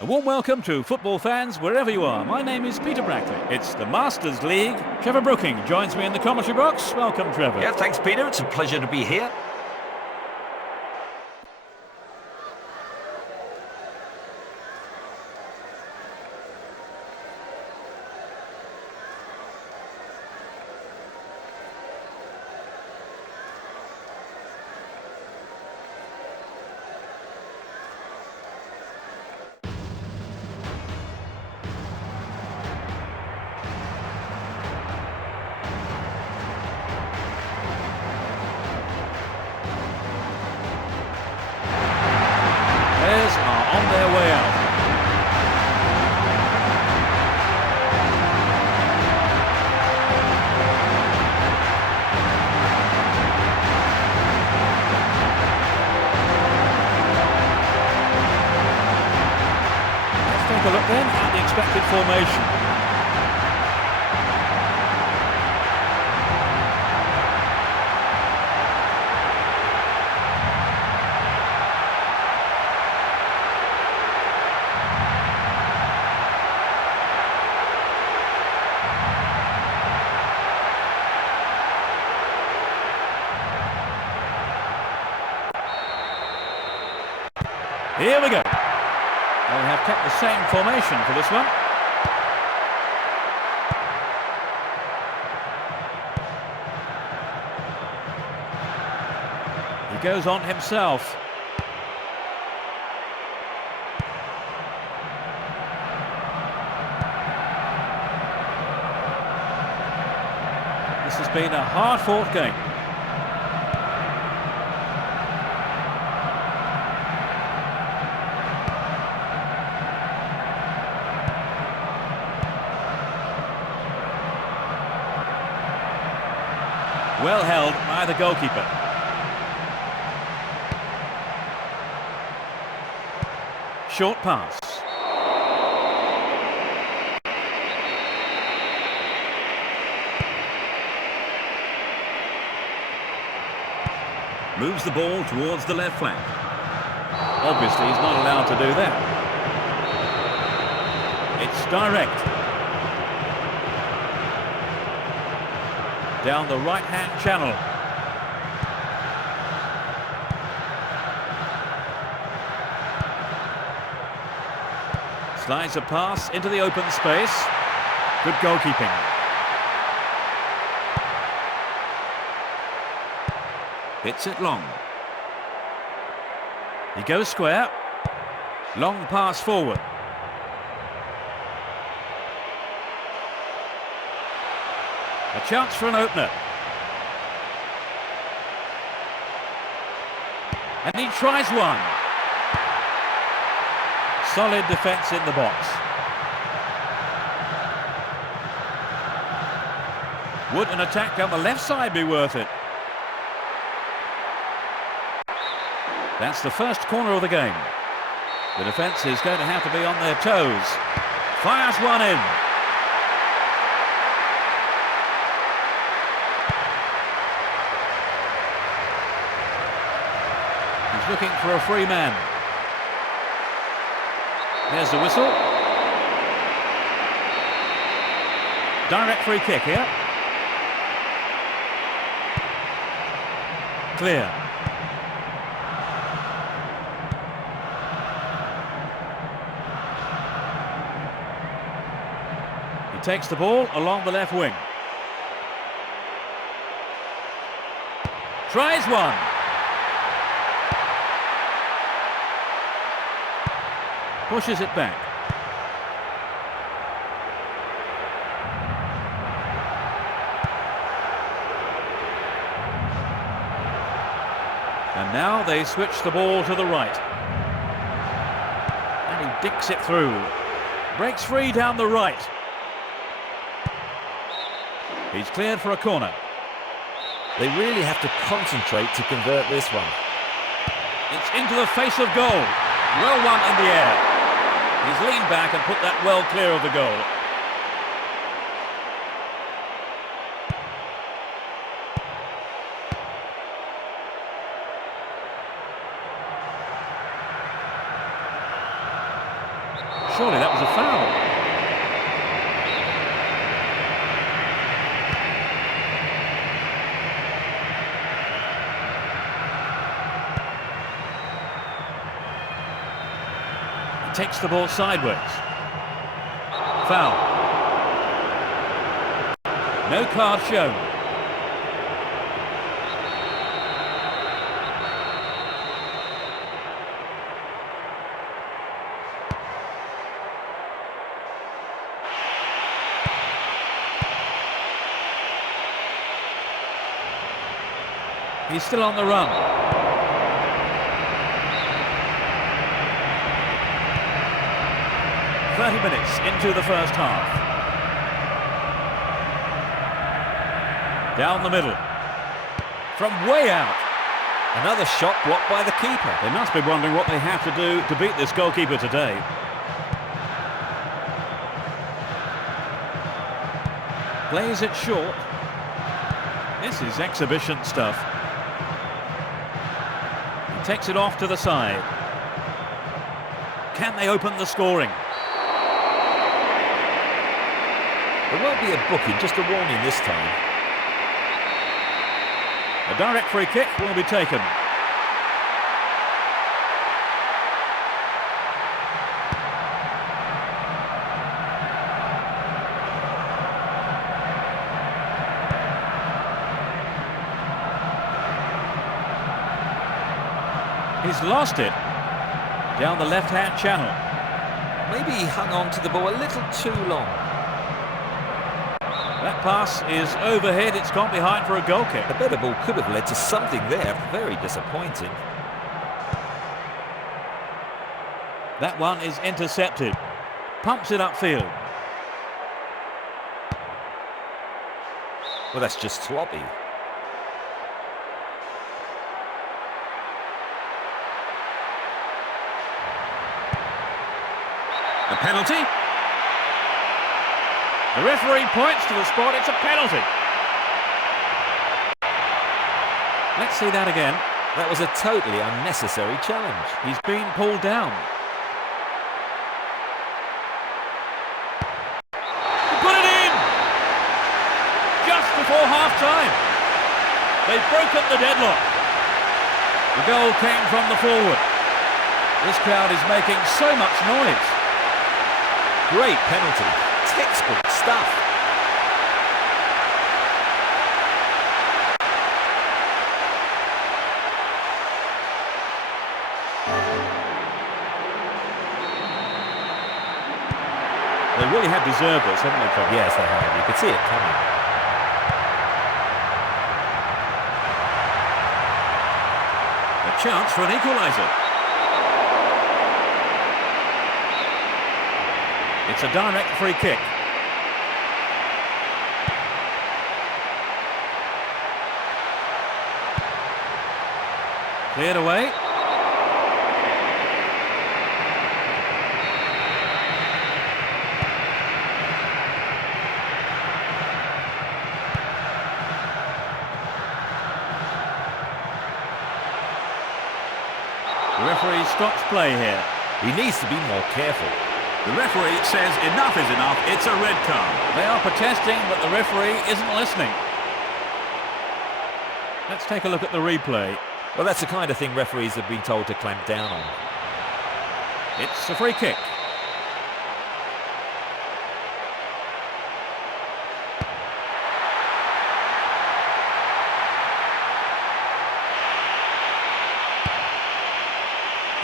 A warm welcome to football fans wherever you are. My name is Peter Brackley. It's the Masters League. Trevor Brooking joins me in the commentary box. Welcome, Trevor. Yeah, thanks, Peter. It's a pleasure to be here. Players are on their way out. Let's take a look then at the expected formation. Here we go. They have kept the same formation for this one. He goes on himself. This has been a hard-fought game. Well held by the goalkeeper. Short pass. Moves the ball towards the left flank. Obviously, he's not allowed to do that. It's direct. Down the right-hand channel. Slides a pass into the open space. Good goalkeeping. Hits it long. He goes square. Long pass forward. A chance for an opener. And he tries one. Solid defence in the box. Would an attack down the left side be worth it? That's the first corner of the game. The defence is going to have to be on their toes. Fires one in. He's looking for a free man. There's the whistle. Direct free kick here. Clear. He takes the ball along the left wing. Tries one. Pushes it back. And now they switch the ball to the right. And he dinks it through. Breaks free down the right. He's cleared for a corner. They really have to concentrate to convert this one. It's into the face of goal. Well won in the air. He's leaned back and put that well clear of the goal. Surely that was a foul. He takes the ball sideways. Foul. No card shown. He's still on the run. Minutes into the first half. Down the middle. From way out. Another shot blocked by the keeper. They must be wondering what they have to do to beat this goalkeeper today. Plays it short. This is exhibition stuff. He takes it off to the side. Can they open the scoring? There won't be a booking, just a warning this time. A direct free kick will be taken. He's lost it down the left-hand channel. Maybe he hung on to the ball a little too long. That pass is overhead, it's gone behind for a goal kick. A better ball could have led to something there. Very disappointing. That one is intercepted. Pumps it upfield. Well, that's just sloppy. A penalty? The referee points to the spot, it's a penalty. Let's see that again. That was a totally unnecessary challenge. He's been pulled down. He put it in! Just before half-time. They've broken the deadlock. The goal came from the forward. This crowd is making so much noise. Great penalty. Textbook stuff. They really have deserved this, haven't they, Tom? Yes, they have. You could see it coming. A chance for an equaliser. It's a direct free kick. Cleared away. The referee stops play here. He needs to be more careful. The referee says enough is enough, it's a red card. They are protesting, but the referee isn't listening. Let's take a look at the replay. Well, that's the kind of thing referees have been told to clamp down on. It's a free kick.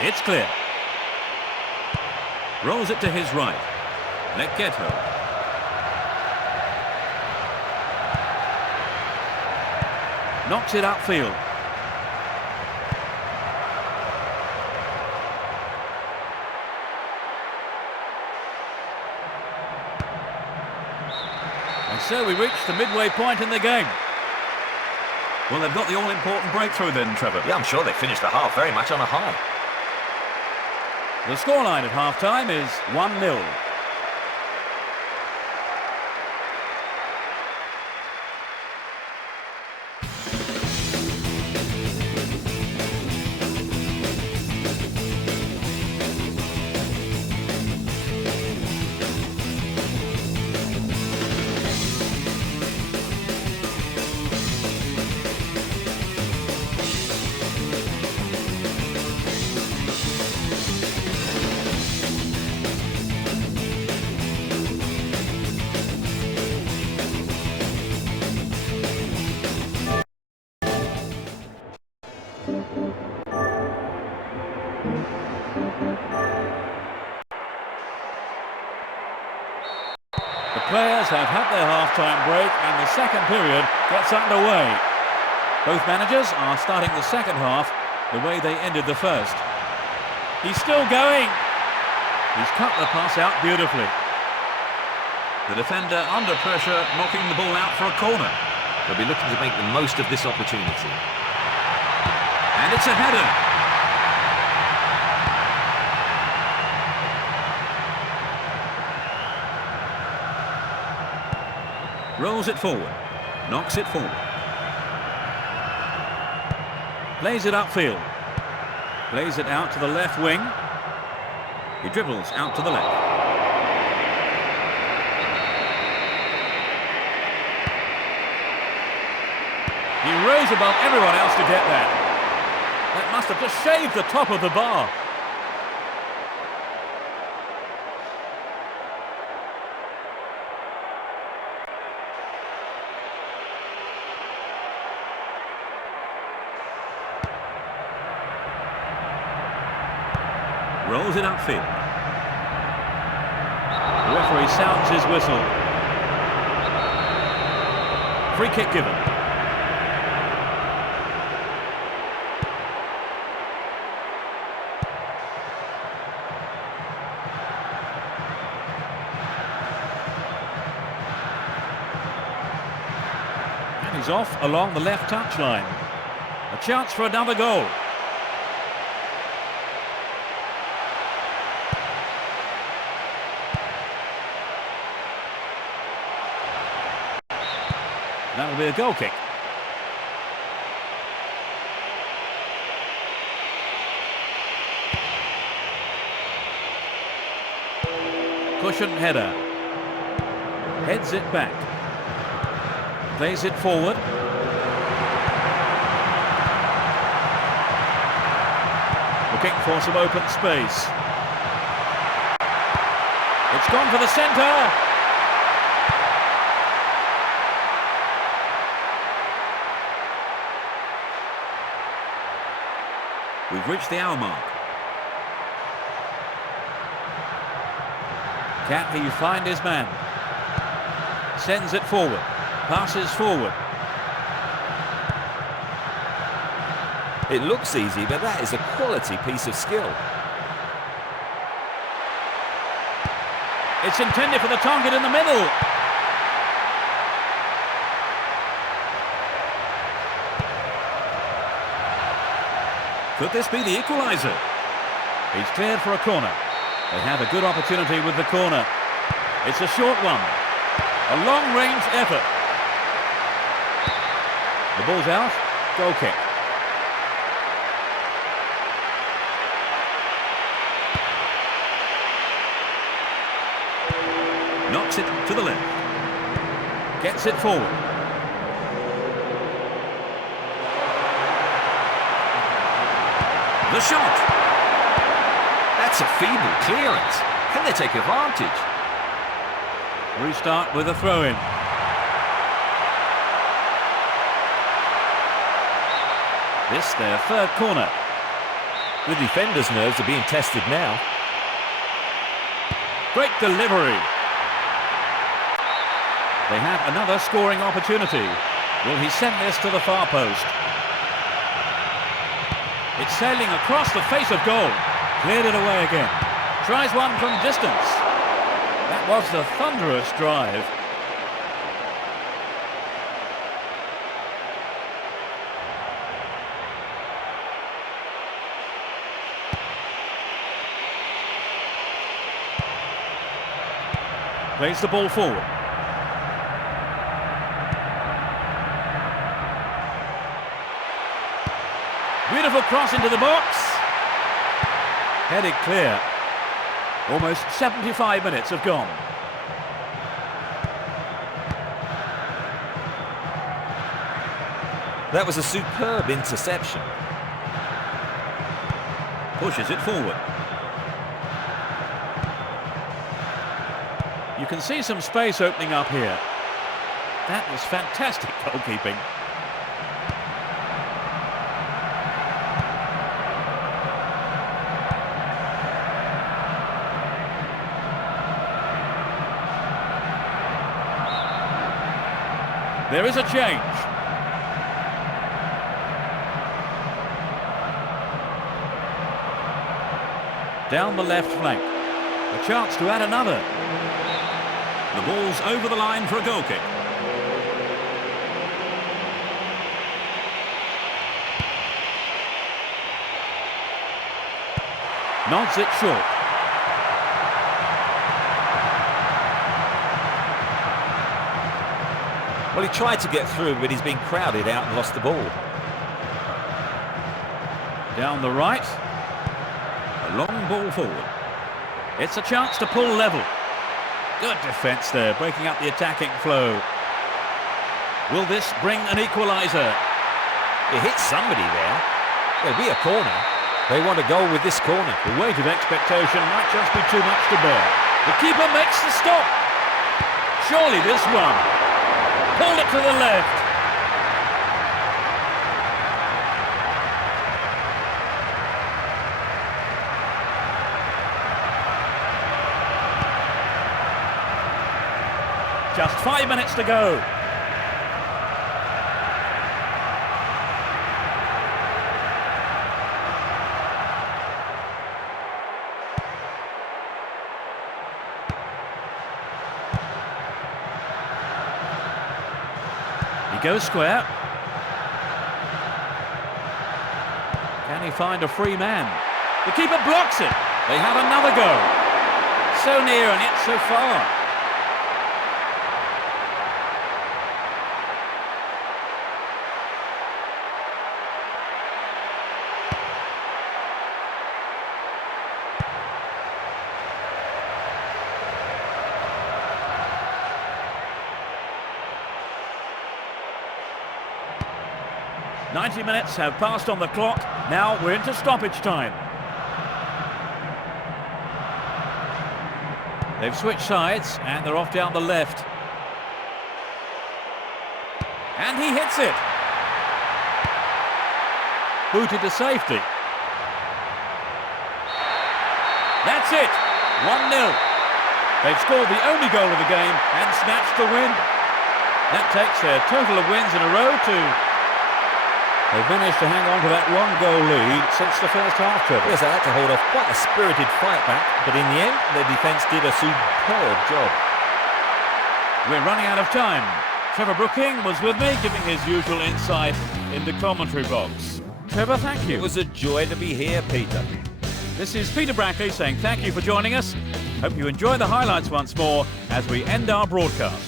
It's clear. Rolls it to his right. Locketo. Knocks it upfield. And so we reach the midway point in the game. Well, they've got the all-important breakthrough then, Trevor. Yeah, I'm sure they finished the half very much on a high. The scoreline at half-time is 1-0. The players have had their half-time break and the second period gets underway. Both managers are starting the second half the way they ended the first. He's still going. He's cut the pass out beautifully. The defender under pressure, knocking the ball out for a corner. They'll be looking to make the most of this opportunity. And it's a header. Rolls it forward. Knocks it forward. Plays it upfield. Plays it out to the left wing. He dribbles out to the left. He rose above everyone else to get that. That must have just shaved the top of the bar. Rolls it upfield. The referee sounds his whistle. Free kick given. And he's off along the left touchline. A chance for another goal. That'll be a goal kick. Cushion header. Heads it back. Plays it forward. Looking for some open space. It's gone for the centre. We've reached the hour mark. Can he find his man? Sends it forward. Passes forward. It looks easy, but that is a quality piece of skill. It's intended for the target in the middle. Could this be the equaliser? He's cleared for a corner. They have a good opportunity with the corner. It's a short one. A long-range effort. The ball's out. Goal kick. Knocks it to the left. Gets it forward. The shot. That's a feeble clearance. Can they take advantage? Restart with a throw-in. This their third corner. The defenders' nerves are being tested now. Great delivery. They have another scoring opportunity. Will he send this to the far post? It's sailing across the face of goal. Cleared it away again. Tries one from distance. That was the thunderous drive. Plays the ball forward. Beautiful cross into the box. Headed clear. Almost 75 minutes have gone. That was a superb interception. Pushes it forward. You can see some space opening up here. That was fantastic goalkeeping. There is a change. Down the left flank. A chance to add another. The ball's over the line for a goal kick. Nods it short. Well, he tried to get through, but he's been crowded out and lost the ball. Down the right. A long ball forward. It's a chance to pull level. Good defence there, breaking up the attacking flow. Will this bring an equaliser? It hit somebody there. There'll be a corner. They want a goal with this corner. The weight of expectation might just be too much to bear. The keeper makes the stop. Surely this one. Pulled it to the left. Just 5 minutes to go. He goes square. Can he find a free man? The keeper blocks it. They have another go. So near and yet so far. "90 minutes have passed on the clock. Now we're into stoppage time. They've switched sides and they're off down the left. And he hits it. Booted to safety. That's it. 1-0. They've scored the only goal of the game and snatched the win. That takes their total of wins in a row to... They've managed to hang on to that one-goal lead since the first half, Trevor. Yes, they had to hold off quite a spirited fight back, but in the end, their defence did a superb job. We're running out of time. Trevor Brooking was with me, giving his usual insight in the commentary box. Trevor, thank you. It was a joy to be here, Peter. This is Peter Brackley saying thank you for joining us. Hope you enjoy the highlights once more as we end our broadcast.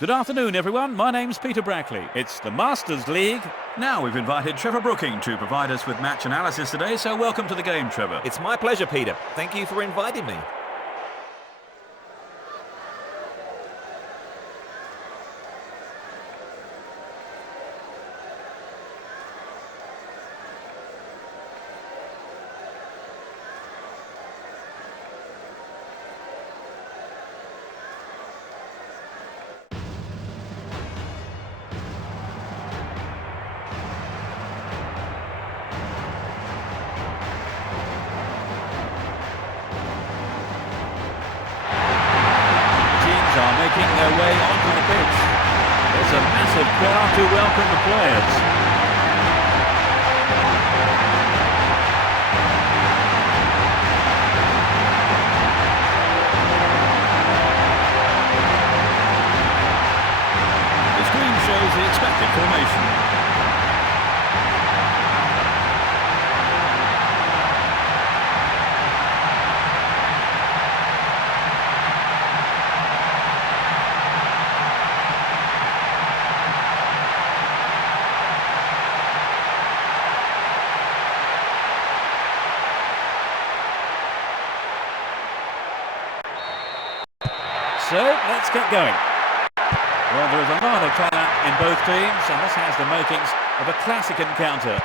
Good afternoon, everyone. My name's Peter Brackley. It's the Masters League. Now we've invited Trevor Brooking to provide us with match analysis today, so welcome to the game, Trevor. It's my pleasure, Peter. Thank you for inviting me. Are making their way onto the pitch. There's a massive crowd to welcome the players. The screen shows the expected formation. So, let's get going. Well, there is a lot of talent in both teams, and this has the makings of a classic encounter.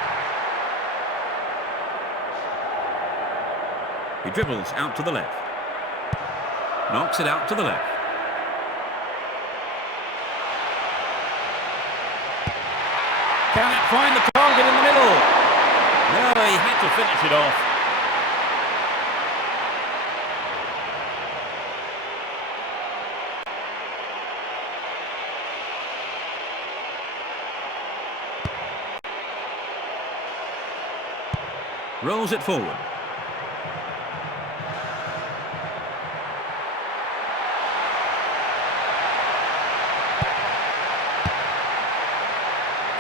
He dribbles out to the left. Knocks it out to the left. Can it find the target in the middle? No, he had to finish it off. Rolls it forward.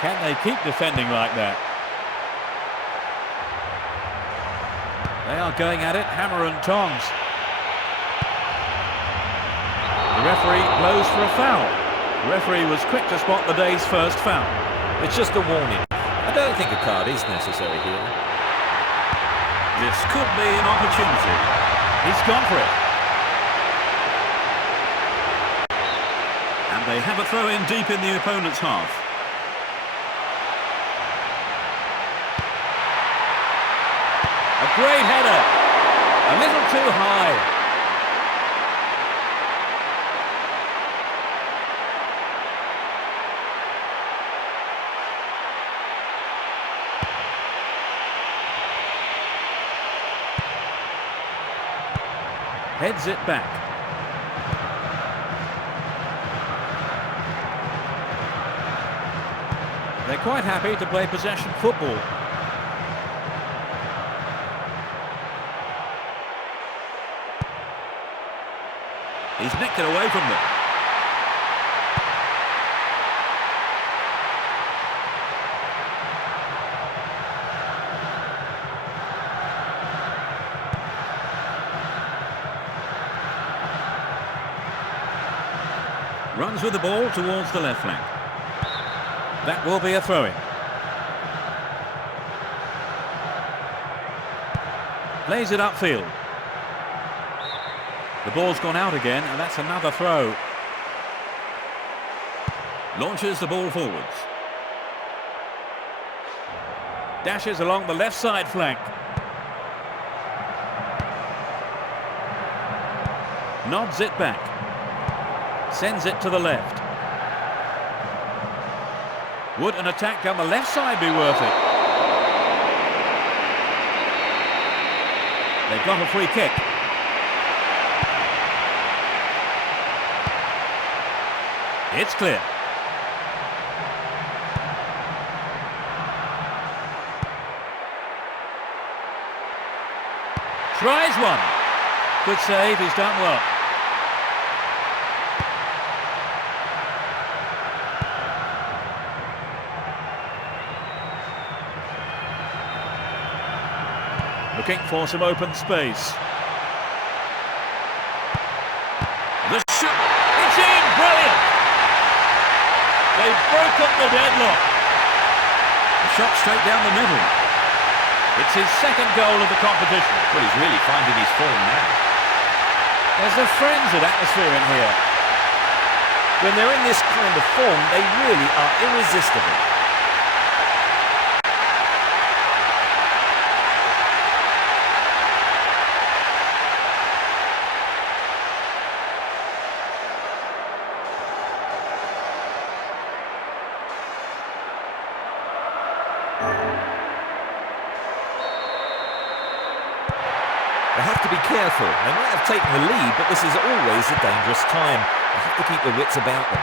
Can they keep defending like that? They are going at it, hammer and tongs. The referee blows for a foul. The referee was quick to spot the day's first foul. It's just a warning. I don't think a card is necessary here. This could be an opportunity. He's gone for it. And they have a throw in deep in the opponent's half. A great header. A little too high. Heads it back. They're quite happy to play possession football. He's nicked it away from them. Runs with the ball towards the left flank. That will be a throw-in. Plays it upfield. The ball's gone out again, and that's another throw. Launches the ball forwards. Dashes along the left side flank. Nods it back. Sends it to the left. Would an attack down the left side be worth it? They've got a free kick. It's clear. Tries one. Good save, he's done well. Looking for some open space. The shot! It's in! Brilliant! They've broken the deadlock. The shot straight down the middle. It's his second goal of the competition. Well, he's really finding his form now. There's a frenzied atmosphere in here. When they're in this kind of form, they really are irresistible. They have to be careful. They might have taken the lead, but this is always a dangerous time. They have to keep their wits about them.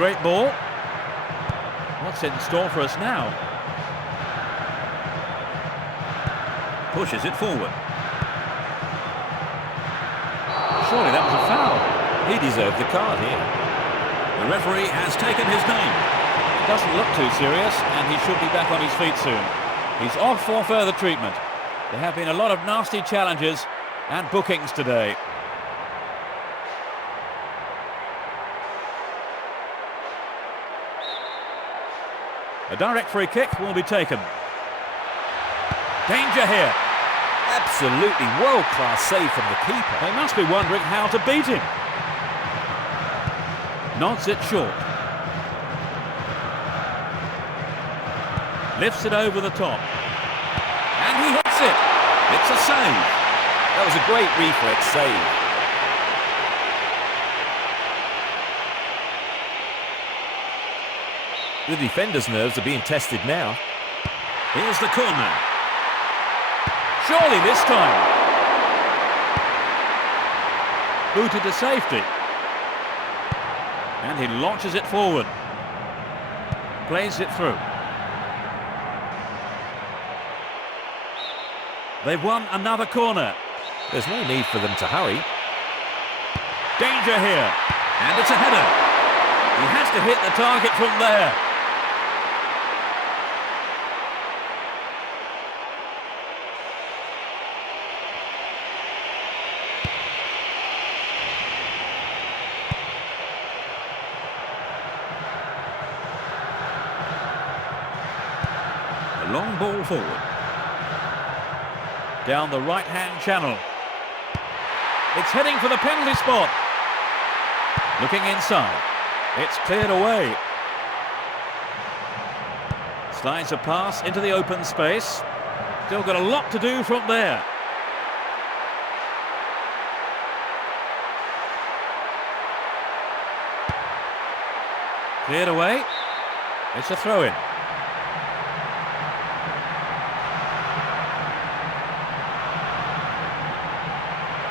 Great ball. What's in store for us now? Pushes it forward. Surely that was a foul. He deserved the card here. The referee has taken his name. It doesn't look too serious, and he should be back on his feet soon. He's off for further treatment. There have been a lot of nasty challenges and bookings today. A direct free kick will be taken. Danger here. Absolutely world-class save from the keeper. They must be wondering how to beat him. Nods it short. Lifts it over the top. And he hits it. It's a save. That was a great reflex save. The defender's nerves are being tested now. Here's the corner. Surely this time. Booted to safety. And he launches it forward. Plays it through. They've won another corner. There's no need for them to hurry. Danger here. And it's a header. He has to hit the target from there. A long ball forward. Down the right-hand channel. It's heading for the penalty spot. Looking inside. It's cleared away. Slides a pass into the open space. Still got a lot to do from there. Cleared away. It's a throw-in.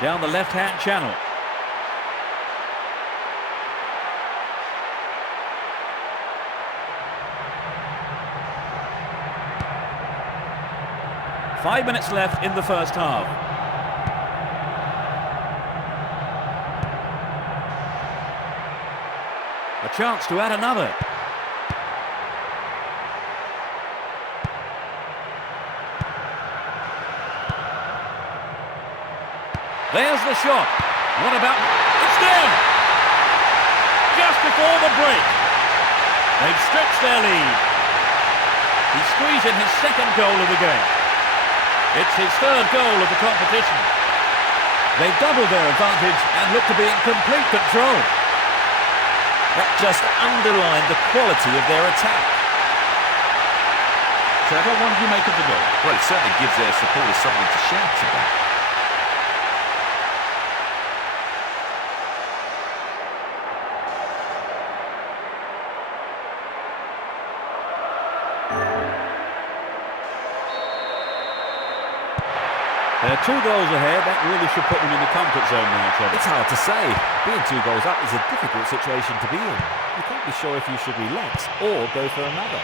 Down the left-hand channel. Five minutes left in the first half. A chance to add another. There's the shot. What about... It's down! Just before the break. They've stretched their lead. He squeezed in his second goal of the game. It's his third goal of the competition. They've doubled their advantage and look to be in complete control. That just underlined the quality of their attack. Trevor, what did you make of the goal? Well, it certainly gives their supporters something to shout about. They're 2 goals ahead. That really should put them in the comfort zone now, Trevor. It's hard to say. Being 2 goals up is a difficult situation to be in. You can't be sure if you should relax or go for another.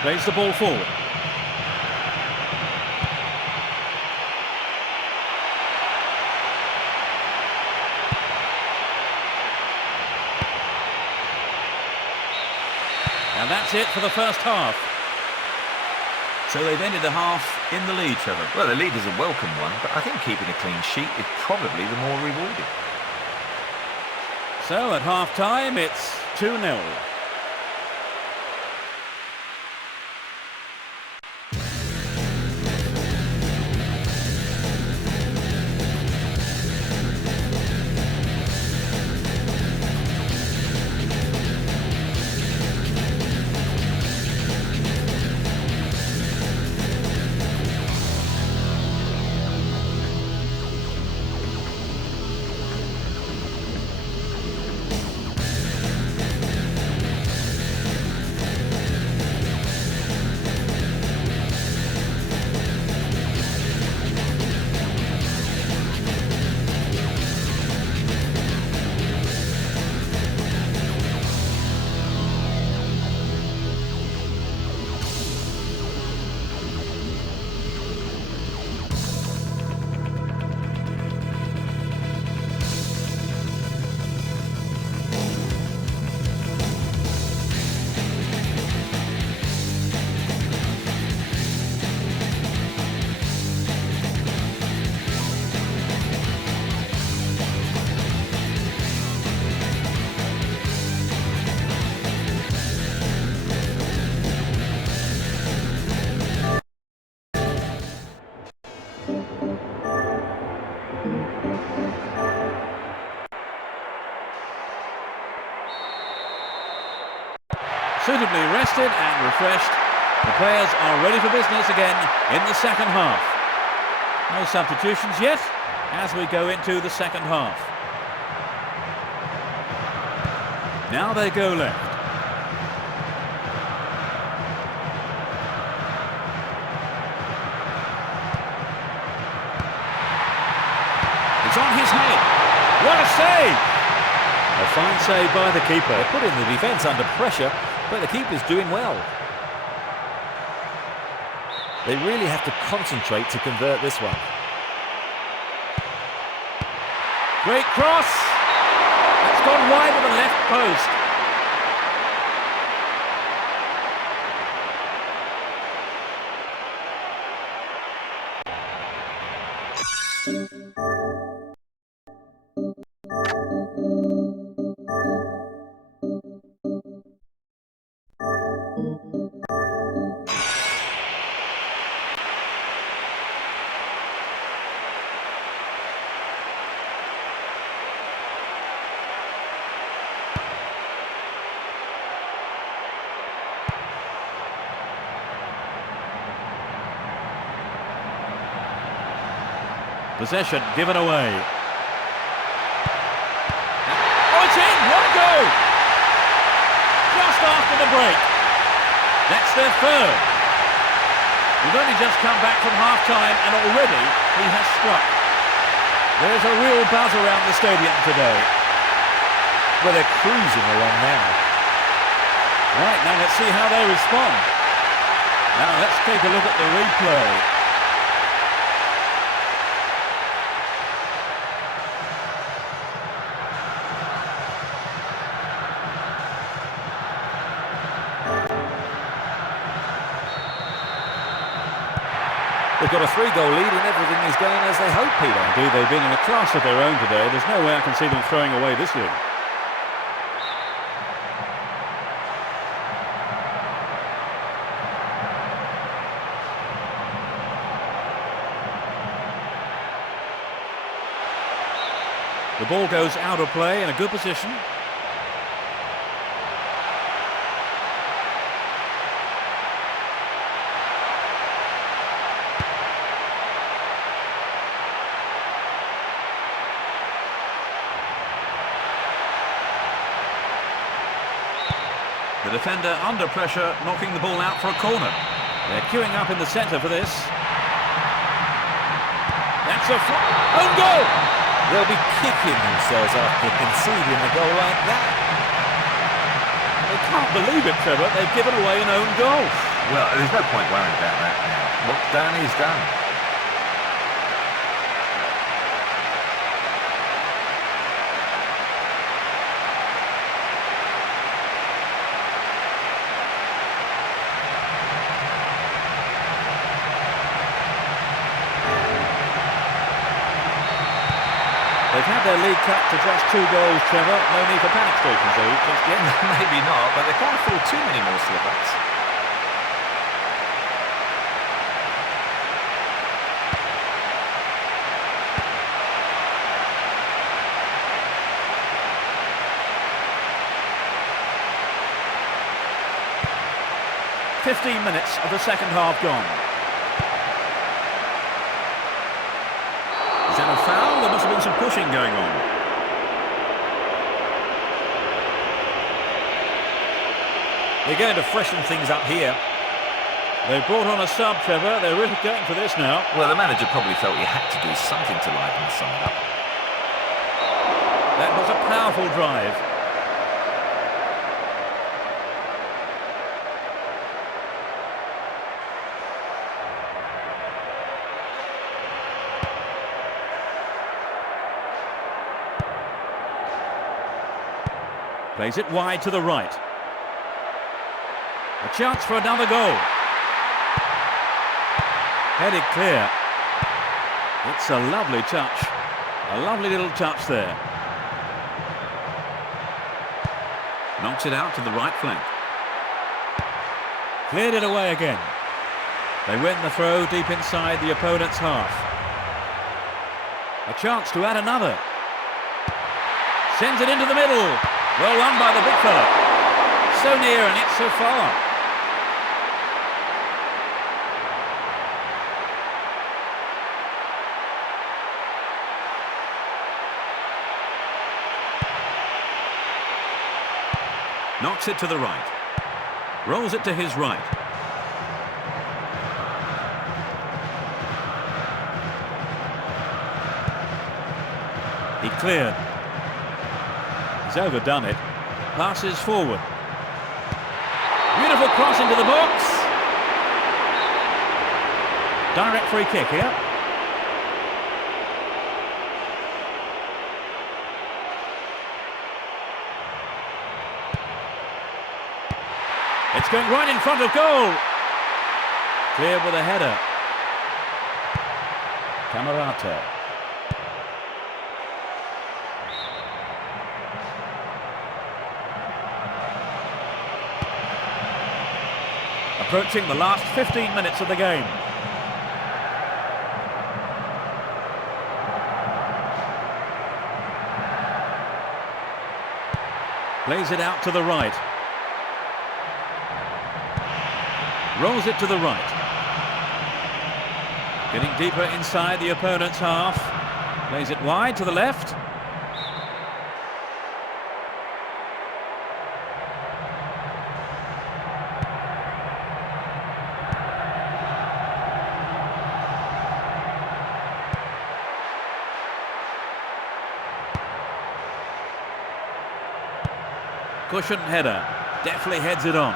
Plays the ball forward. And that's it for the first half. So they've ended the half in the lead, Trevor. Well, the lead is a welcome one, but I think keeping a clean sheet is probably the more rewarding. So at half-time, it's 2-0. Suitably rested and refreshed, the players are ready for business again in the second half. No substitutions yet as we go into the second half. Now they go left. It's on his head. What a save! A fine save by the keeper. They put in the defence under pressure, but the keeper's doing well. They really have to concentrate to convert this one. Great cross. It's gone wide of the left post. Possession given away. Oh, it's in! What a goal! Just after the break. That's their third. We've only just come back from half-time and already he has struck. There's a real buzz around the stadium today. Well, they're cruising along now. Right, now let's see how they respond. Now let's take a look at the replay. They've got a 3-goal lead and everything is going as they hope, Peter. Indeed, they've been in a class of their own today. There's no way I can see them throwing away this lead. The ball goes out of play in a good position. The defender under pressure, knocking the ball out for a corner. They're queuing up in the centre for this. That's a own goal! They'll be kicking themselves after conceding a goal like that. They can't believe it, Trevor. They've given away an own goal. Well, there's no point worrying about that now. What's done is done. They've had their lead cut to just 2 goals, Trevor. No need for panic stations, though, just yet. Maybe not, but they can't afford too many more slip-ups. "15 minutes of the second half gone." Is that a foul? There must have been some pushing going on. They're going to freshen things up here. They've brought on a sub, Trevor. They're really going for this now. Well, the manager probably felt he had to do something to liven the side up. That was a powerful drive. Plays it wide to the right. A chance for another goal. Headed clear. It's a lovely touch. A lovely little touch there. Knocks it out to the right flank. Cleared it away again. They win the throw deep inside the opponent's half. A chance to add another. Sends it into the middle. Well run by the big fella. So near and yet so far. Knocks it to the right. Rolls it to his right. He cleared. He's overdone it. Passes forward. Beautiful cross into the box. Direct free kick here. It's going right in front of goal. Cleared with a header. Camerata. Approaching the last 15 minutes of the game. Plays it out to the right. Rolls it to the right. Getting deeper inside the opponent's half. Plays it wide to the left. Cushion header. Definitely heads it on.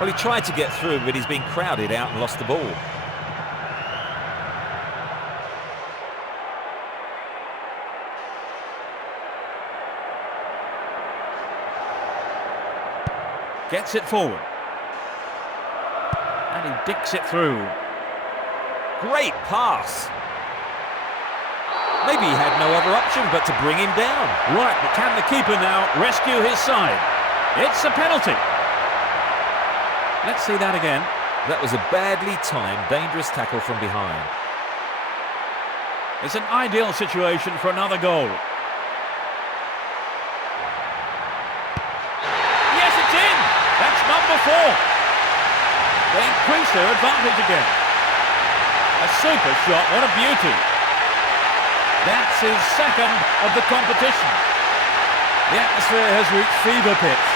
Well, he tried to get through, but he's been crowded out and lost the ball. Gets it forward. And he dicks it through. Great pass. Maybe he had no other option but to bring him down. Right, but can the keeper now rescue his side? It's a penalty. Let's see that again. That was a badly timed, dangerous tackle from behind. It's an ideal situation for another goal. Yes, it's in! That's number 4. They increase their advantage again. A super shot, what a beauty. That's his second of the competition. The atmosphere has reached fever pitch.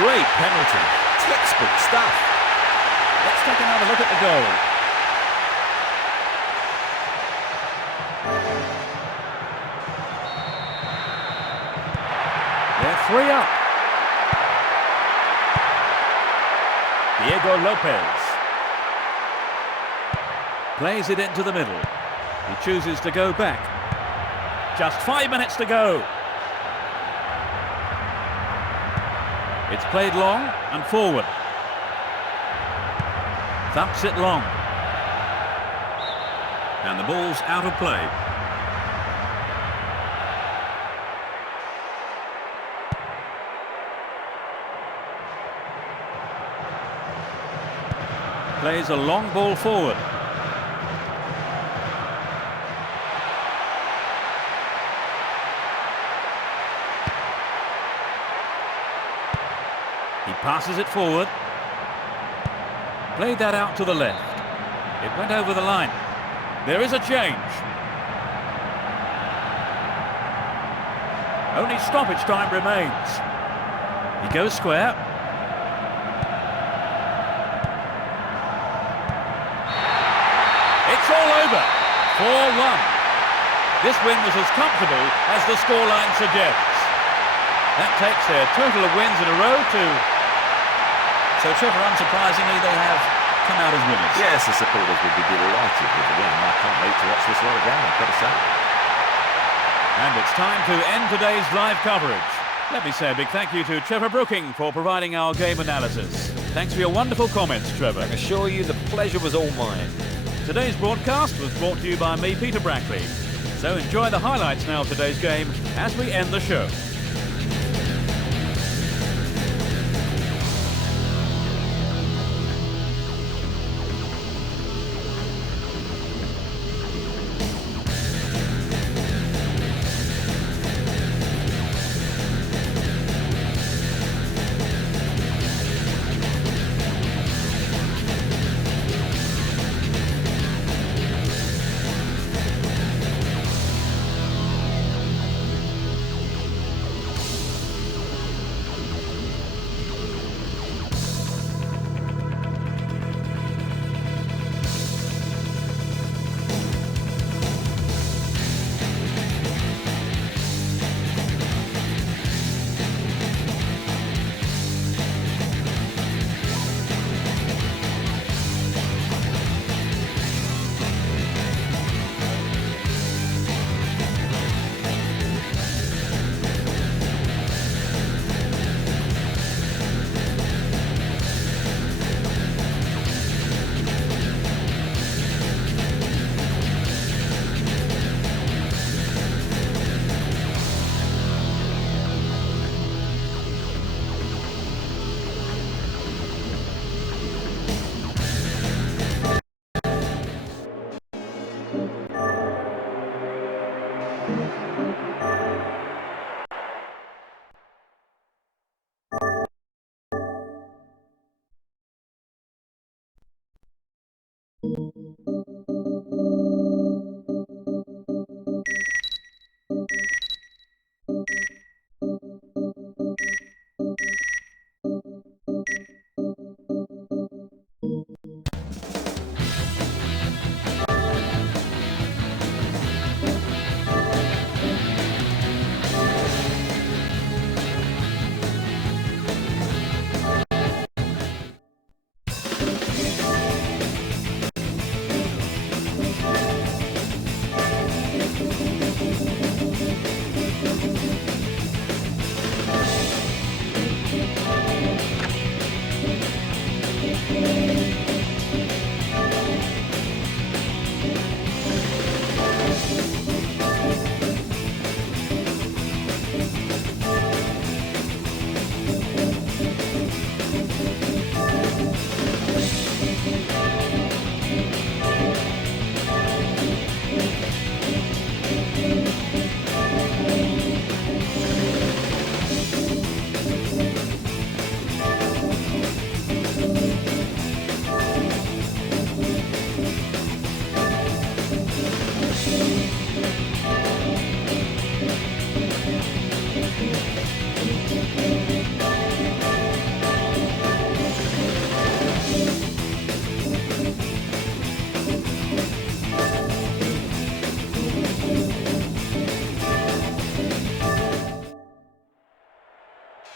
Great penalty. Textbook stuff. Let's take another look at the goal. They're 3 up. Diego Lopez. Plays it into the middle. He chooses to go back. Just 5 minutes to go. It's played long and forward. Thumps it long. And the ball's out of play. Plays a long ball forward. He passes it forward. Played that out to the left. It went over the line. There is a change. Only stoppage time remains. He goes square. It's all over. 4-1. This win was as comfortable as the scoreline suggests. That takes their total of wins in a row to... So, Trevor, unsurprisingly, they have come out as winners. Yes, the supporters would be delighted with the win. I can't wait to watch this lot again, I've got to say. And it's time to end today's live coverage. Let me say a big thank you to Trevor Brooking for providing our game analysis. Thanks for your wonderful comments, Trevor. I assure you the pleasure was all mine. Today's broadcast was brought to you by me, Peter Brackley. So enjoy the highlights now of today's game as we end the show.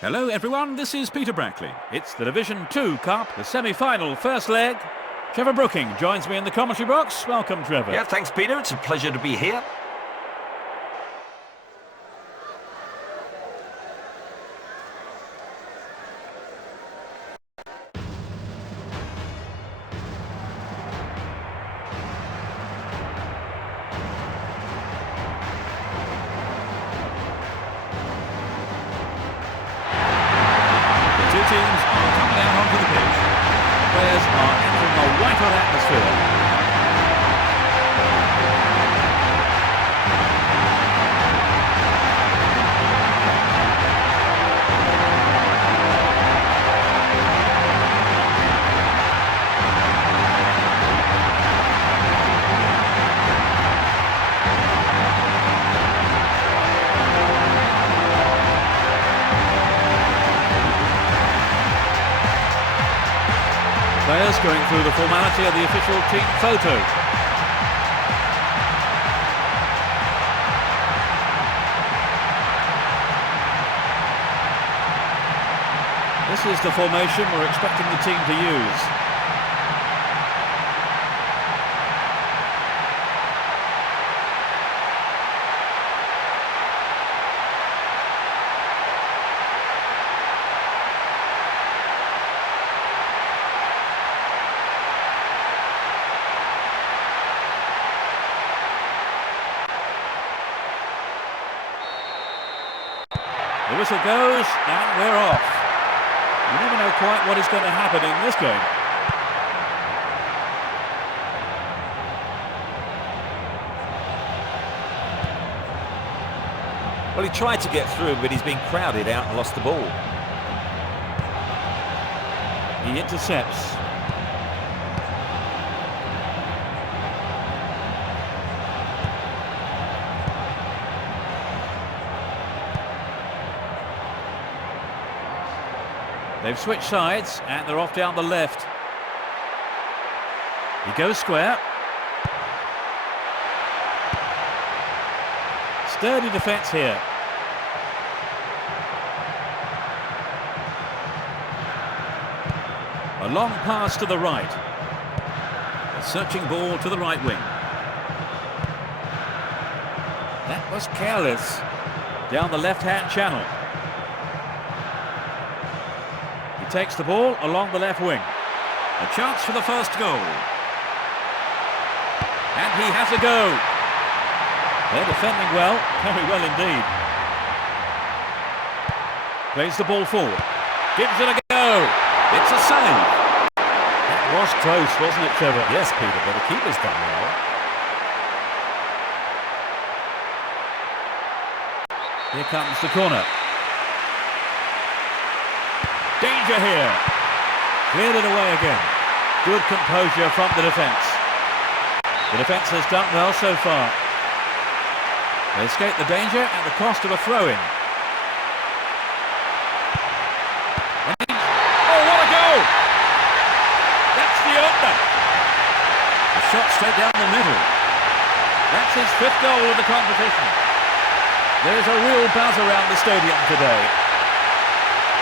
Hello everyone, this is Peter Brackley. It's the Division 2 Cup, the semi-final first leg. Trevor Brooking joins me in the commentary box. Welcome, Trevor. Yeah, thanks, Peter. It's a pleasure to be here. a white-hot atmosphere. Players going through the formality of the official team photo. This is the formation we're expecting the team to use. The whistle goes, and we're off. You never know quite what is going to happen in this game. Well, he tried to get through, but he's been crowded out and lost the ball. He intercepts. They've switched sides, and they're off down the left. He goes square. Sturdy defence here. A long pass to the right. A searching ball to the right wing. That was careless. Down the left-hand channel. He takes the ball along the left wing. A chance for the first goal. And he has a go. They're defending well, very well indeed. Plays the ball forward. Gives it a go. It's a save. That was close, wasn't it, Trevor? Yes, Peter, but the keeper's done well. Here comes the corner. Danger here. Cleared it away again. Good composure from the defence. The defence has done well so far. They escape the danger at the cost of a throw-in. Oh, what a goal! That's the opener. A shot straight down the middle. That's his 5th goal of the competition. There's a real buzz around the stadium today.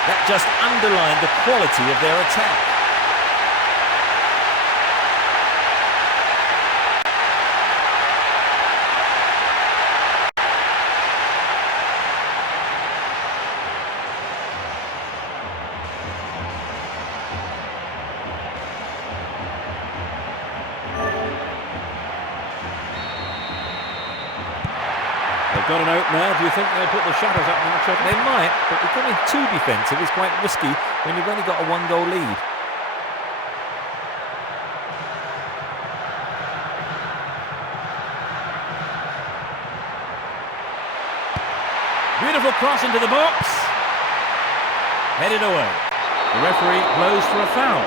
That just underlined the quality of their attack. They've got an opener. Do you think they'll put the shutters up now, Trevor? They might, but becoming too defensive is quite risky when you've only got a 1-goal lead. Beautiful cross into the box. Headed away. The referee blows for a foul.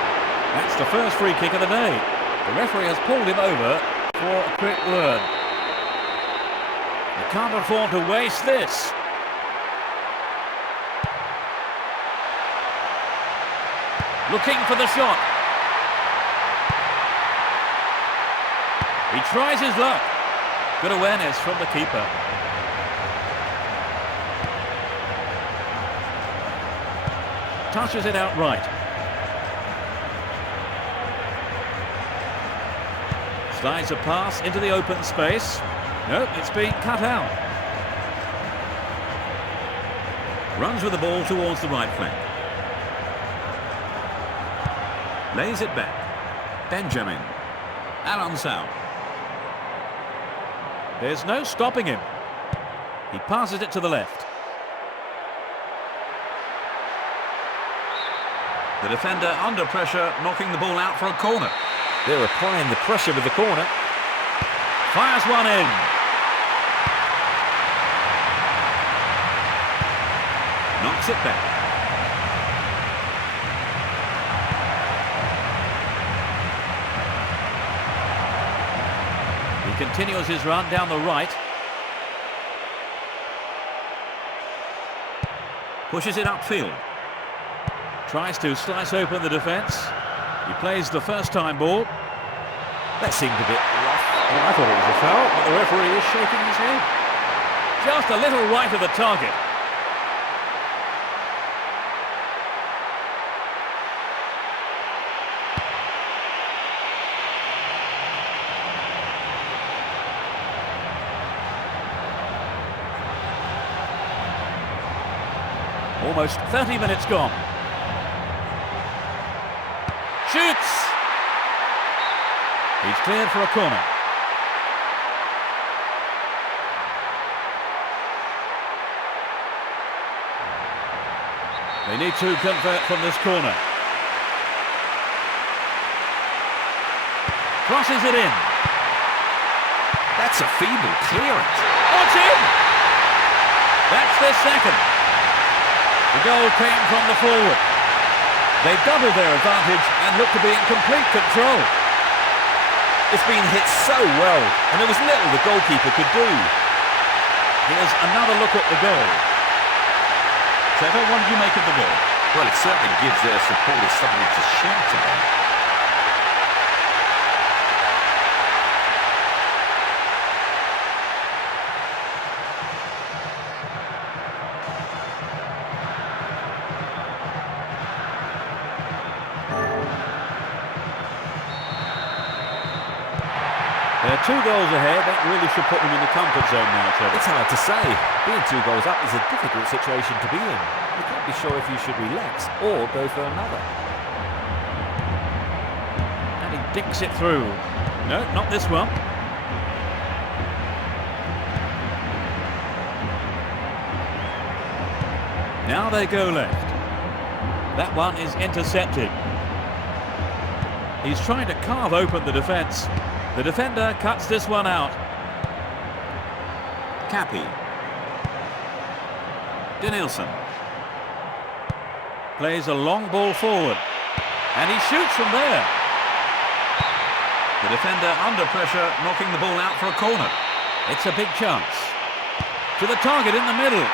That's the first free kick of the day. The referee has pulled him over for a quick word. They can't afford to waste this. Looking for the shot. He tries his luck. Good awareness from the keeper. Touches it outright. Slides a pass into the open space. Nope, it's being cut out. Runs with the ball towards the right flank. Lays it back. Benjamin. Alonso. There's no stopping him. He passes it to the left. The defender under pressure, knocking the ball out for a corner. They're applying the pressure with the corner. Fires one in. Knocks it back. He continues his run down the right. Pushes it upfield. Tries to slice open the defence. He plays the first-time ball. That seemed a bit rough. Well, I thought it was a foul, but the referee is shaking his head. Just a little right of the target. Almost 30 minutes gone. Shoots! He's cleared for a corner. They need to convert from this corner. Crosses it in. That's a feeble clearance. Oh, it's in! That's their second. The goal came from the forward. They doubled their advantage and looked to be in complete control. It's been hit so well, and there was little the goalkeeper could do. Here's another look at the goal. Trevor, what did you make of the goal? Well, it certainly gives their supporters something to shout about. They're 2 goals ahead. That really should put them in the comfort zone now, Trevor. It's hard to say. Being 2 goals up is a difficult situation to be in. You can't be sure if you should relax or go for another. And he dinks it through. No, not this one. Now they go left. That one is intercepted. He's trying to carve open the defence. The defender cuts this one out. Cappy. Denilson. Plays a long ball forward. And he shoots from there. The defender under pressure, knocking the ball out for a corner. It's a big chance. To the target in the middle.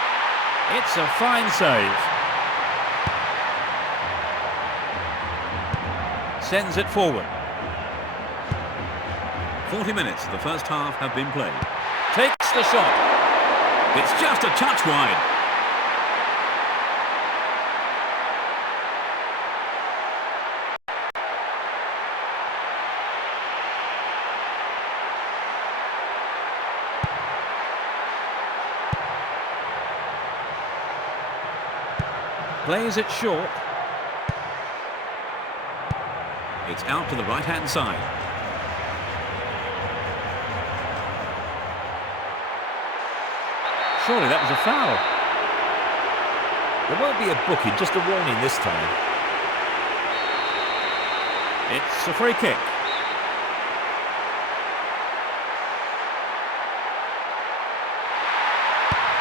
It's a fine save. Sends it forward. 40 minutes of the first half have been played. Takes the shot. It's just a touch wide. Plays it short. It's out to the right-hand side. Surely that was a foul. There won't be a booking, just a warning this time. It's a free kick.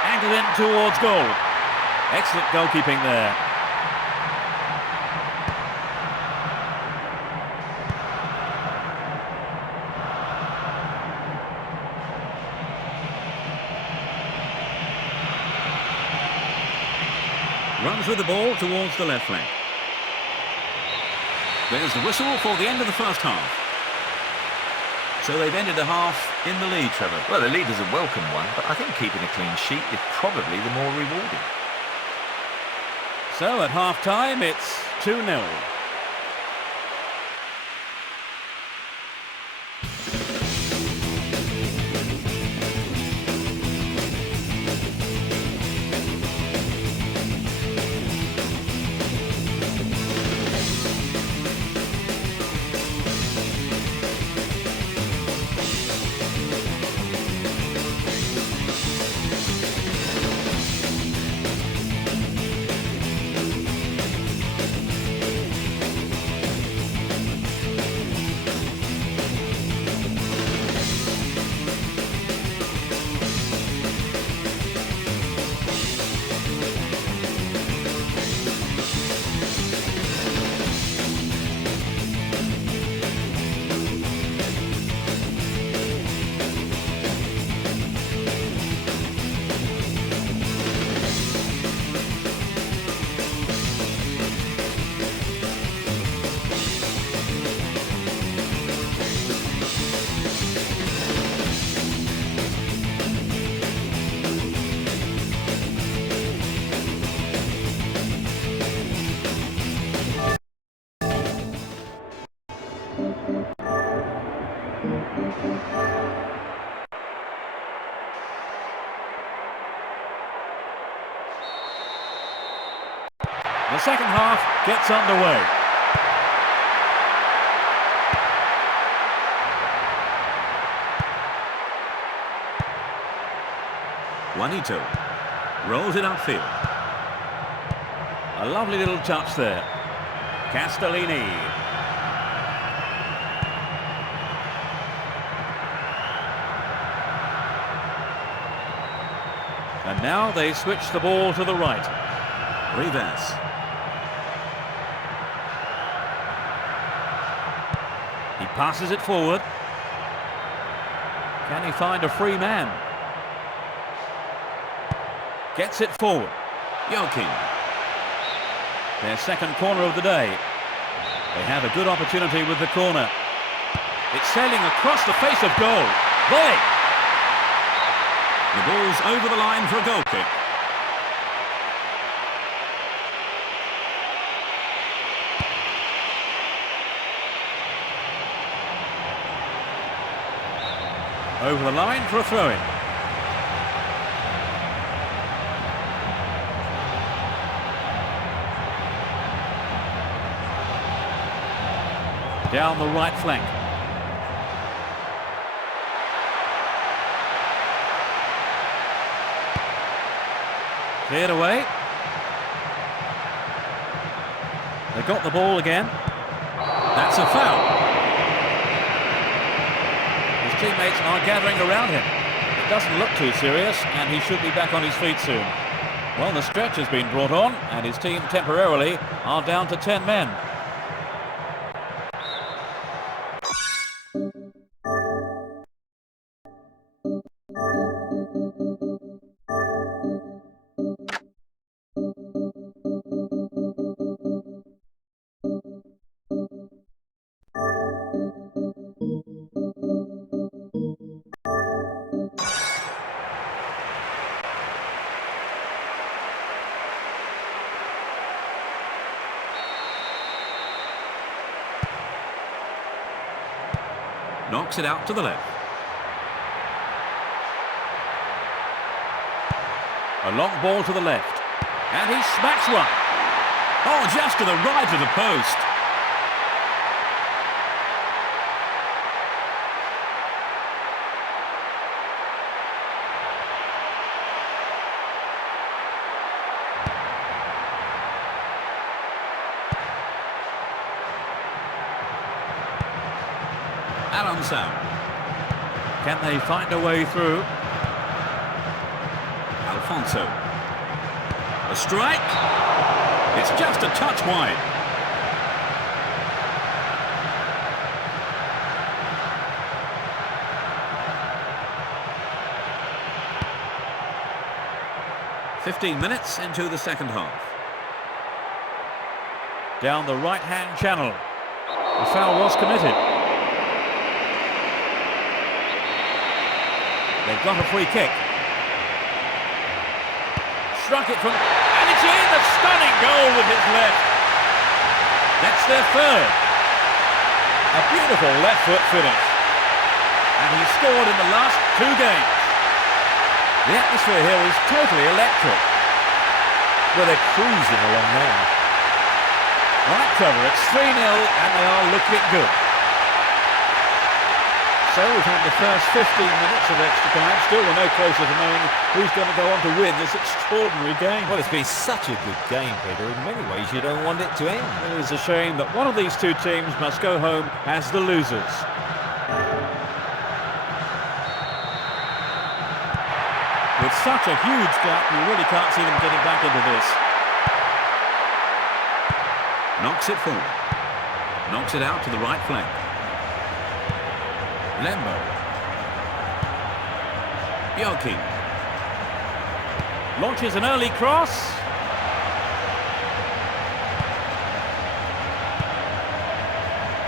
Angled in towards goal. Excellent goalkeeping there. Runs with the ball towards the left flank. There's the whistle for the end of the first half. So they've ended the half in the lead, Trevor. Well, the lead is a welcome one, but I think keeping a clean sheet is probably the more rewarding. So at half-time, it's 2-0. second half gets underway. Juanito rolls it upfield. A lovely little touch there. Castellini. And now they switch the ball to the right. Rivas. He passes it forward. Can he find a free man? Gets it forward. Joachim. Their second corner of the day. They have a good opportunity with the corner. It's sailing across the face of goal. Volley! The ball's over the line for a goal kick. Over the line for a throw-in. Down the right flank. Cleared away. They got the ball again. That's a foul. His teammates are gathering around him. It doesn't look too serious, and he should be back on his feet soon. Well, the stretch has been brought on, and his team temporarily are down to 10 men. Knocks it out to the left. A long ball to the left. And he smacks one. Oh, just to the right of the post. Can they find a way through? Alfonso. A strike. It's just a touch wide. "15 minutes into the second half. Down the right-hand channel. The foul was committed. They've got a free kick. Struck it from... And it's in! A stunning goal with his left. That's their third. A beautiful left foot finish. And he scored in the last 2 games. The atmosphere here is totally electric. Well, they're cruising along now. Right, Trevor, it's 3-0 and they are looking good. So we've had the first 15 minutes of extra time. Still we're no closer to knowing who's going to go on to win this extraordinary game. Well, it's been such a good game, Peter. In many ways, you don't want it to end. It is a shame that one of these two teams must go home as the losers. With such a huge gap, you really can't see them getting back into this. Knocks it forward. Knocks it out to the right flank. Lembo. Joachim. Launches an early cross.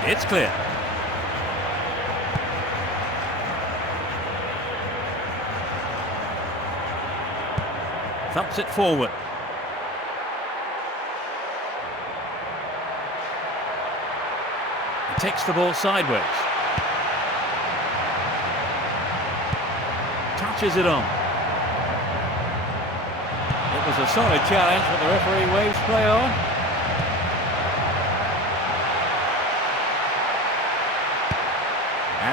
It's clear. Thumps it forward. He takes the ball sideways. Touches it on. It was a solid challenge, but the referee waves play on.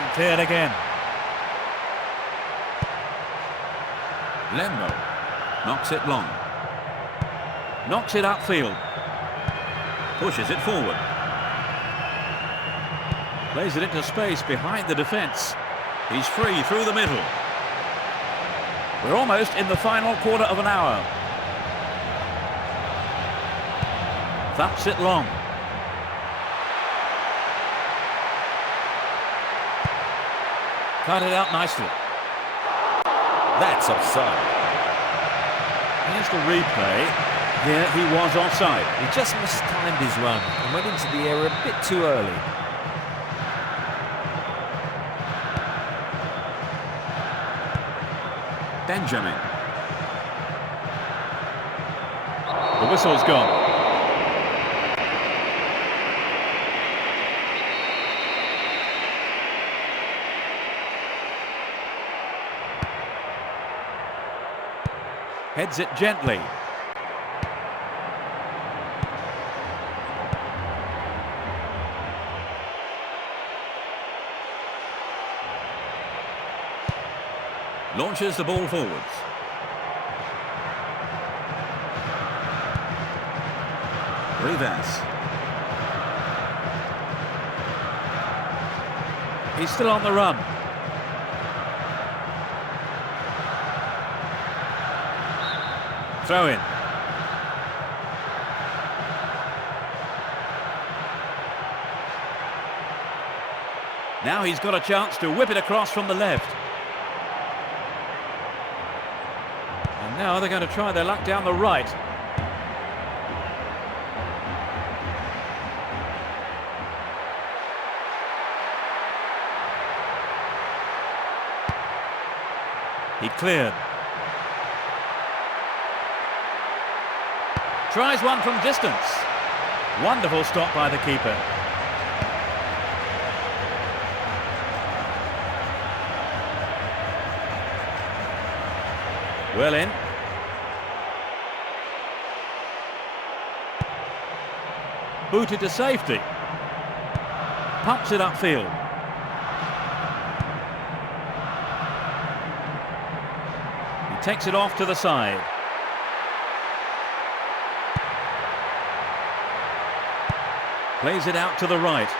And cleared again. Lembo knocks it long. Knocks it upfield. Pushes it forward. Plays it into space behind the defence. He's free through the middle. We're almost in the final quarter of an hour. Thumps it long. Cut it out nicely. That's offside. Here's the replay. Here he was offside. He just mistimed his run and went into the area a bit too early. Benjamin. The whistle's gone. Heads it gently. Launches the ball forwards. Rivas. He's still on the run. Throw in. Now he's got a chance to whip it across from the left. And now they're going to try their luck down the right. He cleared. Tries one from distance. Wonderful stop by the keeper. Well in. Booted to safety. Pumps it upfield. He takes it off to the side. Plays it out to the right.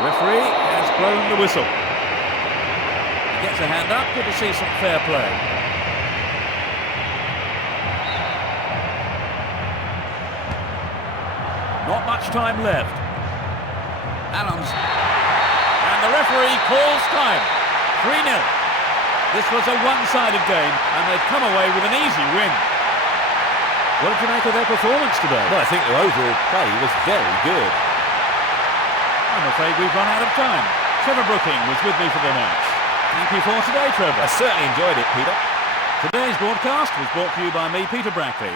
The referee has blown the whistle. He gets a hand up. Good to see some fair play. Not much time left. Adams. And the referee calls time. 3-0. This was a one-sided game, and they've come away with an easy win. What did you make of their performance today? Well, I think their overall play was very good. I'm afraid we've run out of time. Trevor Brooking was with me for the match. Thank you for today, Trevor. I certainly enjoyed it, Peter. Today's broadcast was brought to you by me, Peter Brackley.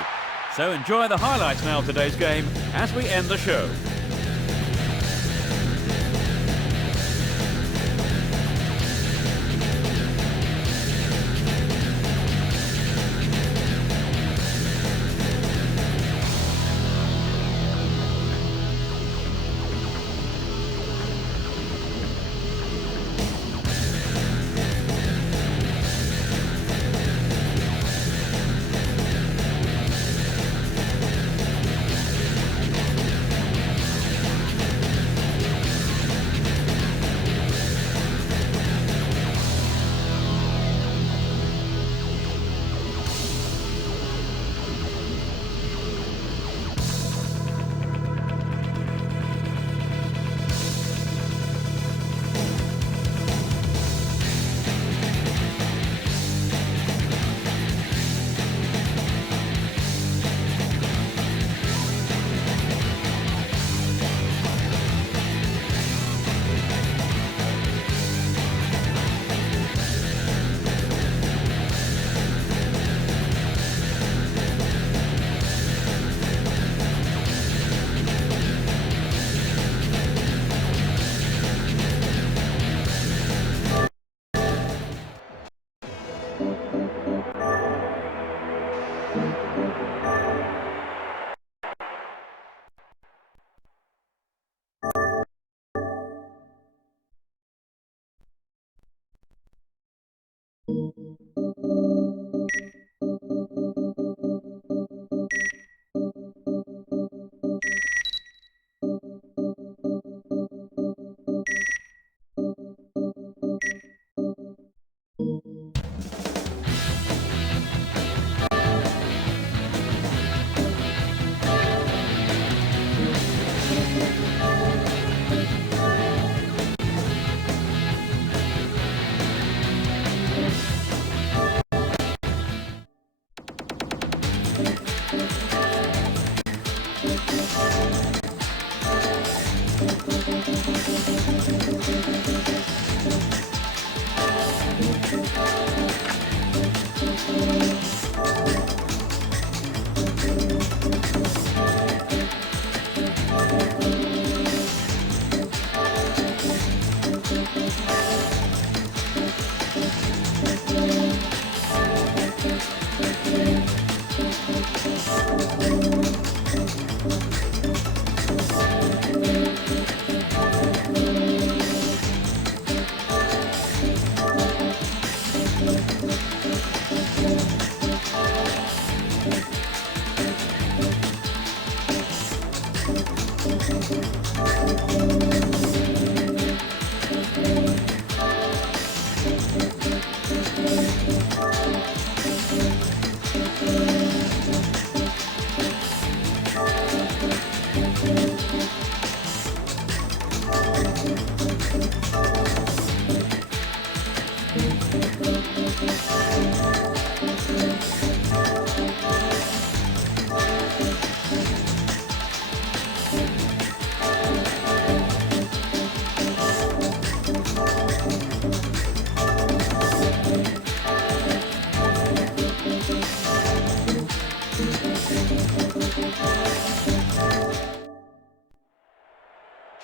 So enjoy the highlights now of today's game as we end the show.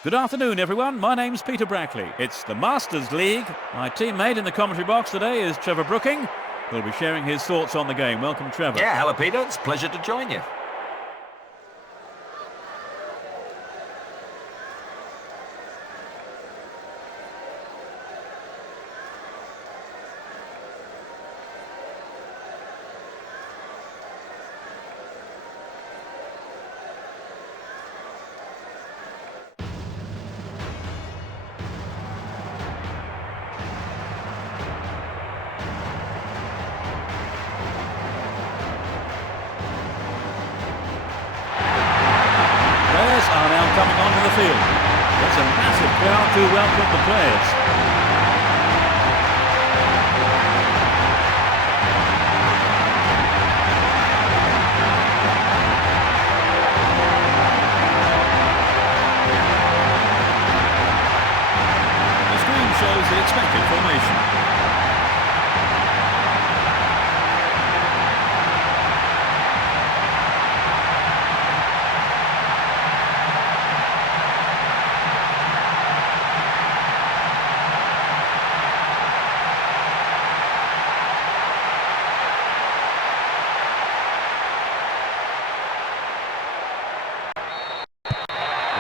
Good afternoon, everyone. My name's Peter Brackley. It's the Masters League. My teammate in the commentary box today is Trevor Brooking, who'll be sharing his thoughts on the game. Welcome, Trevor. Yeah, hello, Peter. It's a pleasure to join you. Coming onto the field. There's a massive crowd to welcome the players. The screen shows the expected formation.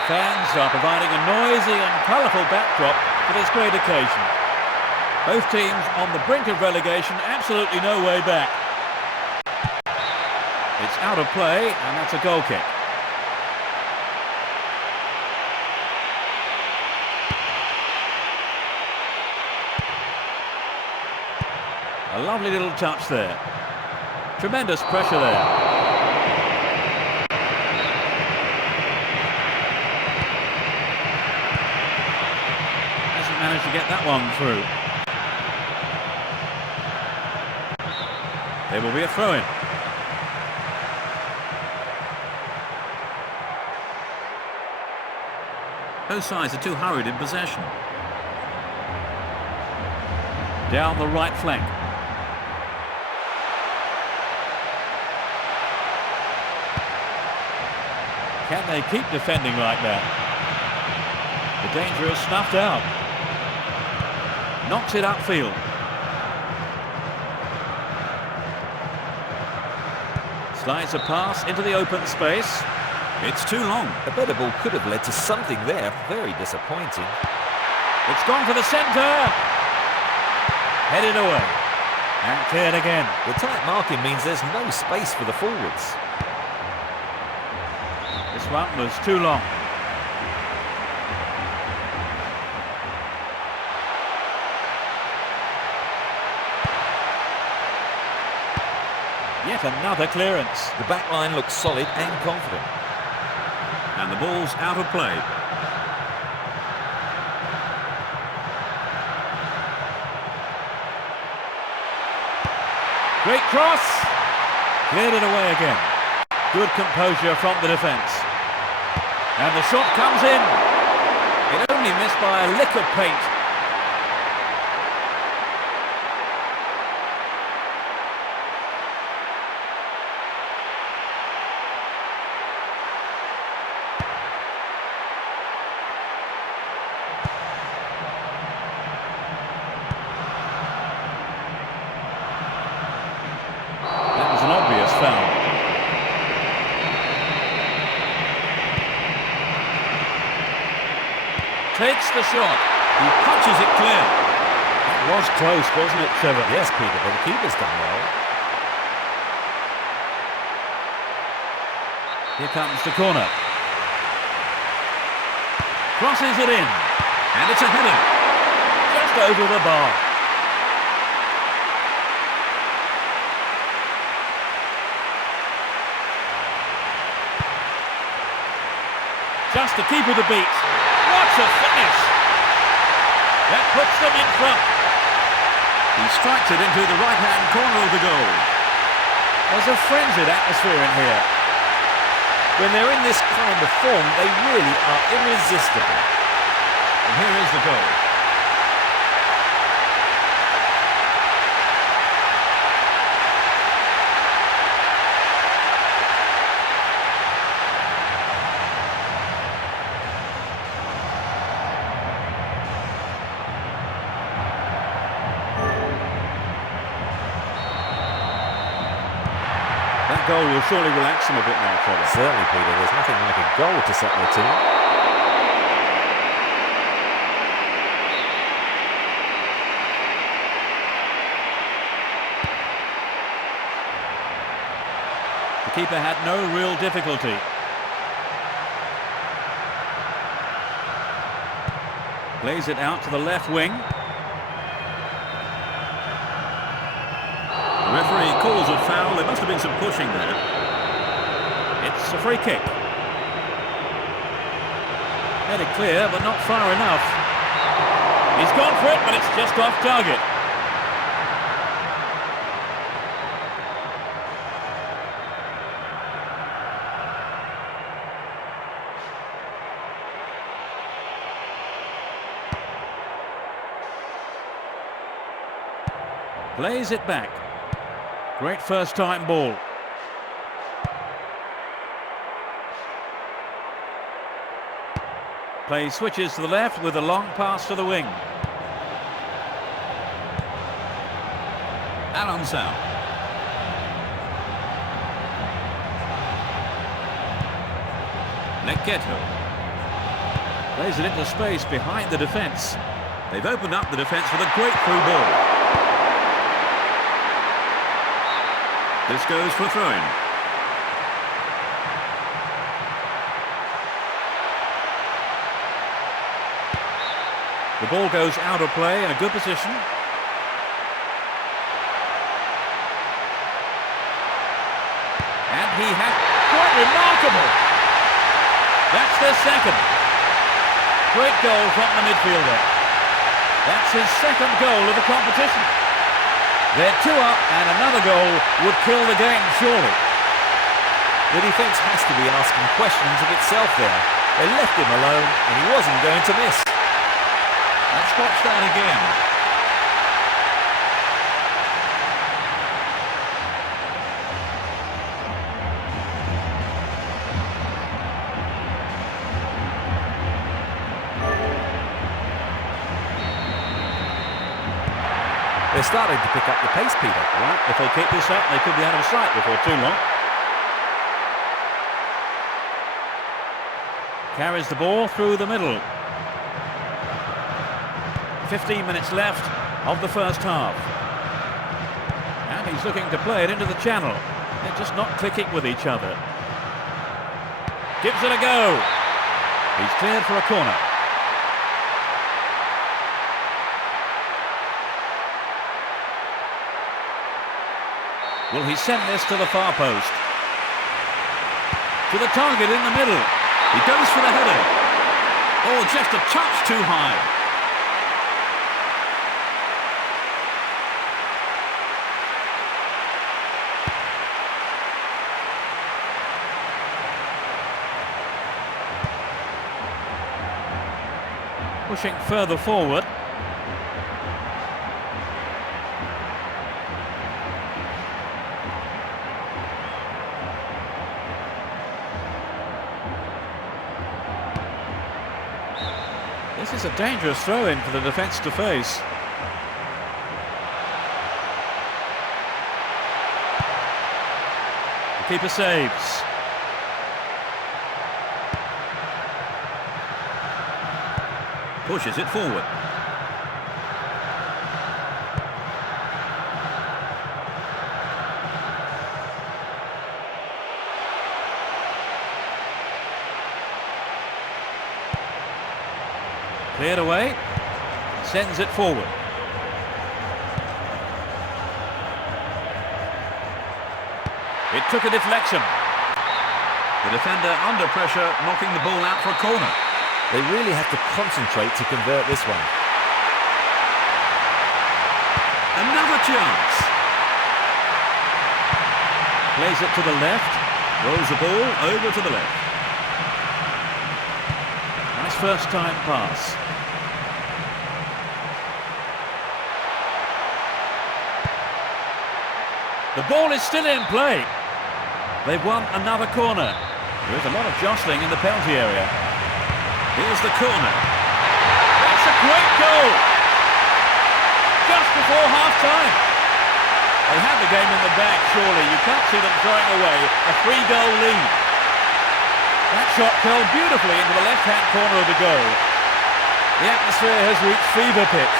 Fans are providing a noisy and colourful backdrop for this great occasion. Both teams on the brink of relegation, absolutely no way back. It's out of play, and that's a goal kick. A lovely little touch there. Tremendous pressure there. Managed to get that one through. There will be a throw-in. Both sides are too hurried in possession. Down the right flank. Can they keep defending like that? The danger is snuffed out. Knocks it upfield. Slides a pass into the open space. It's too long. A better ball could have led to something there. Very disappointing. It's gone for the centre. Headed away. And cleared again. The tight marking means there's no space for the forwards. This one was too long. Yet another clearance. The back line looks solid and confident. And the ball's out of play. Great cross. Cleared it away again. Good composure from the defence. And the shot comes in. It only missed by a lick of paint. That was an obvious foul. Takes the shot. He punches it clear. It was close, wasn't it, Trevor? Yes, Peter, but the keeper's done well. Here comes the corner. Crosses it in. And it's a header. Just over the bar. Just to keep with the beat. What a finish! That puts them in front. He strikes it into the right-hand corner of the goal. There's a frenzied atmosphere in here. When they're in this kind of form, they really are irresistible. And here is the goal. That goal will surely relax them a bit now, Trevor. Certainly, Peter. There's nothing like a goal to set the team. The keeper had no real difficulty. Plays it out to the left wing. The referee calls a foul. There must have been some pushing there. It's a free kick. Headed clear, but not far enough. He's gone for it, but it's just off target. Plays it back. Great first time ball. Play switches to the left with a long pass to the wing. Alonso. Leketo. Plays it into space behind the defence. They've opened up the defence with a great through ball. This goes for a throw-in. The ball goes out of play in a good position. And he had quite remarkable. That's their second. Great goal from the midfielder. That's his second goal of the competition. They're 2 up and another goal would kill the game, surely. The defence has to be asking questions of itself there. They left him alone and he wasn't going to miss. Let's watch that again. They're starting to pick up the pace, Peter. Right, if they keep this up, they could be out of sight before too long. Carries the ball through the middle. 15 minutes left of the first half. And he's looking to play it into the channel. They're just not clicking with each other. Gives it a go. He's cleared for a corner. Will he send this to the far post? To the target in the middle. He goes for the header. Oh, just a touch too high. Pushing further forward. This is a dangerous throw-in for the defence to face. The keeper saves. Pushes it forward. Cleared away. Sends it forward. It took a deflection. The defender under pressure, knocking the ball out for a corner. They really have to concentrate to convert this one. Another chance. Plays it to the left. Rolls the ball over to the left. Nice first time pass. The ball is still in play. They've won another corner. There is a lot of jostling in the penalty area. Here's the corner. That's a great goal! Just before half-time. They have the game in the bag, surely. You can't see them throwing away a 3-goal lead. That shot curled beautifully into the left-hand corner of the goal. The atmosphere has reached fever pitch.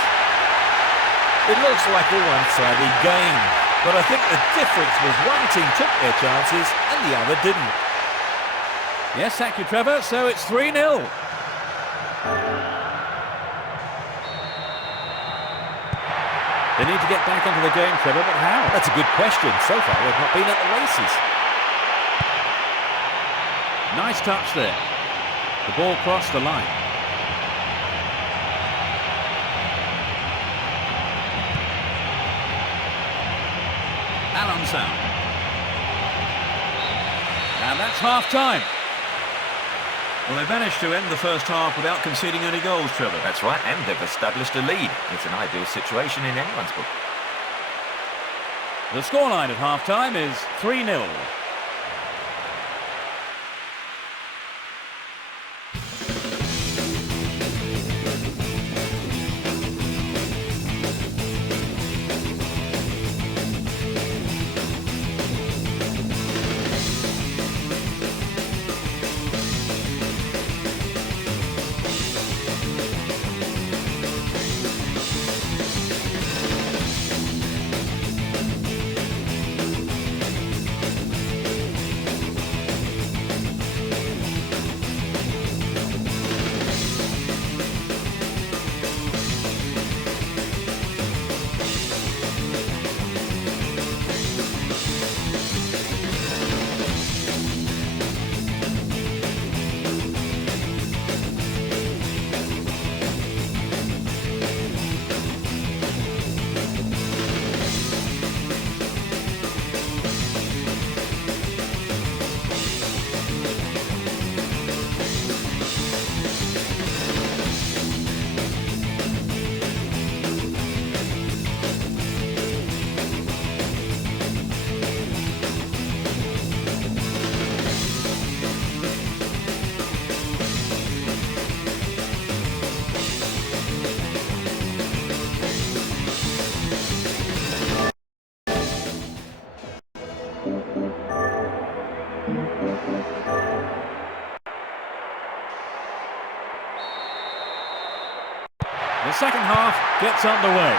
It looks like a one-sided game, but I think the difference was one team took their chances and the other didn't. Yes, thank you, Trevor. So it's 3-0. They need to get back into the game, Trevor, but how? That's a good question. So far, they've not been at the races. Nice touch there. The ball crossed the line. Alan Sound. And that's half-time. Well, they've managed to end the first half without conceding any goals, Trevor. That's right, and they've established a lead. It's an ideal situation in anyone's book. The scoreline at half-time is 3-0. The second half gets underway.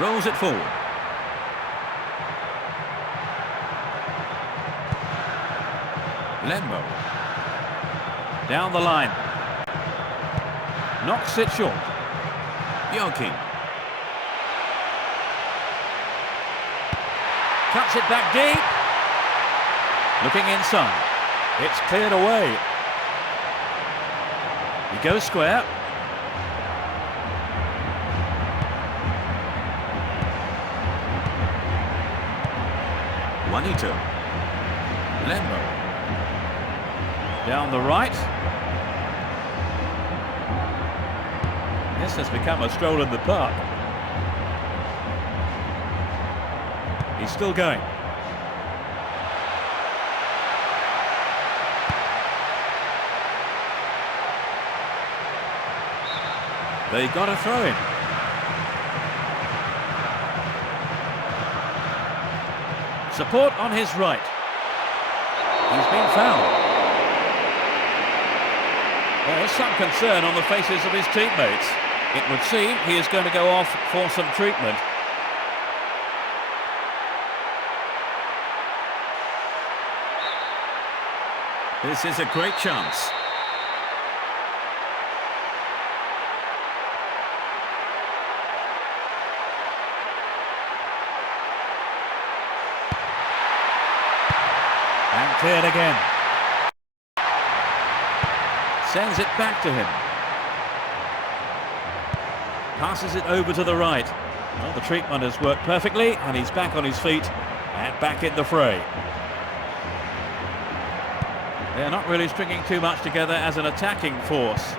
Rolls it forward. Lembo. Down the line. Knocks it short. Joachim. Cuts it back deep. Looking inside. It's cleared away. He goes square. Juanito. Lembo. Down the right. This has become a stroll in the park. He's still going. They got a throw in. Support on his right. He's been fouled. There's some concern on the faces of his teammates. It would seem he is going to go off for some treatment. This is a great chance. And cleared again. Sends it back to him. Passes it over to the right. Well, the treatment has worked perfectly, and he's back on his feet and back in the fray. They're not really stringing too much together as an attacking force.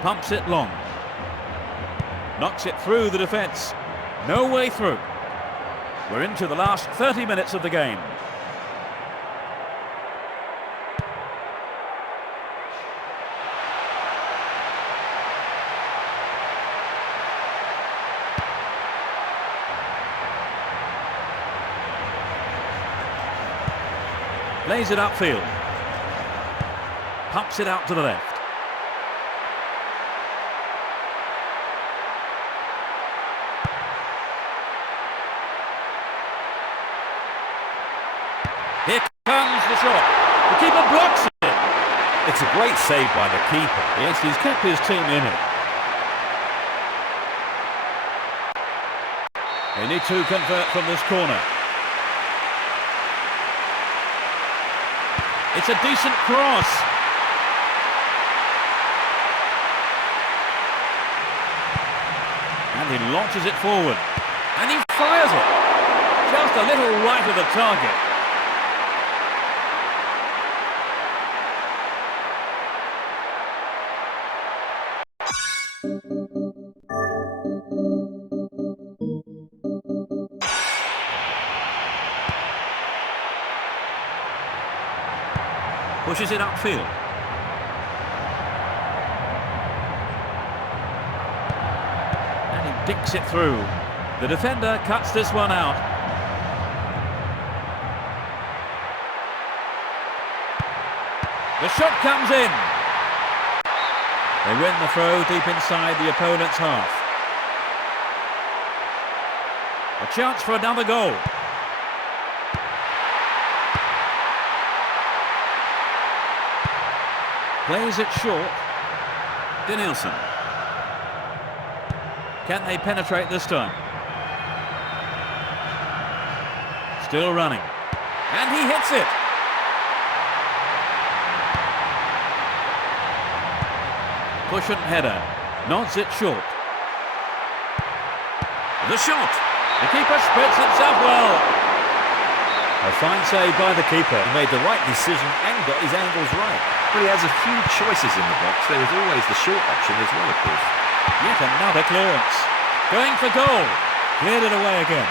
Pumps it long. Knocks it through the defence. No way through. We're into the last 30 minutes of the game. Plays it upfield. Pumps it out to the left. Here comes the shot. The keeper blocks it. It's a great save by the keeper. Yes, he's kept his team in it. They need to convert from this corner. It's a decent cross. And he launches it forward. And he fires it. Just a little right of the target. Pushes it upfield. And he dicks it through. The defender cuts this one out. The shot comes in. They win the throw deep inside the opponent's half. A chance for another goal. Plays it short. Denilson. Can they penetrate this time? Still running. And he hits it. Cushion header. Nods it short. The shot. The keeper spreads himself well. A fine save by the keeper. He made the right decision and got his angles right. Well, he has a few choices in the box. There is always the short option as well, of course. Yet another clearance. Going for goal. Cleared it away again.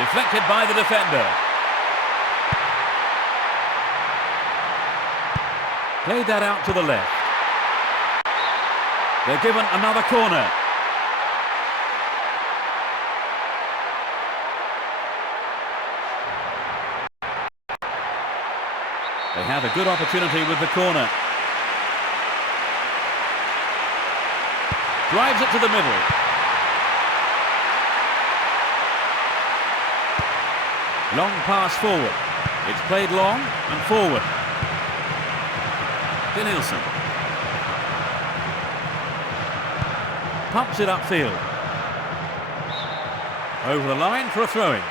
Deflected by the defender. Played that out to the left. They're given another corner. They have a good opportunity with the corner. Drives it to the middle. Long pass forward. It's played long and forward. Denilson. Pumps it upfield. Over the line for a throw-in.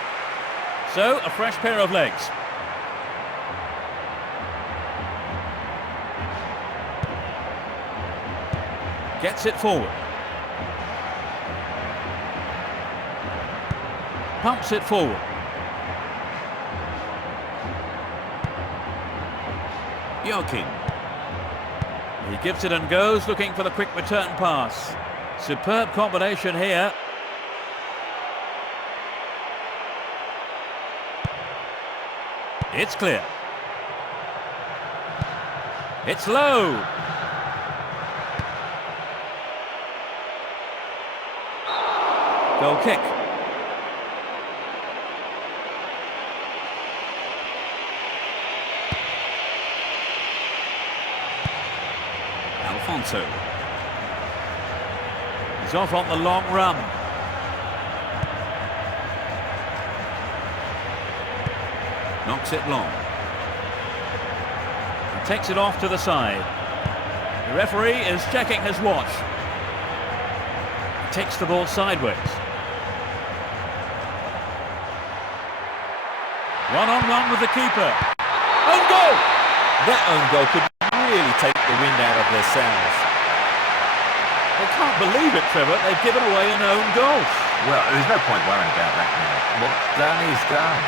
So, a fresh pair of legs. Gets it forward. Pumps it forward. Joachim. He gives it and goes, looking for the quick return pass. Superb combination here. It's clear. It's low. Goal kick. Alfonso. He's off on the long run. Knocks it long. He takes it off to the side. The referee is checking his watch. He takes the ball sideways. One-on-one with the keeper. Own goal! That own goal could really take the wind out of their sails. They can't believe it, Trevor. They've given away an own goal. Well, there's no point worrying about that now. What's done is done.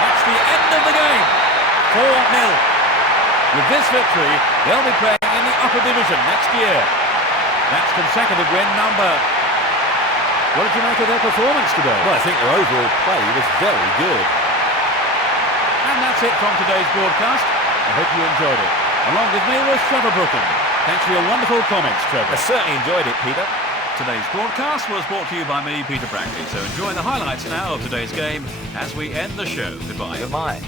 That's the end of the game. 4-0. With this victory, they'll be playing in the upper division next year. That's consecutive win number. What did you make of their performance today? Well, I think their overall play was very good. And that's it from today's broadcast. I hope you enjoyed it. Along with me was Trevor Brooken. Thanks for your wonderful comments, Trevor. I certainly enjoyed it, Peter. Today's broadcast was brought to you by me, Peter Brackley. So enjoy the highlights now of today's game as we end the show. Goodbye. Goodbye.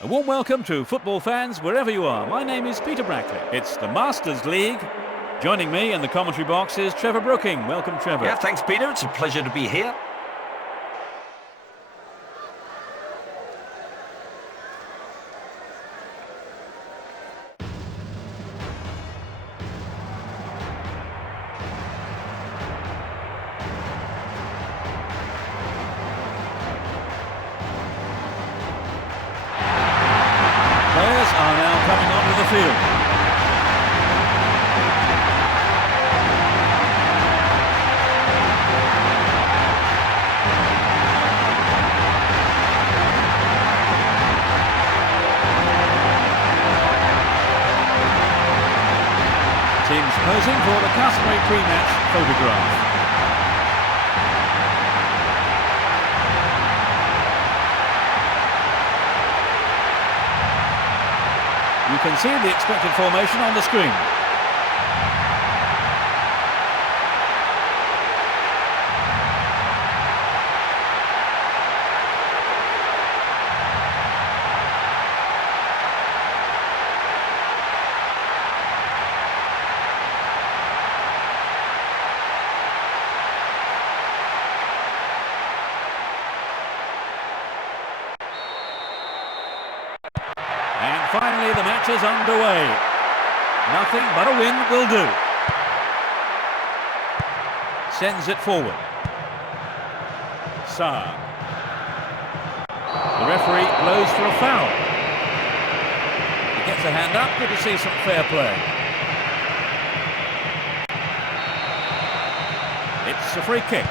A warm welcome to football fans wherever you are. My name is Peter Brackley. It's the Masters League. Joining me in the commentary box is Trevor Brooking. Welcome, Trevor. Yeah, thanks, Peter. It's a pleasure to be here. Players are now coming onto the field. Teams posing for the customary pre-match photograph. You can see the expected formation on the screen. And finally the match is underway. Nothing but a win will do. Sends it forward. Sarr. The referee blows for a foul. He gets a hand up. Good to see some fair play. It's a free kick.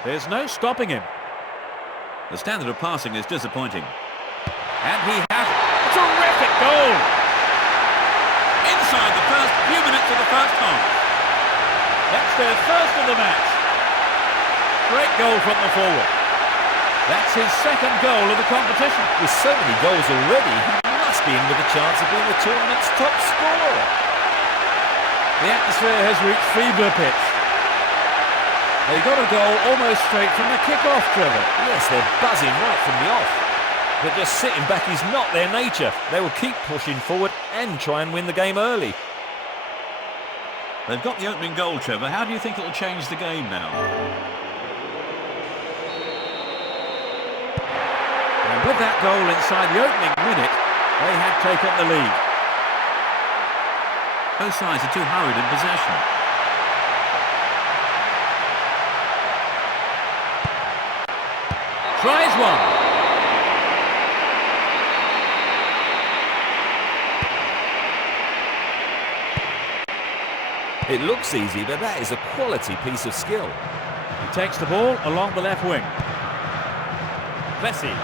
There's no stopping him. The standard of passing is disappointing. And he has a terrific goal. Inside the first few minutes of the first half. That's their first of the match. Great goal from the forward. That's his second goal of the competition. With so many goals already, he must be in with a chance of being the tournament's top scorer. The atmosphere has reached fever pitch. They got a goal almost straight from the kick-off, Trevor. Yes, they're buzzing right from the off. But just sitting back is not their nature. They will keep pushing forward and try and win the game early. They've got the opening goal, Trevor. How do you think it'll change the game now? And with that goal inside the opening minute, they had taken the lead. Both sides are too hurried in possession. Tries one. It looks easy, but that is a quality piece of skill. He takes the ball along the left wing. Messi.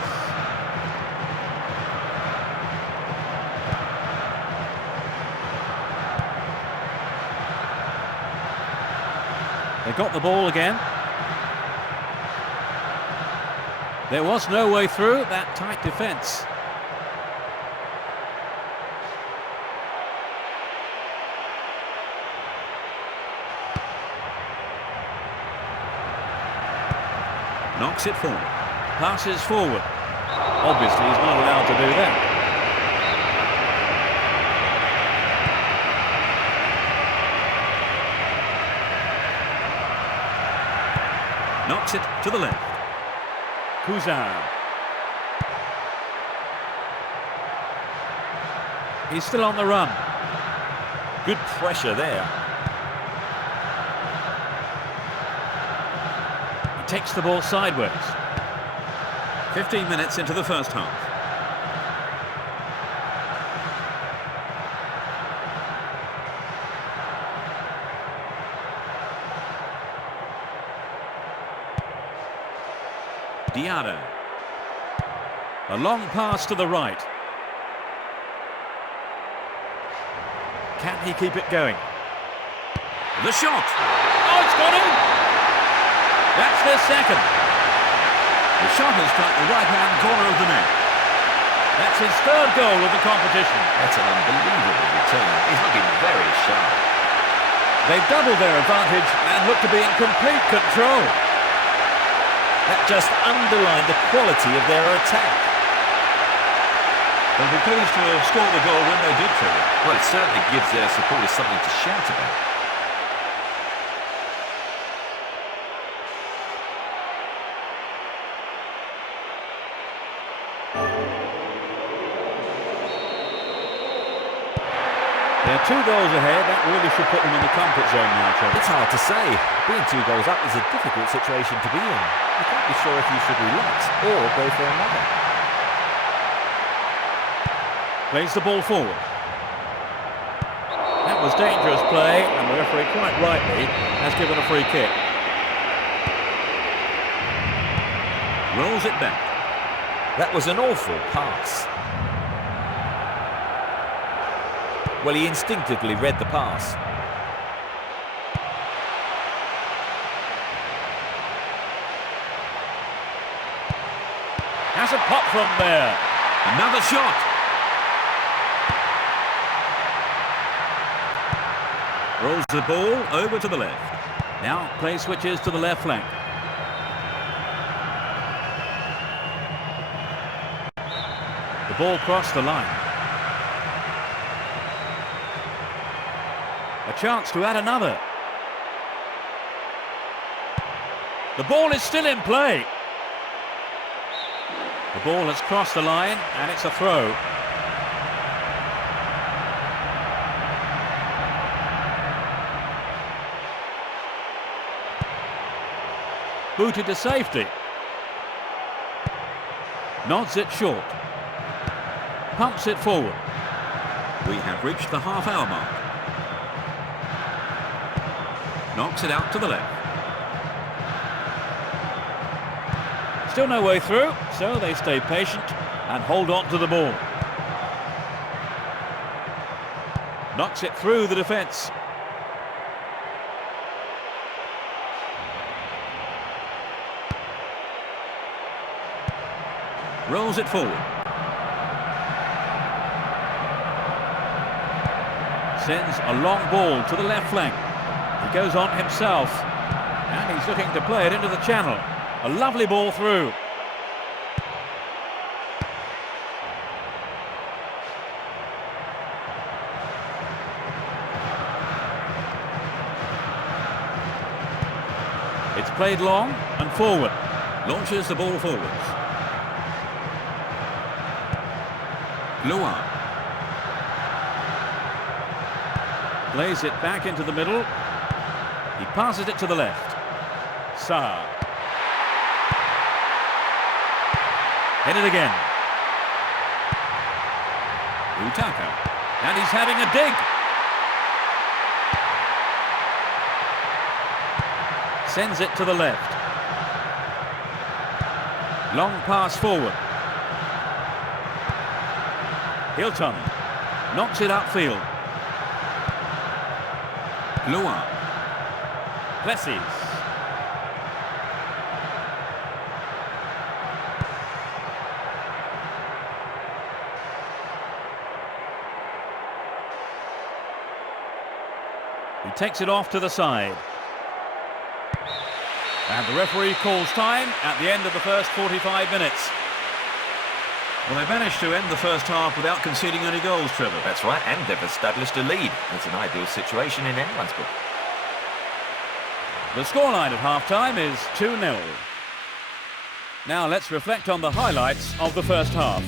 They got the ball again. There was no way through that tight defence. Knocks it forward. Passes forward. Obviously, he's not allowed to do that. Knocks it to the left. Kuzan. He's still on the run. Good pressure there. He takes the ball sideways. 15 minutes into the first half. Diarra. A long pass to the right. Can he keep it going? The shot! Oh, it's gone in! That's their second. The shot has struck the right-hand corner of the net. That's his third goal of the competition. That's an unbelievable return. He's looking very sharp. They've doubled their advantage and look to be in complete control. That just underlined the quality of their attack. They'll be pleased to have scored the goal when they did, Trevor. Well, it certainly gives their supporters something to shout about. They're 2 goals ahead. That really should put them in the comfort zone now, Trevor. It's hard to say. Being 2 goals up is a difficult situation to be in. You can't be sure if you should relax or go for another. Plays the ball forward. That was dangerous play, and the referee quite rightly has given a free kick. Rolls it back. That was an awful pass. Well, he instinctively read the pass. Has a pop from there. Another shot. Rolls the ball over to the left. Now play switches to the left flank. The ball crossed the line. A chance to add another. The ball is still in play. The ball has crossed the line and it's a throw. Booted to safety. Nods it short. Pumps it forward. We have reached the half-hour mark. Knocks it out to the left. Still no way through, so they stay patient and hold on to the ball. Knocks it through the defence. Rolls it forward. Sends a long ball to the left flank. He goes on himself, and he's looking to play it into the channel. A lovely ball through. It's played long and forward. Launches the ball forwards. Luan. Plays it back into the middle. He passes it to the left. Sa. Hit it again. Utaka. And he's having a dig. Sends it to the left. Long pass forward. Hilton knocks it upfield. Luan. Plessis. He takes it off to the side. And the referee calls time at the end of the first 45 minutes. Well, they managed to end the first half without conceding any goals, Trevor. That's right, and they've established a lead. It's an ideal situation in anyone's book. The scoreline at half-time is 2-0. Now let's reflect on the highlights of the first half.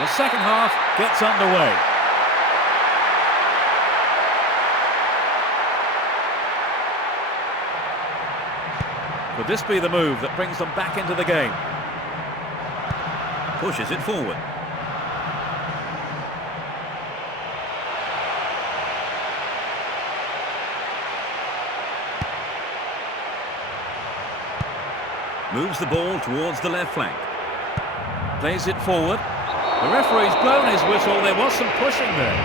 The second half gets underway. Could this be the move that brings them back into the game? Pushes it forward. Moves the ball towards the left flank. Plays it forward. The referee's blown his whistle. There was some pushing there.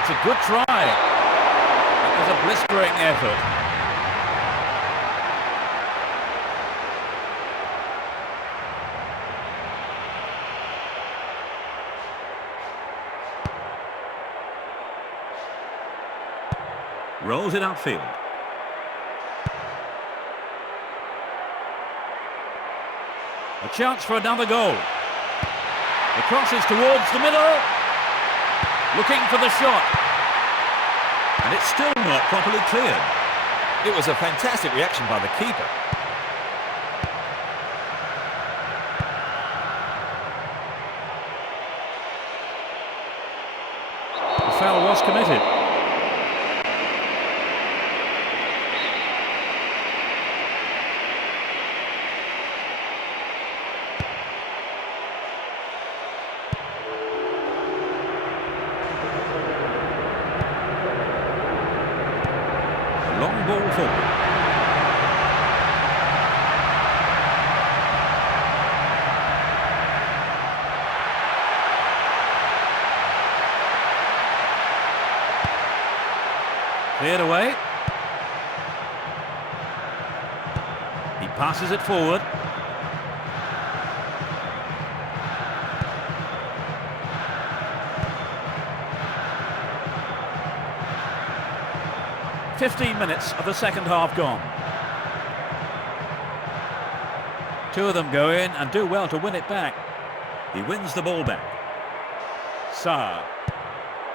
It's a good try. It was a blistering effort. Rolls it upfield. A chance for another goal. The cross is towards the middle. Looking for the shot. And it's still not properly cleared. It was a fantastic reaction by the keeper. The foul was committed. Long ball forward. Cleared away. He passes it forward. "15 minutes of the second half gone. Two of them go in and do well to win it back. He wins the ball back. Sarr.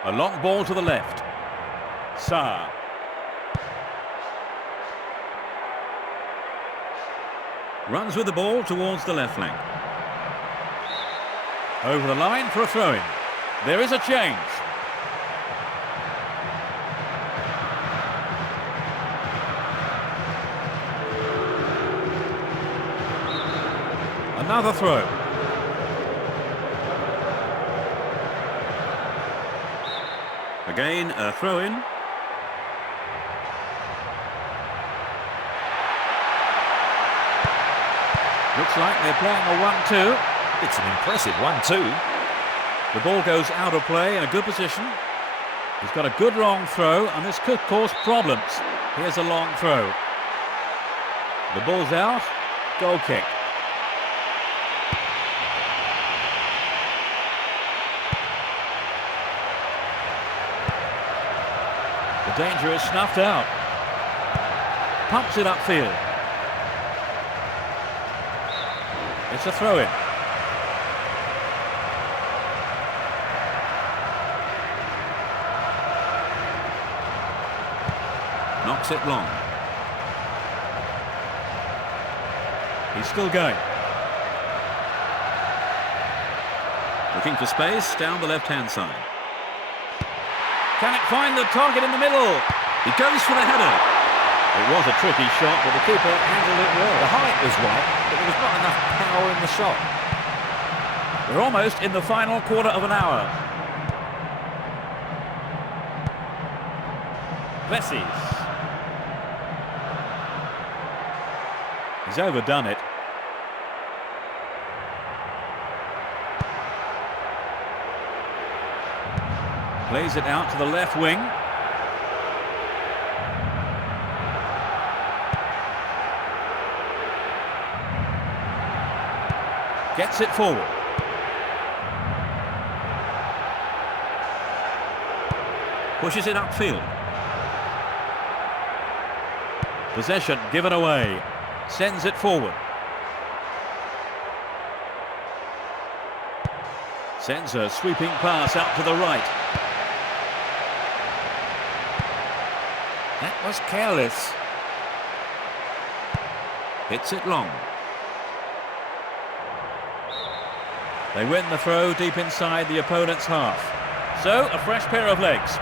A long ball to the left. Sarr. Runs with the ball towards the left flank. Over the line for a throw-in. There is a change. Another throw. Again, a throw-in. Looks like they're playing a 1-2. It's an impressive 1-2. The ball goes out of play in a good position. He's got a good long throw, and this could cause problems. Here's a long throw. The ball's out. Goal kick. The danger is snuffed out. Pumps it upfield. It's a throw-in. Knocks it long. He's still going. Looking for space down the left-hand side. Can it find the target in the middle? He goes for the header. It was a tricky shot, but the keeper handled it well. The height was right, but there was not enough power in the shot. We're almost in the final quarter of an hour. Vessies. He's overdone it. Plays it out to the left wing. Gets it forward. Pushes it upfield. Possession given away. Sends it forward. Sends a sweeping pass out to the right. That was careless. Hits it long. They win the throw deep inside the opponent's half. So, a fresh pair of legs.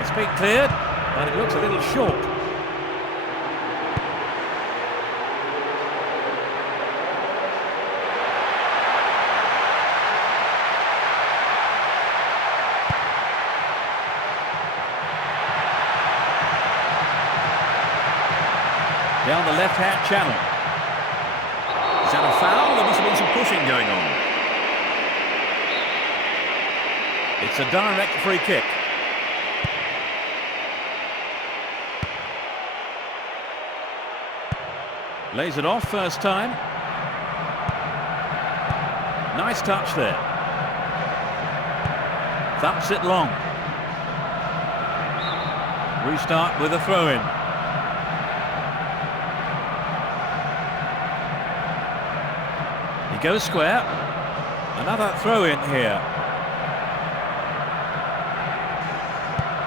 It's been cleared, but it looks a little short. Down the left-hand channel. Is that a foul? There must have been some pushing going on. It's a direct free kick. Lays it off first time. Nice touch there. Thumps it long. Restart with a throw-in. He goes square. Another throw-in here.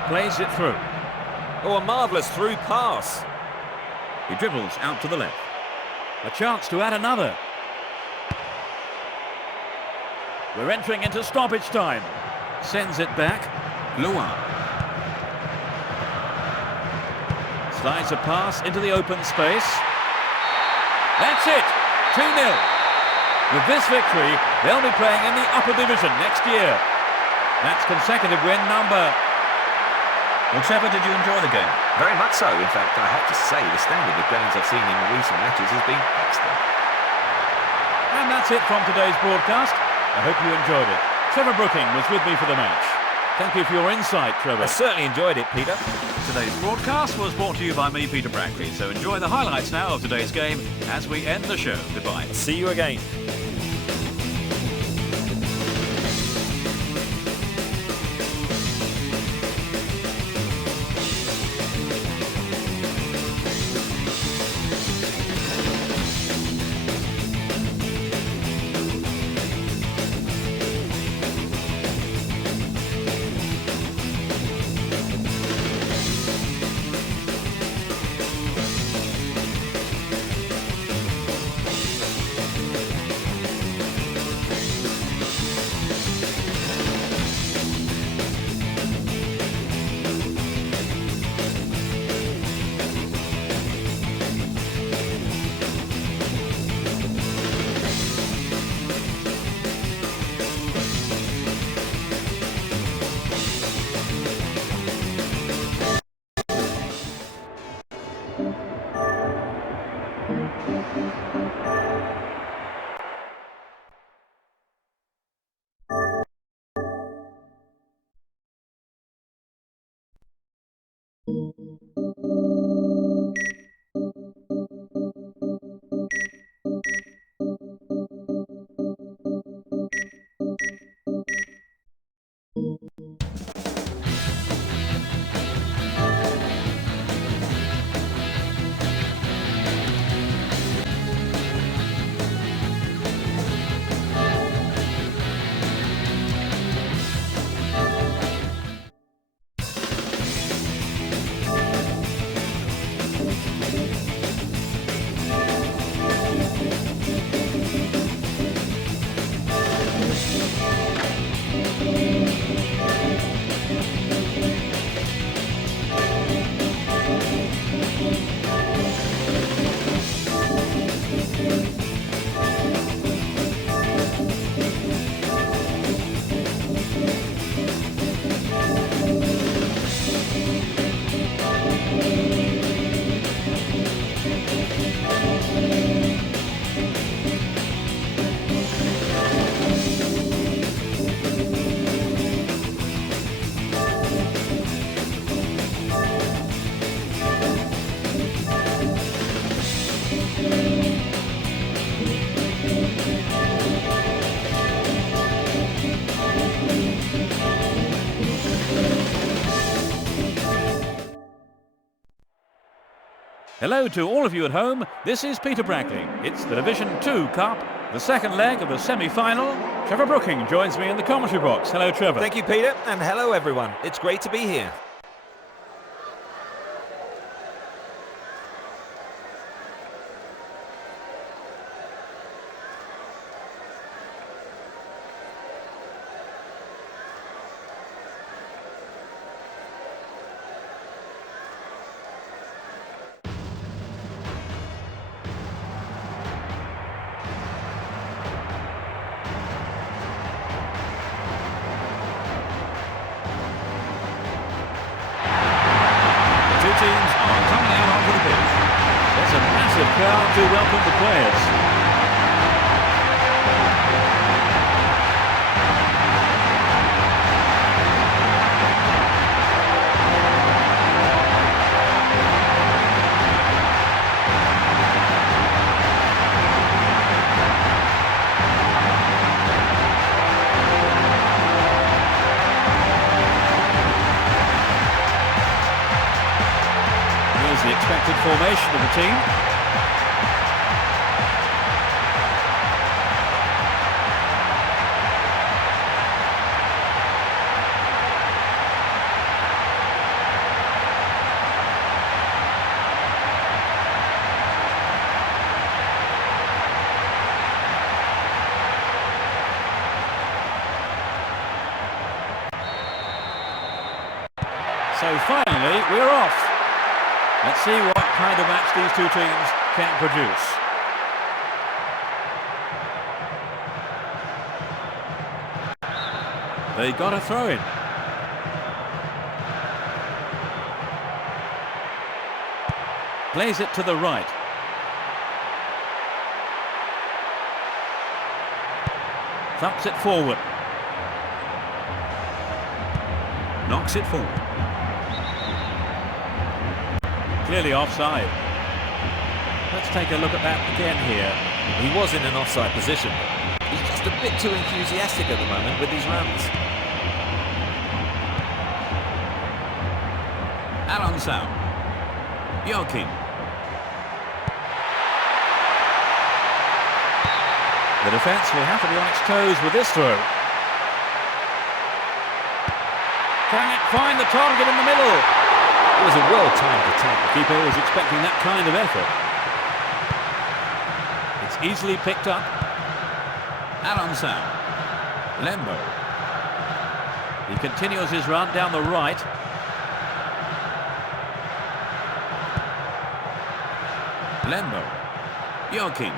Plays it through. Oh, a marvellous through pass. He dribbles out to the left. A chance to add another. We're entering into stoppage time. Sends it back. Luan. Slides a pass into the open space. That's it. 2-0. With this victory, they'll be playing in the upper division next year. That's consecutive win number. Well, Trevor, did you enjoy the game? Very much so. In fact, I have to say the standard of games I've seen in recent matches has been excellent. And that's it from today's broadcast. I hope you enjoyed it. Trevor Brooking was with me for the match. Thank you for your insight, Trevor. I certainly enjoyed it, Peter. Today's broadcast was brought to you by me, Peter Brackley. So enjoy the highlights now of today's game as we end the show. Goodbye. See you again. Hello to all of you at home. This is Peter Brackley. It's the Division 2 Cup, the second leg of the semi-final. Trevor Brooking joins me in the commentary box. Hello, Trevor. Thank you, Peter, and hello, everyone. It's great to be here. Teams are coming out onto the pitch. There's a massive crowd to welcome the players. The expected formation of the team. So finally, we're off. Let's see what kind of match these two teams can produce. They got a throw in. Plays it to the right. Thumps it forward. Knocks it forward. Clearly offside. Let's take a look at that again here. He was in an offside position. He's just a bit too enthusiastic at the moment with his runs. Alonso. Joaquin. The defence will have to be on its toes with this throw. Can it find the target in the middle? It was a well-timed attack. The keeper was expecting that kind of effort. It's easily picked up. Alonso. Lembo. He continues his run down the right. Lembo. Joaquin.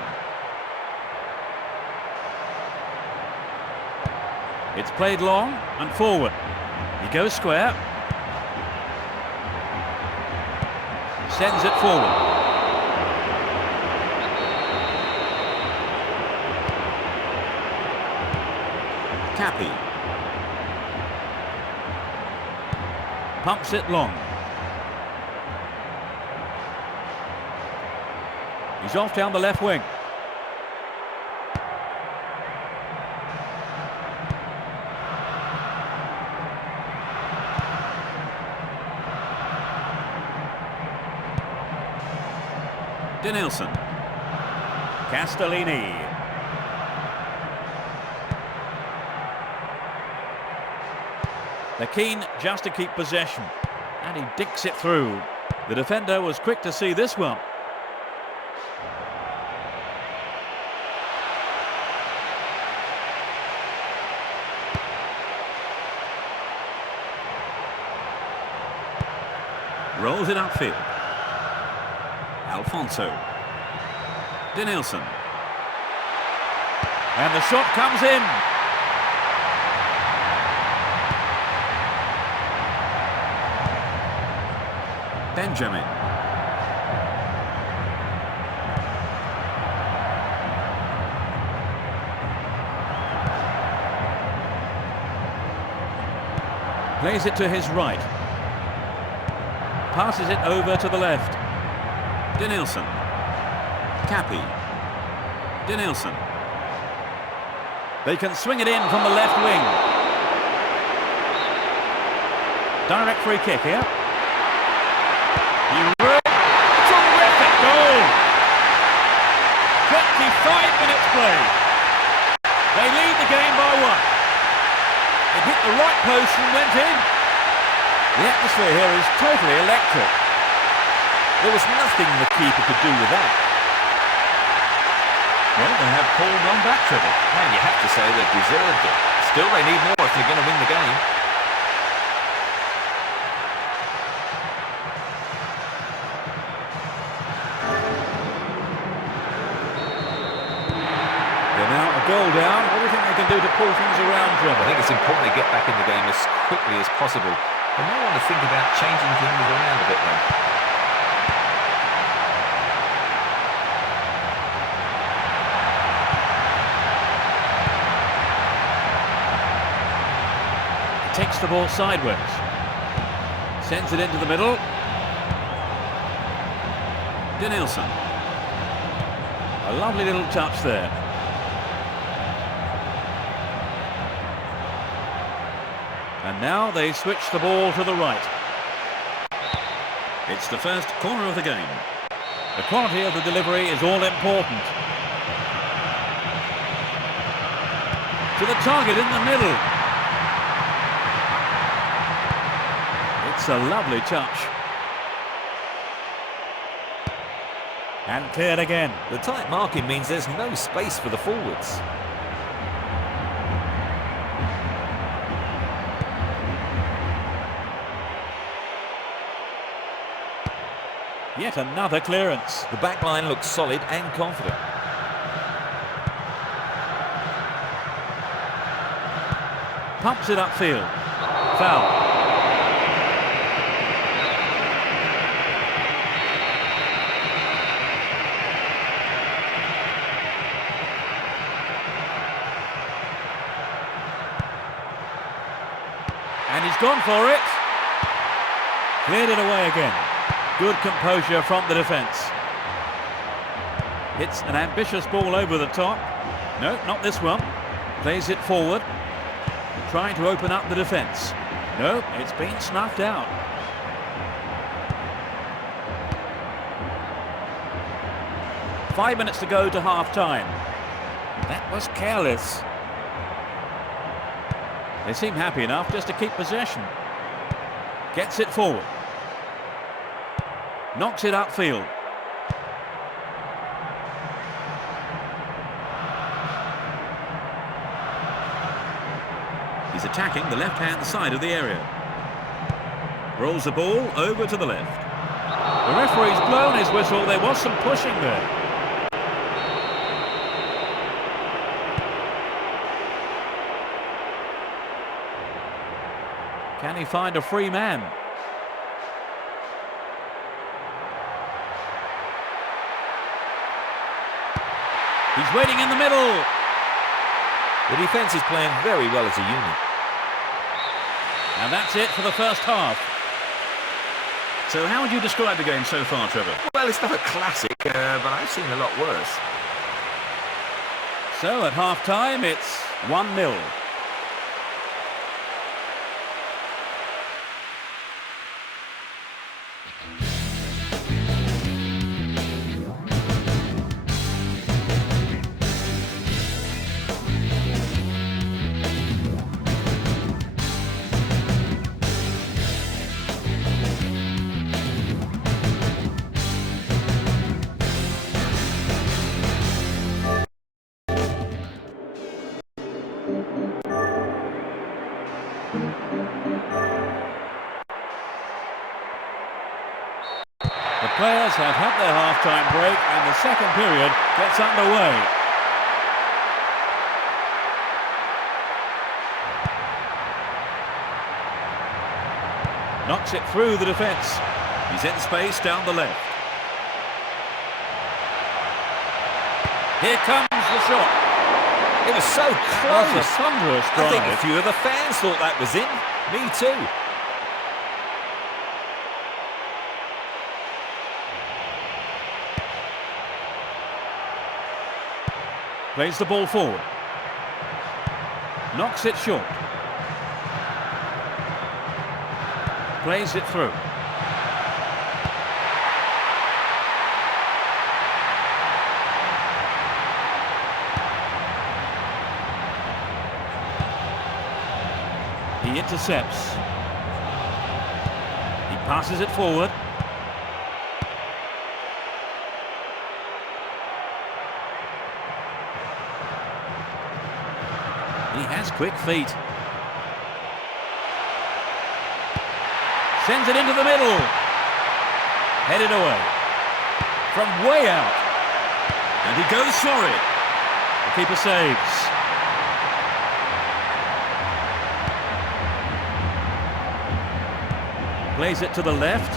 It's played long and forward. He goes square. Sends it forward. Cappy. Pumps it long. He's off down the left wing. Denilson. Castellini. They're keen just to keep possession. And he dinks it through. The defender was quick to see this one. Rolls it upfield. Alfonso. Denilson. And the shot comes in. Benjamin. Plays it to his right. Passes it over to the left. Denilson. Cappy. Denilson. They can swing it in from the left wing. Direct free kick here. Terrific! played. They lead the game by 1. It hit the right post and went in. The atmosphere here is totally electric. There was nothing the keeper could do with that. Well, they have pulled one back, Trevor. And you have to say they've deserved it. Still, they need more if they're going to win the game. They're now a goal down. What do you think they can do to pull things around, Trevor? I think it's important to get back in the game as quickly as possible. They may want to think about changing things around a bit though. Takes the ball sideways. Sends it into the middle. Denilson. A lovely little touch there. And now they switch the ball to the right. It's the first corner of the game. The quality of the delivery is all important. To the target in the middle. It's a lovely touch. And cleared again. The tight marking means there's no space for the forwards. Yet another clearance. The back line looks solid and confident. Pumps it upfield. Foul. And he's gone for it. Cleared it away again. Good composure from the defence. It's an ambitious ball over the top. No, not this one. Plays it forward. Trying to open up the defence. No, it's been snuffed out. Five minutes to go to half-time. That was careless. They seem happy enough just to keep possession. Gets it forward. Knocks it upfield. He's attacking the left-hand side of the area. Rolls the ball over to the left. The referee's blown his whistle. There was some pushing there. Can he find a free man? He's waiting in the middle. The defence is playing very well as a unit. And that's it for the first half. So how would you describe the game so far, Trevor? Well, it's not a classic, but I've seen a lot worse. So at half-time, it's 1-0. The players have had their half-time break and the second period gets underway. Knocks it through the defence. He's in space down the left. Here comes the shot. It was so That's close. a thunderous I drive. think a few of the fans thought that was in. Me too. Plays the ball forward. Knocks it short. Plays it through. intercepts. He passes it forward. He has quick feet. Sends it into the middle. Headed away. From way out. And he goes for it. The keeper saves. Plays it to the left.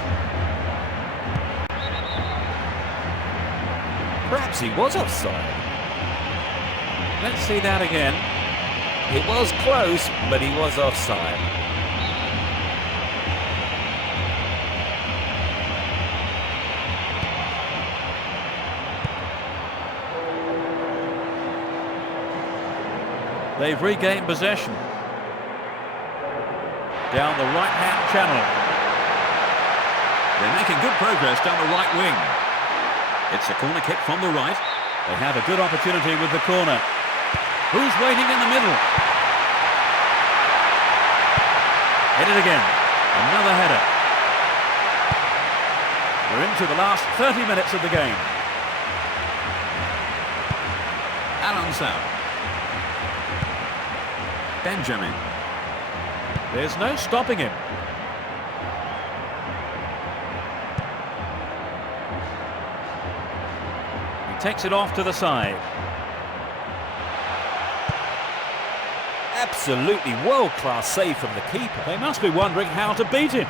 Perhaps he was offside. Let's see that again. It was close, but he was offside. They've regained possession. Down the right-hand channel. They're making good progress down the right wing. It's a corner kick from the right. They have a good opportunity with the corner. Who's waiting in the middle? Hit it again. Another header. We're into the last 30 minutes of the game. Alonso. Benjamin. There's no stopping him. He takes it off to the side. Absolutely world-class save from the keeper. They must be wondering how to beat him.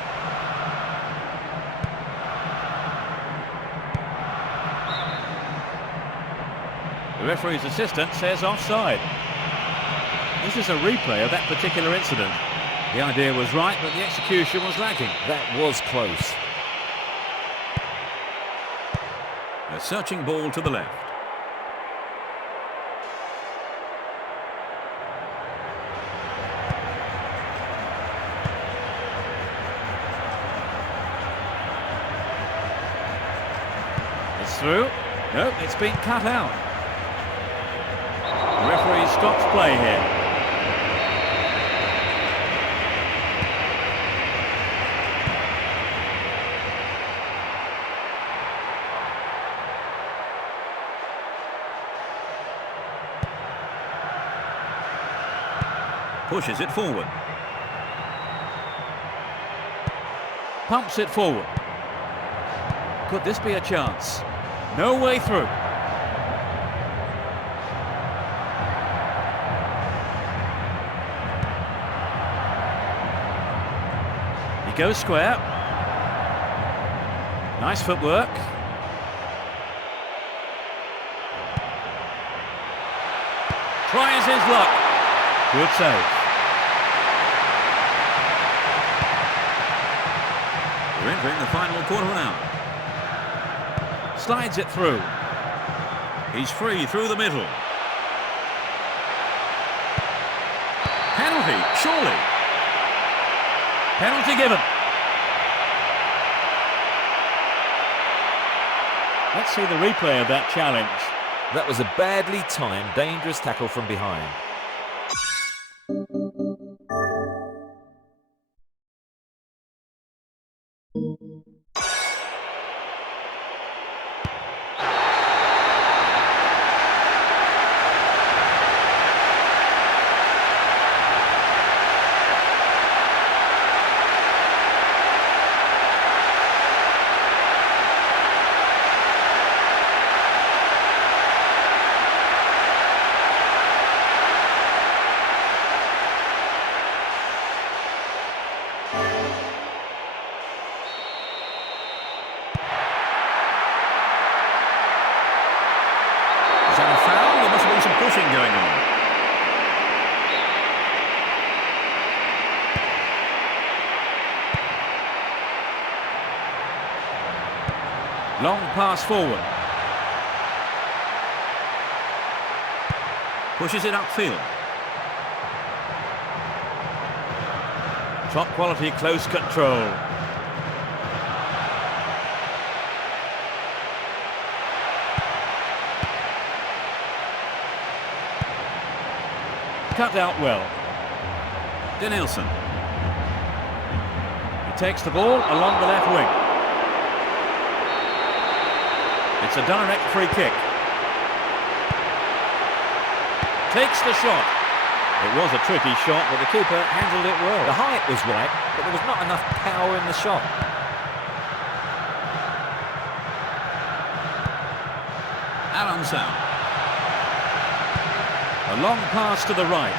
The referee's assistant says offside. This is a replay of that particular incident. The idea was right, but the execution was lacking. That was close. A searching ball to the left. It's through. No, it's been cut out. The referee stops play here. Pushes it forward. Pumps it forward. Could this be a chance? No way through. He goes square. Nice footwork. Tries his luck. Good save. We're entering the final quarter of an hour. Slides it through. He's free through the middle. Penalty, surely. Penalty given. Let's see the replay of that challenge. That was a badly timed, dangerous tackle from behind. Pushing going on. Long pass forward. Pushes it upfield. Top quality close control. Cut out well. Denilson. takes the ball along the left wing. It's a direct free kick. Takes the shot. It was a tricky shot, but the keeper handled it well. The height was right, but there was not enough power in the shot. Alonso. A long pass to the right.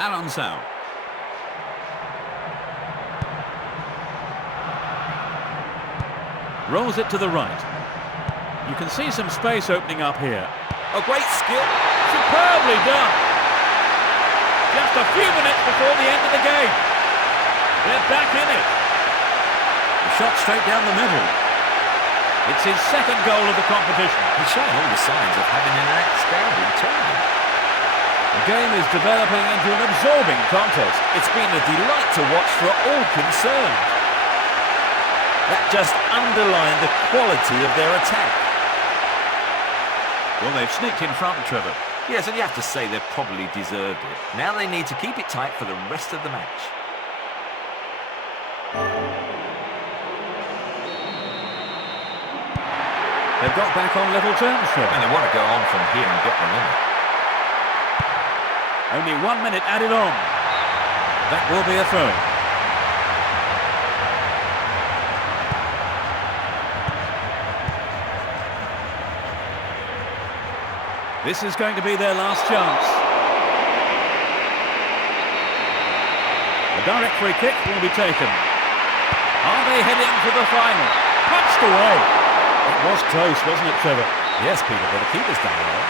Alonso. Rolls it to the right. You can see some space opening up here. A great skill. Superbly done. Just a few minutes before the end of the game. They're back in it. The shot straight down the middle. It's his second goal of the competition. He's showing all the signs of having an outstanding tournament. The game is developing into an absorbing contest. It's been a delight to watch for all concerned. That just underlined the quality of their attack. Well, they've sneaked in front, Trevor. Yes, and you have to say they probably deserved it. Now they need to keep it tight for the rest of the match. They've got back on level terms, Trevor. And they want to go on from here and get the limit. Only 1 minute added on. That will be a throw. This is going to be their last chance. A direct free kick will be taken. Are they heading for the final? Punched away. It was close, wasn't it, Trevor? Yes, Peter, but the keeper's done well.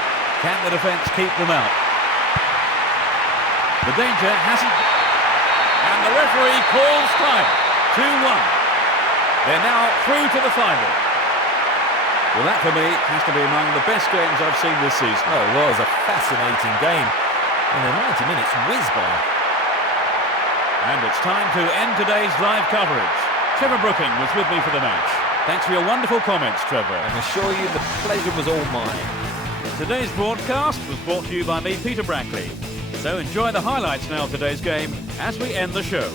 Can the defence keep them out? The danger hasn't... And the referee calls time. 2-1. They're now through to the final. Well, that for me has to be among the best games I've seen this season. Oh, it was a fascinating game. And the 90 minutes whizzed by. And it's time to end today's live coverage. Trevor Brooking was with me for the match. Thanks for your wonderful comments, Trevor. I can assure you the pleasure was all mine. Today's broadcast was brought to you by me, Peter Brackley. So enjoy the highlights now of today's game as we end the show.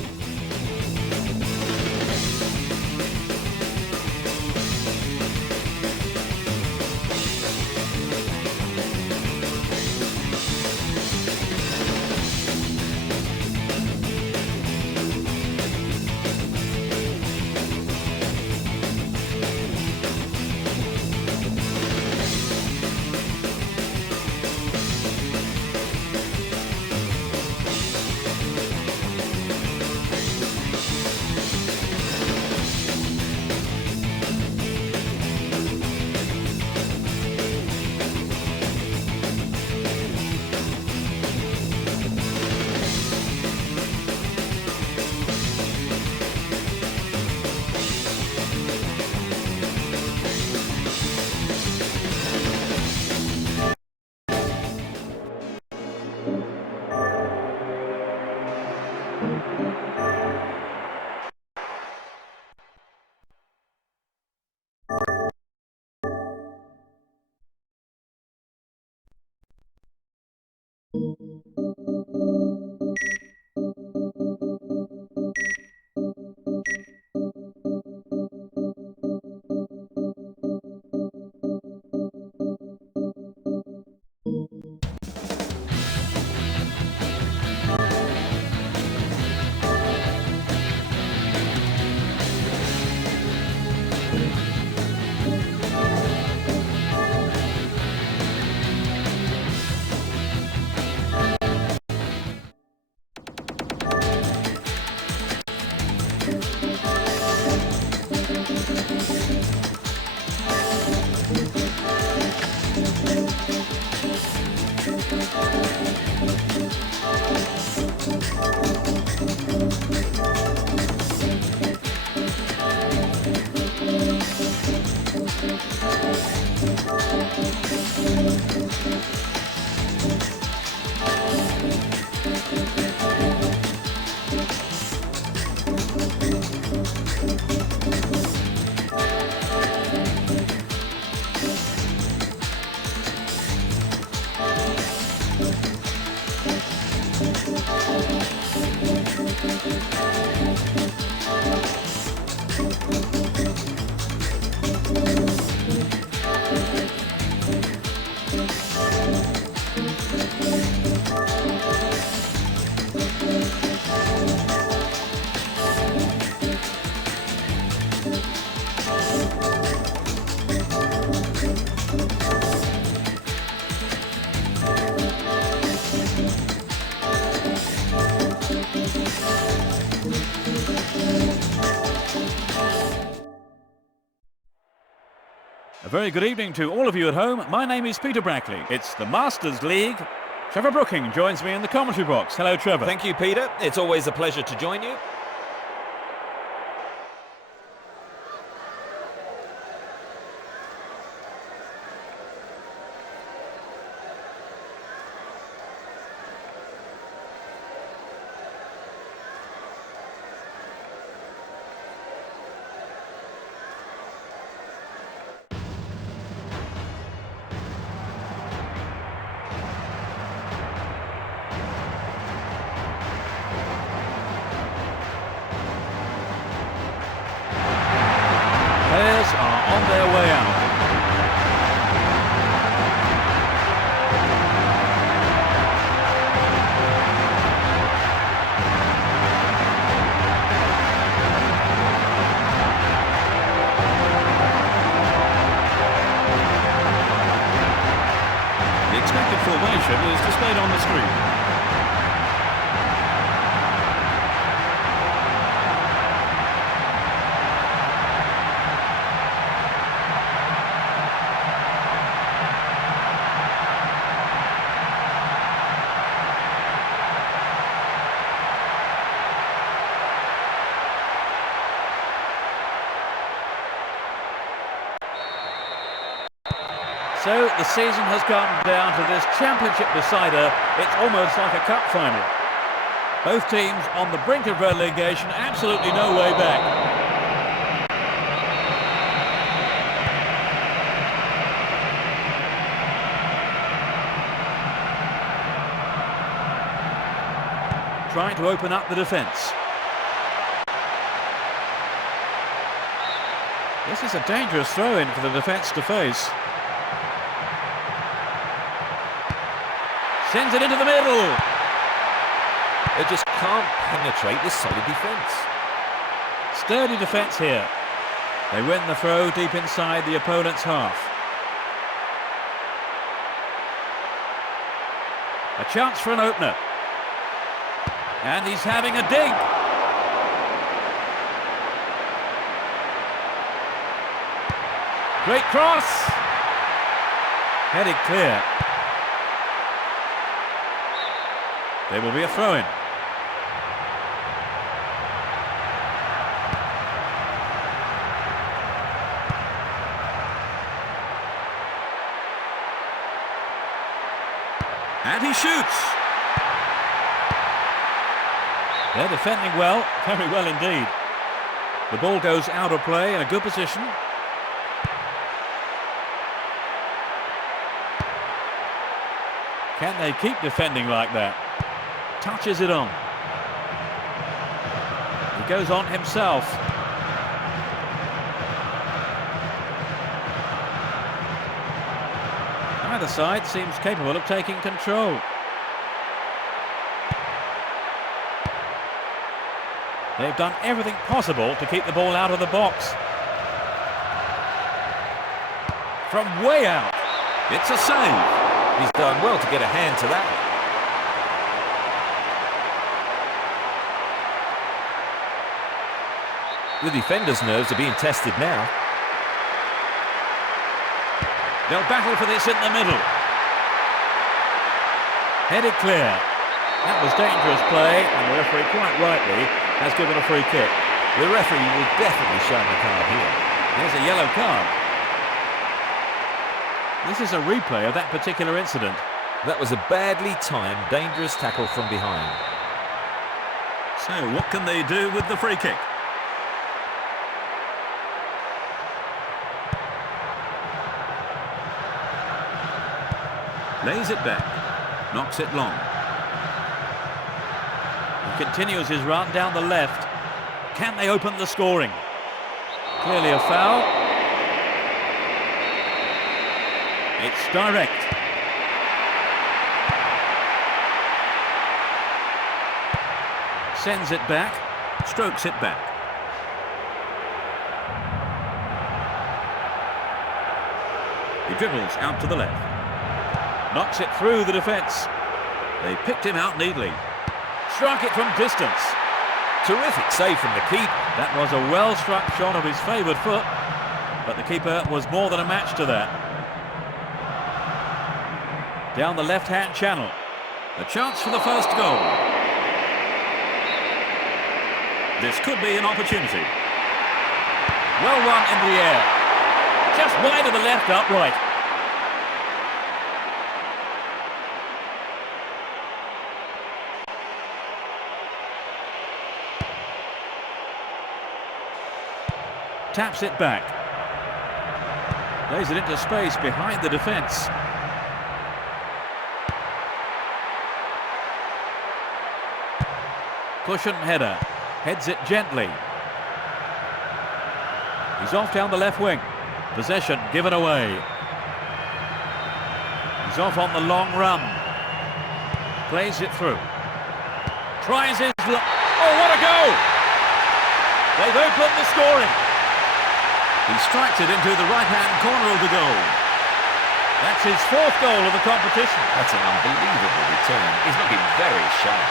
A very good evening to all of you at home. My name is Peter Brackley. It's the Masters League. Trevor Brooking joins me in the commentary box. Hello, Trevor. Thank you, Peter. It's always a pleasure to join you. Players are on their way out. The expected formation is displayed on the screen. So the season has come down to this championship decider. It's almost like a cup final. Both teams on the brink of relegation, absolutely no way back. Trying to open up the defence. This is a dangerous throw-in for the defence to face. Sends it into the middle. They just can't penetrate this solid defence. Sturdy defence here. They win the throw deep inside the opponent's half. A chance for an opener. And he's having a dig. Great cross. Headed clear. There will be a throw-in. And he shoots. They're defending well, very well indeed. The ball goes out of play in a good position. Can they keep defending like that? Touches it on. He goes on himself. Either side seems capable of taking control. They've done everything possible to keep the ball out of the box. From way out. It's a save. He's done well to get a hand to that. The defenders' nerves are being tested now. They'll battle for this in the middle. Headed clear. That was dangerous play, and the referee quite rightly has given a free kick. The referee will definitely show him a card here. There's a yellow card. This is a replay of that particular incident. That was a badly timed, dangerous tackle from behind. So what can they do with the free kick? Lays it back. Knocks it long. He continues his run down the left. Can they open the scoring? Clearly a foul. It's direct. Sends it back. Strokes it back. He dribbles out to the left. Knocks it through the defence. They picked him out neatly. Struck it from distance. Terrific save from the keeper. That was a well-struck shot of his favoured foot, but the keeper was more than a match to that. Down the left-hand channel. A chance for the first goal. This could be an opportunity. Well run in the air. Just wide of the left upright. Taps it back. Lays it into space behind the defence. Cushion header. Heads it gently. He's off down the left wing. Possession given away. He's off on the long run. Plays it through. Tries his... Oh, what a goal! They've opened the scoring. He strikes it into the right-hand corner of the goal. That's his fourth goal of the competition. That's an unbelievable return. He's looking very sharp.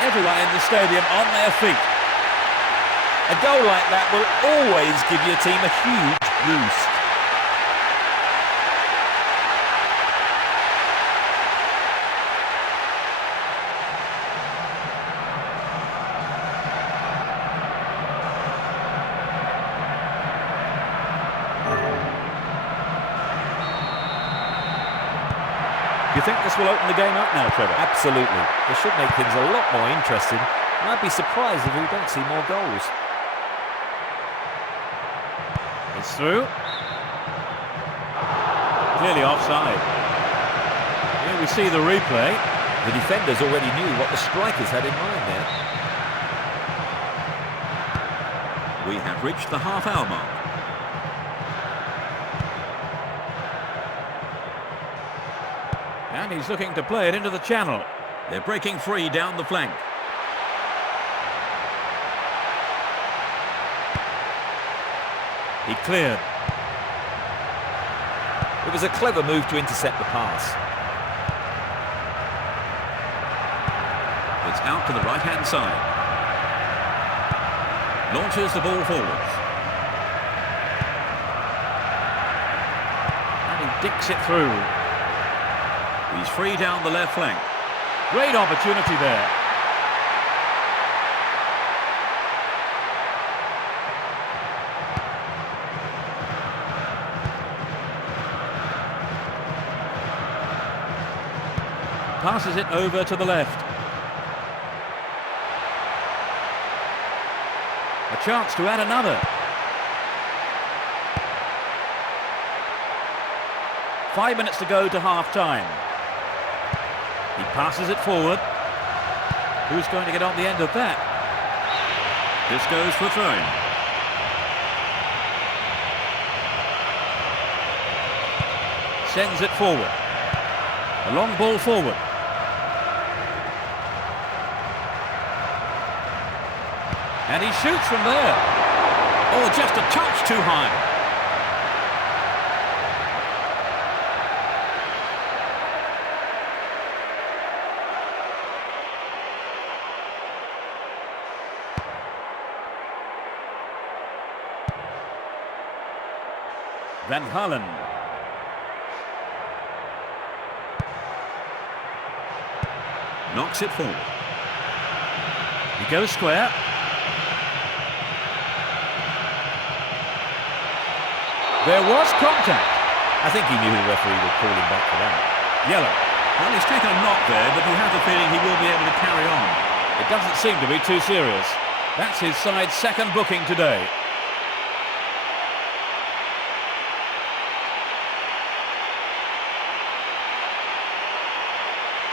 Everyone in the stadium on their feet. A goal like that will always give your team a huge boost. Do you think this will open the game up now, Trevor? Absolutely. It should make things a lot more interesting. And I'd be surprised if we don't see more goals. It's through. Clearly offside. Here we see the replay. The defenders already knew what the strikers had in mind there. We have reached the half-hour mark. And he's looking to play it into the channel. They're breaking free down the flank. He cleared. It was a clever move to intercept the pass. It's out to the right-hand side. Launches the ball forwards. And he dicks it through. He's free down the left flank. Great opportunity there. Passes it over to the left. A chance to add another. Five minutes to go to half-time. He passes it forward. Who's going to get on the end of that? This goes for throwing. Sends it forward. A long ball forward. And he shoots from there. Oh, just a touch too high. Van Halen. Knocks it forward. He goes square. There was contact. I think he knew the referee would call him back for that. Yellow. Well, he's taken a knock there, but you have the feeling he will be able to carry on. It doesn't seem to be too serious. That's his side's second booking today.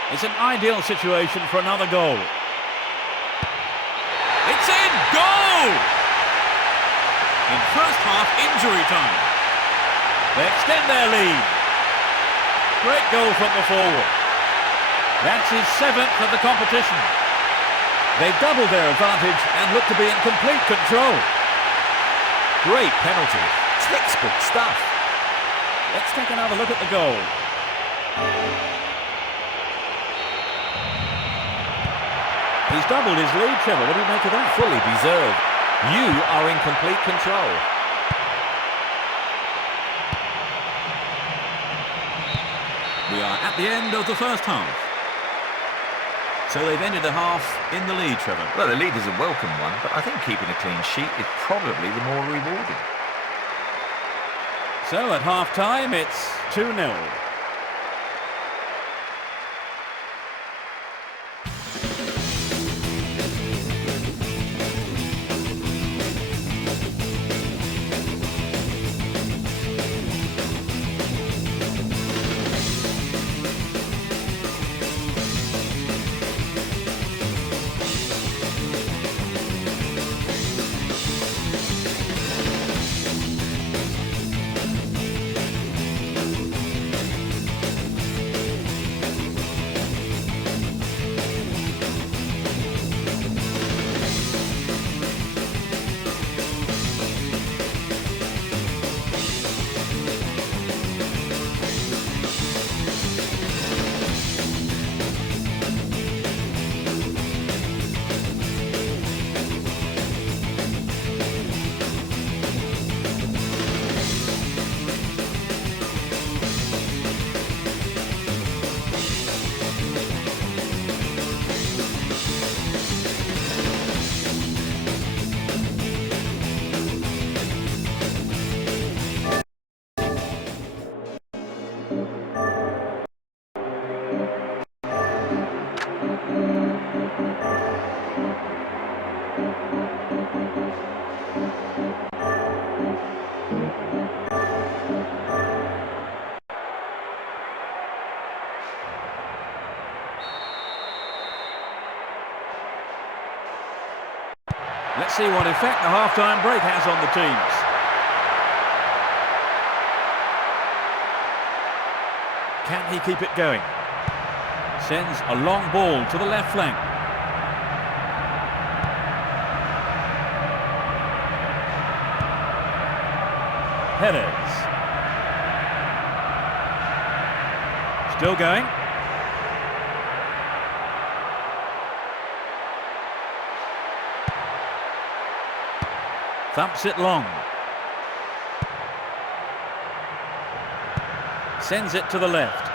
It's an ideal situation for another goal. It's in! Goal! In first half injury time. They extend their lead. Great goal from the forward. That's his 7th of the competition. They doubled their advantage and look to be in complete control. Great penalty. Textbook stuff. Let's take another look at the goal. He's doubled his lead, Trevor. What do you make of that? Fully deserved. You are in complete control. We are at the end of the first half. So they've ended the half in the lead, Trevor. Well, the lead is a welcome one, but I think keeping a clean sheet is probably the more rewarding. So at half-time, it's 2-0. Let's see what effect the half-time break has on the teams. Can he keep it going? Sends a long ball to the left flank. Headers. Still going. Thumps it long. Sends it to the left.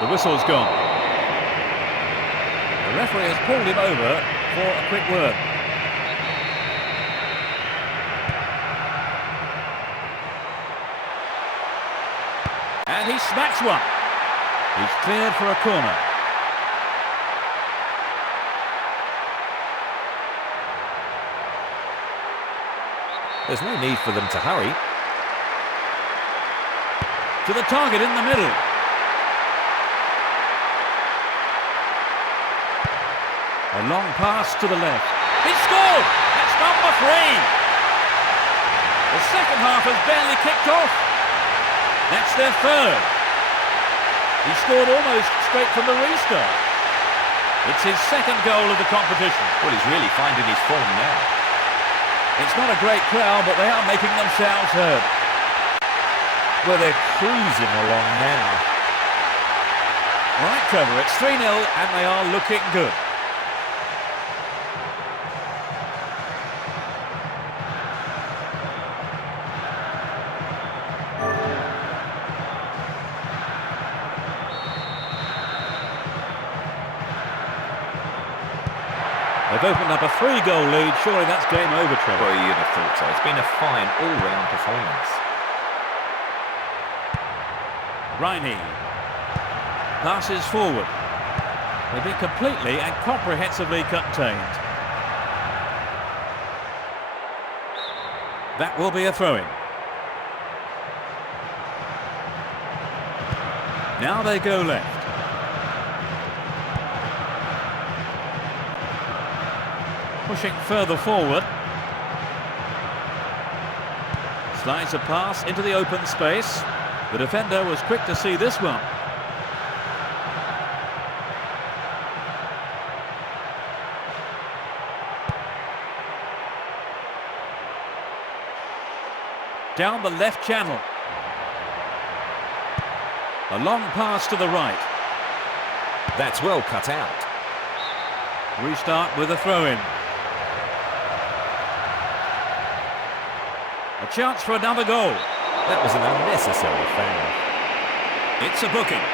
The whistle's gone. The referee has pulled him over for a quick word. And he smacks one. He's cleared for a corner. There's no need for them to hurry. To the target in the middle. A long pass to the left. He scored! That's number 3. The second half has barely kicked off. That's their 3rd. He scored almost straight from the restart. It's his 2nd goal of the competition. Well, he's really finding his form now. It's not a great crowd, but they are making themselves heard. Well, they're cruising along now. Right, Trevor, it's 3-0 and they are looking good. They've opened up a 3-goal lead. Surely that's game over, Trevor. Well, you'd have thought so. It's been a fine all-round performance. Riney passes forward. They've been completely and comprehensively contained. That will be a throw-in. Now they go left. Pushing further forward. Slides a pass into the open space. The defender was quick to see this one. Down the left channel. A long pass to the right. That's well cut out. Restart with a throw-in. A chance for another goal. That was an unnecessary foul. It's a booking.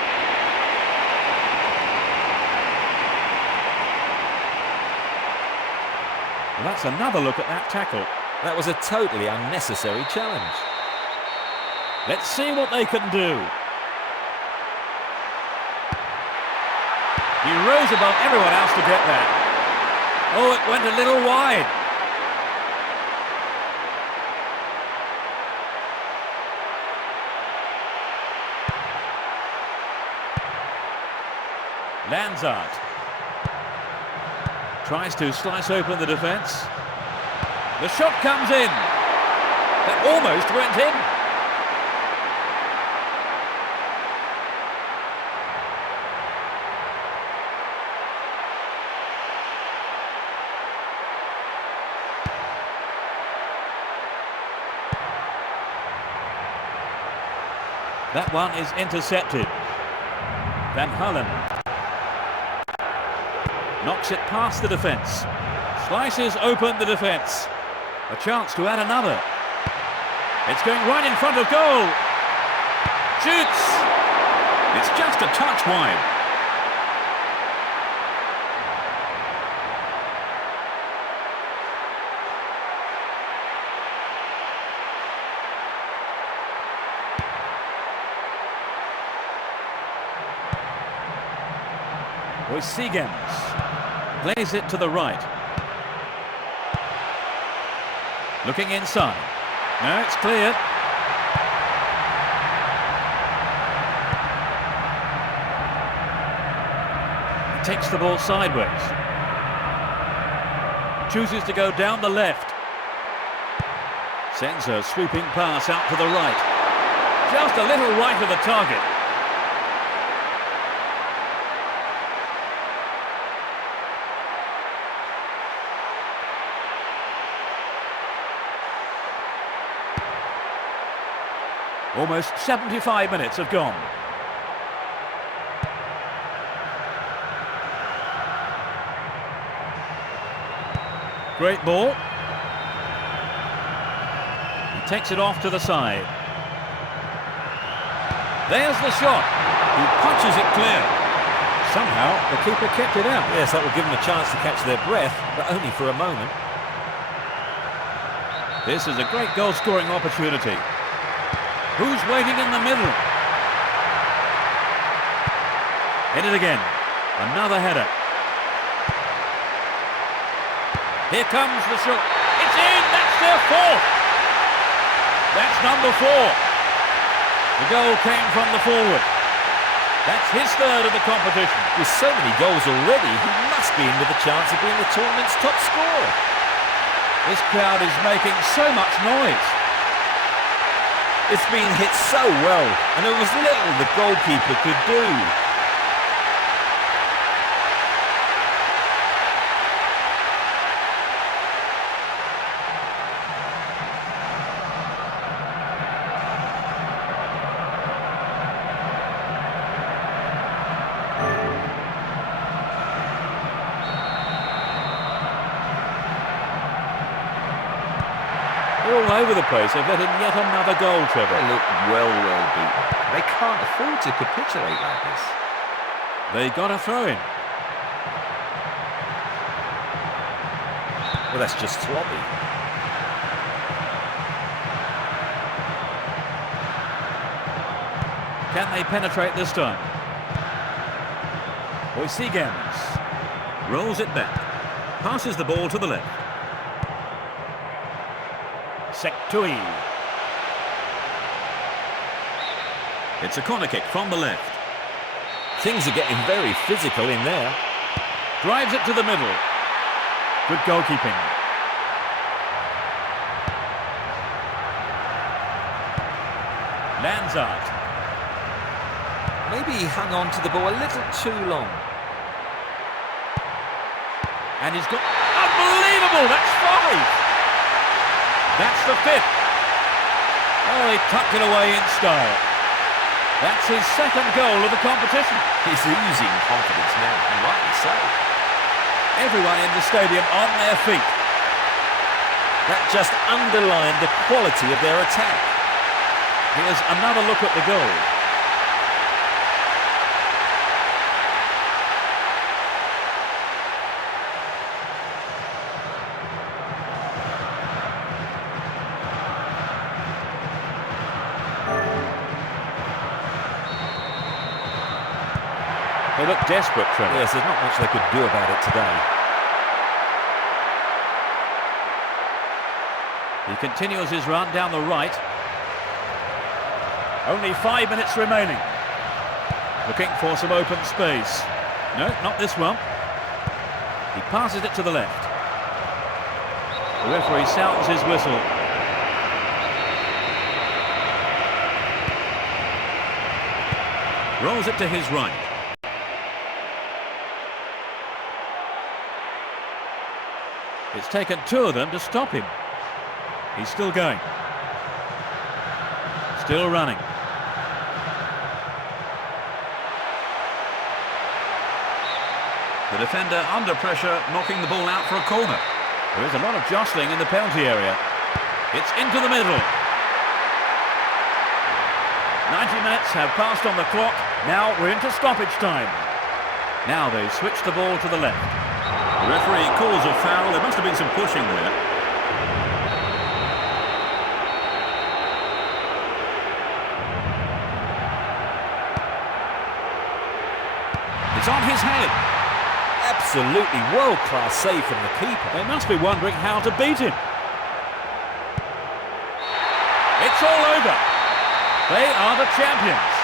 Well, that's another look at that tackle. That was a totally unnecessary challenge. Let's see what they can do. He rose above everyone else to get that. Oh, it went a little wide. Lanzard tries to slice open the defence. The shot comes in. That almost went in. That one is intercepted. Van Halen knocks it past the defence. Slices open the defence. A chance to add another. It's going right in front of goal. Shoots. It's just a touch wide. Seagans plays it to the right. Looking inside. No, it's cleared. He takes the ball sideways. Chooses to go down the left. Sends a sweeping pass out to the right. Just a little right of the target. Almost 75 minutes have gone. Great ball. He takes it off to the side. There's the shot. He punches it clear. Somehow the keeper kept it out. Yes, that will give them a chance to catch their breath, but only for a moment. This is a great goal-scoring opportunity. Who's waiting in the middle? Hit it again. Another header. Here comes the shot. It's in! That's their fourth! That's number 4. The goal came from the forward. That's his third of the competition. With so many goals already, he must be in with a chance of being the tournament's top scorer. This crowd is making so much noise. It's been hit so well, and there was little the goalkeeper could do. All over the place, they've let in yet another goal, Trevor. They look well beaten. They can't afford to capitulate like this. They got a throw-in. Well, that's just sloppy. Can they penetrate this time? Seagans Rolls it back. Passes the ball to the left. Sektui. It's a corner kick from the left. Things are getting very physical in there. Drives it to the middle. Good goalkeeping. Lanzard. Maybe he hung on to the ball a little too long. And he's got... Unbelievable! That's 5! That's the 5th. Oh, he tucked it away in style. That's his second goal of the competition. He's oozing confidence now, and rightly so. Everyone in the stadium on their feet. That just underlined the quality of their attack. Here's another look at the goal. They look desperate, Trevor. Yes, there's not much they could do about it today. He continues his run down the right. Only 5 minutes remaining. Looking for some open space. No, not this one. He passes it to the left. The referee sounds his whistle. Rolls it to his right. It's taken 2 of them to stop him. He's still going. Still running. The defender under pressure, knocking the ball out for a corner. There is a lot of jostling in the penalty area. It's into the middle. 90 minutes have passed on the clock. Now we're into stoppage time. Now they switch the ball to the left. The referee calls a foul. There must have been some pushing there. It's on his head. Absolutely world-class save from the keeper. They must be wondering how to beat him. It's all over. They are the champions.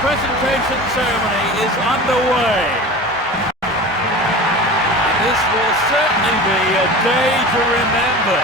Presentation ceremony is underway. And this will certainly be a day to remember.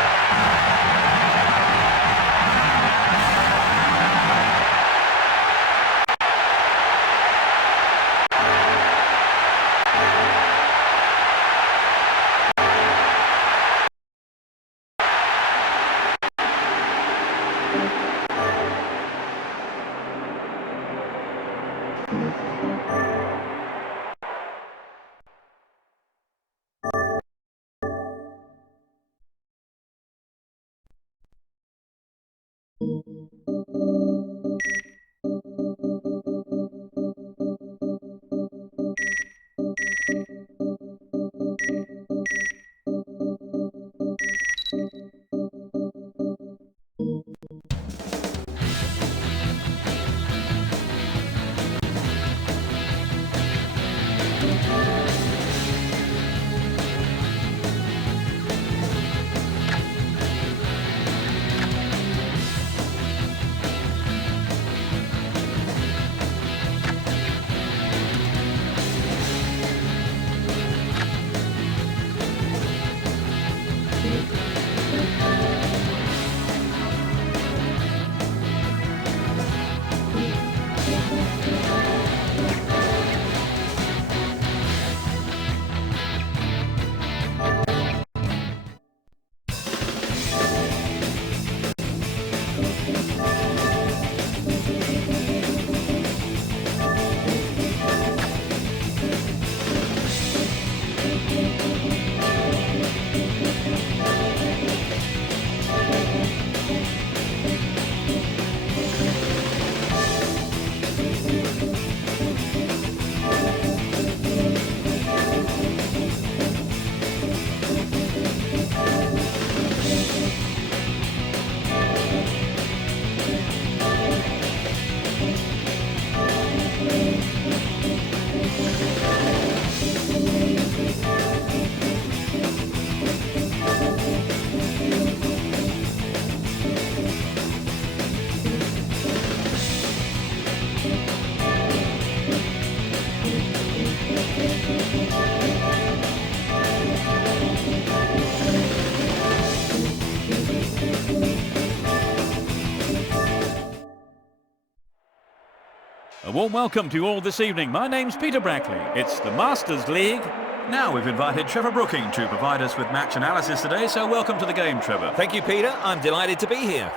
A warm welcome to you all this evening. My name's Peter Brackley. It's the Masters League. Now we've invited Trevor Brooking to provide us with match analysis today, so welcome to the game, Trevor. Thank you, Peter. I'm delighted to be here.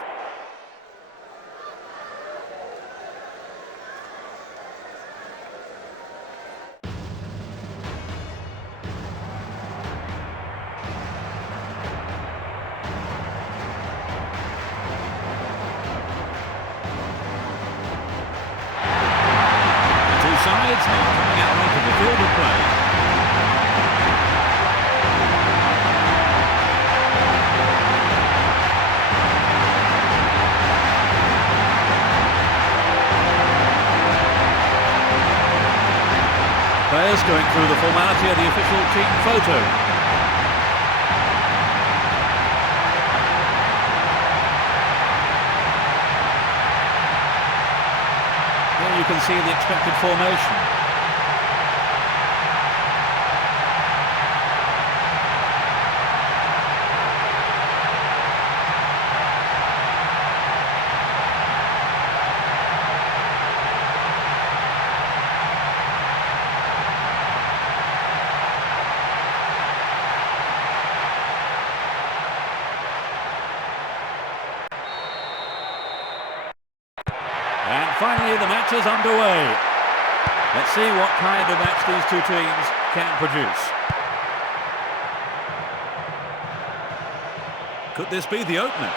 Sides now coming out onto the field of play. Players going through the formality of the official team photo. Here you can see the expected formation. And finally the match is underway. Let's see what kind of match these two teams can produce. Could this be the opener?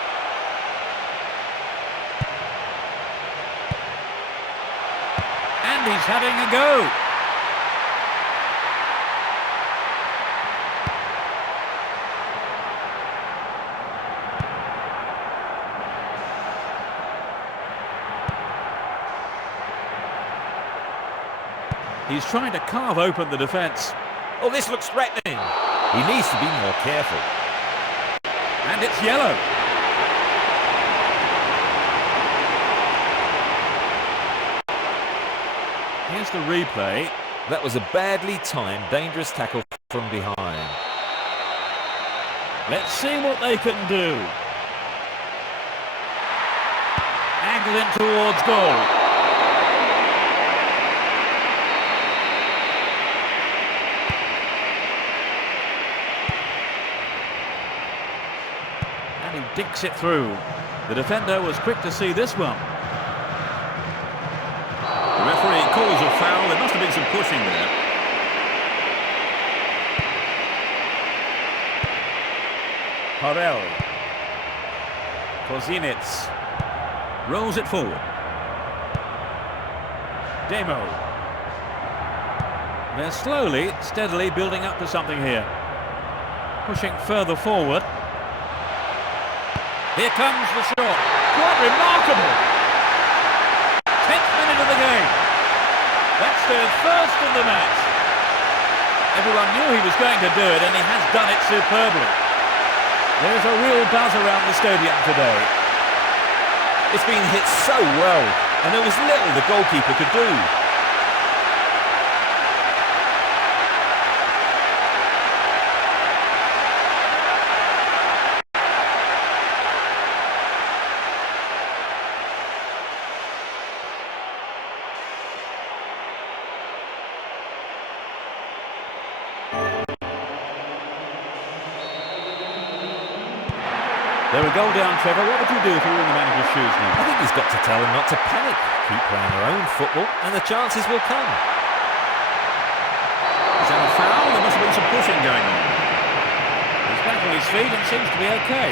And he's having a go. He's trying to carve open the defence. Oh, this looks threatening. He needs to be more careful. And it's yellow. Here's the replay. That was a badly timed, dangerous tackle from behind. Let's see what they can do. Angled in towards goal. And he dinks it through. The defender was quick to see this one. The referee calls a foul. There must have been some pushing there. Pavel. Kozinets. Rolls it forward. Demo. They're slowly, steadily building up to something here. Pushing further forward. Here comes the shot. Quite remarkable. 10th minute of the game. That's their first in the match. Everyone knew he was going to do it, and he has done it superbly. There's a real buzz around the stadium today. It's been hit so well, and there was little the goalkeeper could do. They're a goal down, Trevor. What would you do if you were in the manager's shoes now? I think he's got to tell them not to panic. Keep playing their own football and the chances will come. Is that a foul? There must have been some pushing going on. He's back on his feet and seems to be okay.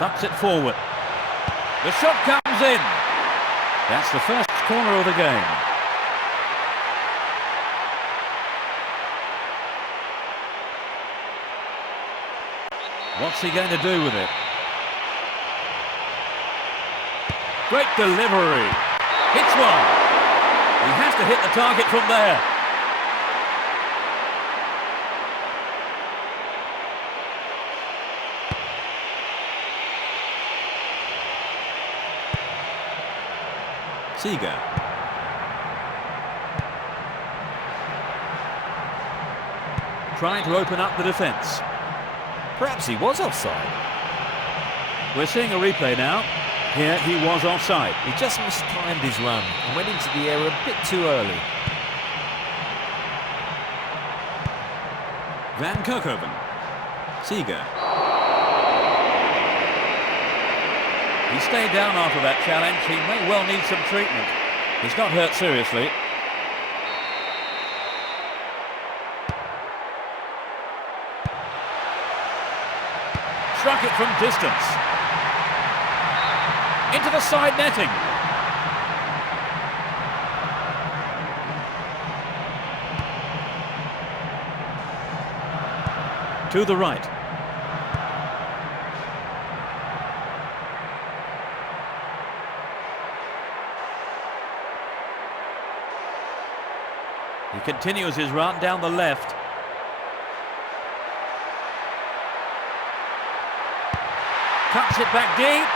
Thumps it forward. The shot comes in. That's the first corner of the game. What's he going to do with it? Great delivery. Hits one. He has to hit the target from there. Seager. Trying to open up the defence. Perhaps he was offside. We're seeing a replay now. Here he was offside. He just mistimed his run and went into the air a bit too early. Van Kerkhoven. Seager. He stayed down after that challenge. He may well need some treatment. He's not hurt seriously. Struck it from distance. Into the side netting. To the right. He continues his run down the left. Cuts it back deep.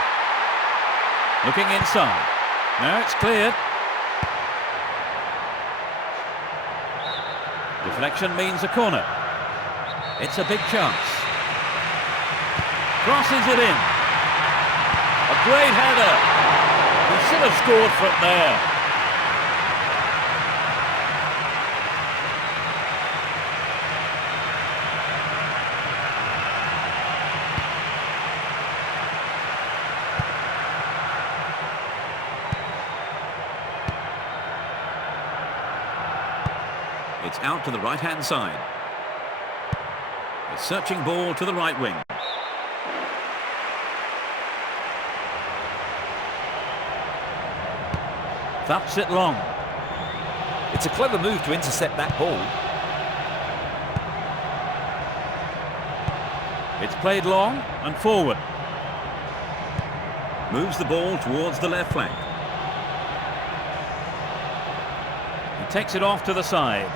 Looking inside. No, it's cleared. Deflection means a corner. It's a big chance. Crosses it in. A great header. He should have scored from there. It's out to the right-hand side. A searching ball to the right wing. Thumps it long. It's a clever move to intercept that ball. It's played long and forward. Moves the ball towards the left flank. He takes it off to the side.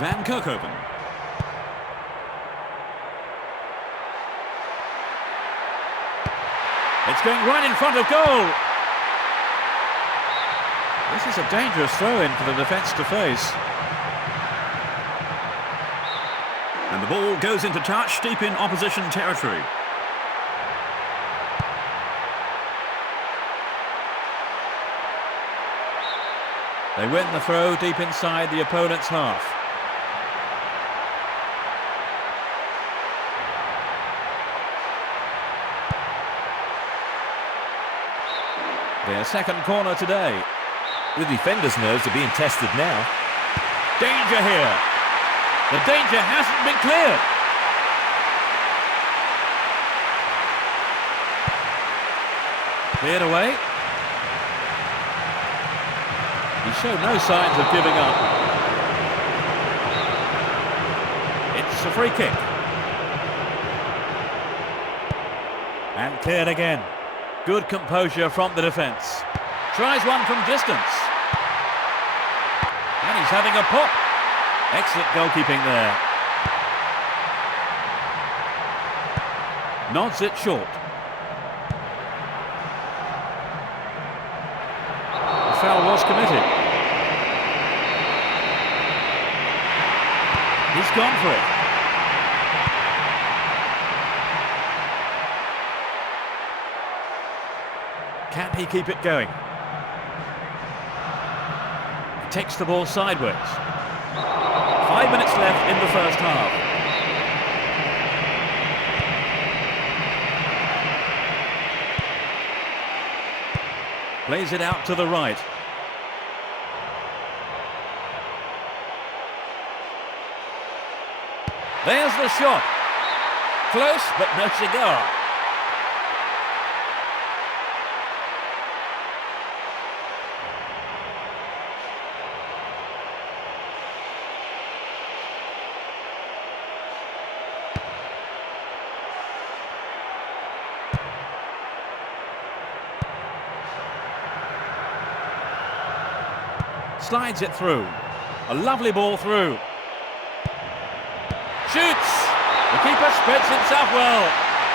Van Kerkhoven. It's going right in front of goal. This is a dangerous throw-in for the defence to face. And the ball goes into touch deep in opposition territory. They win the throw deep inside the opponent's half. Their second corner today. The defenders' nerves are being tested now. Danger here. The danger hasn't been cleared. Cleared away. He showed no signs of giving up. It's a free kick. And cleared again. Good composure from the defence. Tries one from distance. And he's having a pop. Excellent goalkeeping there. Nods it short. The foul was committed. He's gone for it. Can he keep it going? takes the ball sideways. 5 minutes left in the first half. Plays it out to the right. There's the shot. Close, but no cigar. Slides it through. A lovely ball through. Shoots! The keeper spreads himself well.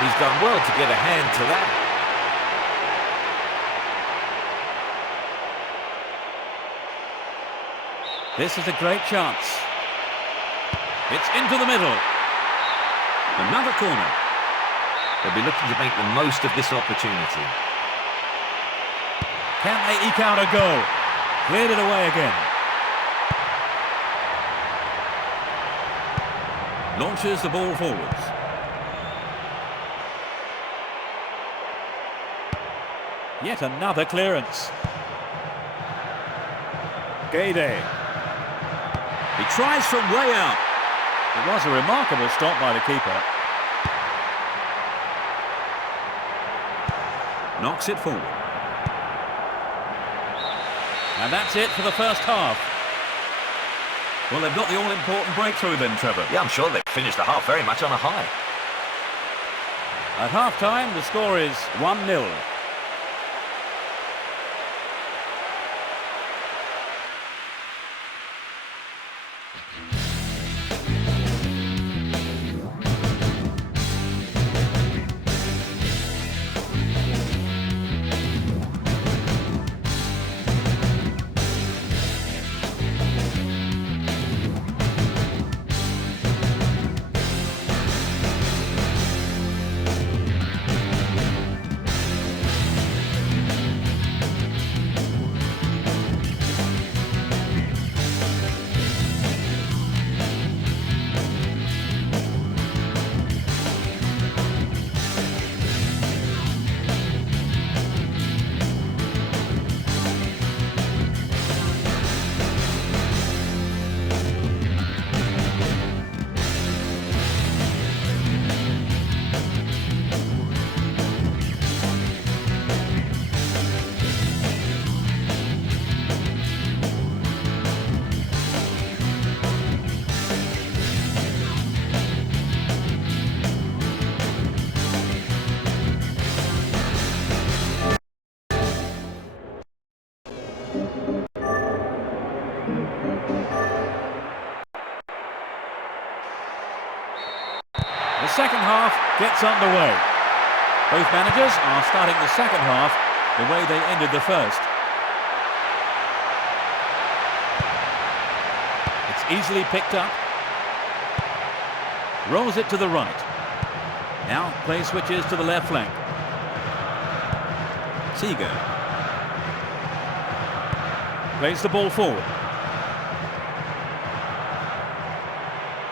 He's done well to get a hand to that. This is a great chance. It's into the middle. Another corner. They'll be looking to make the most of this opportunity. Can they eke out a goal? Cleared it away again. Launches the ball forwards. Yet another clearance. Gade. He tries from way out. It was a remarkable stop by the keeper. Knocks it forward. And that's it for the first half. Well, they've got the all-important breakthrough then, Trevor. Yeah, I'm sure they've finished the half very much on a high. At half-time, the score is 1-0. The second half gets underway. Both managers are starting the second half the way they ended the first. It's easily picked up. Rolls it to the right. Now play switches to the left flank. Seager. Plays the ball forward.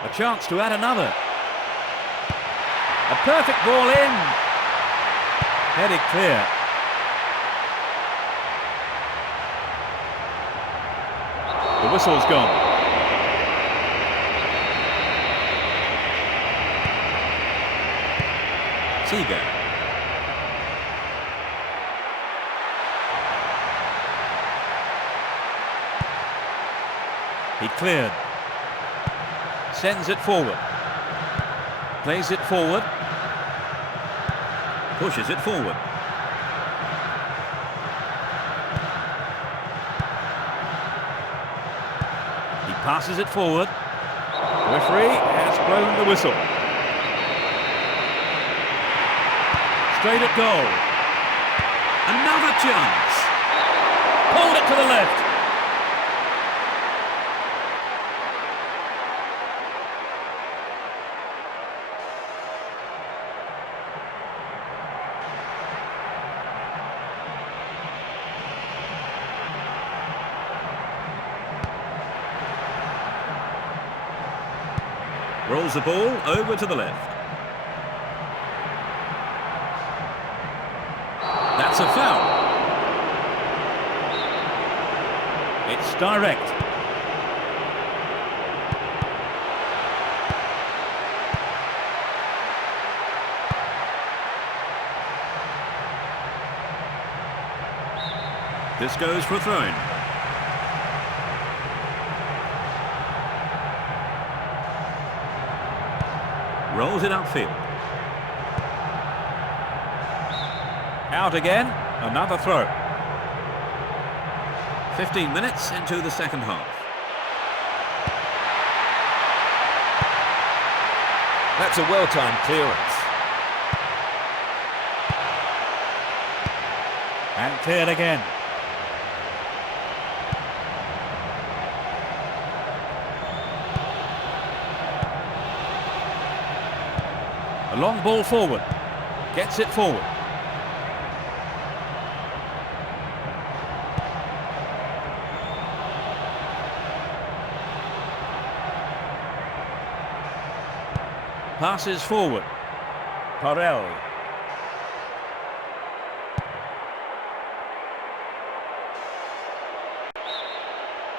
A chance to add another. A perfect ball in. Headed clear. The whistle's gone. Seager. He cleared. Sends it forward. Plays it forward. Pushes it forward. He passes it forward. The referee has blown the whistle. Straight at goal. Another chance. Pulled it to the left. Rolls the ball over to the left. That's a foul. It's direct. This goes for a throw-in. Rolls it upfield. Out again. Another throw. 15 minutes into the second half. That's a well-timed clearance. And cleared again. A long ball forward. Gets it forward. Passes forward. Parel.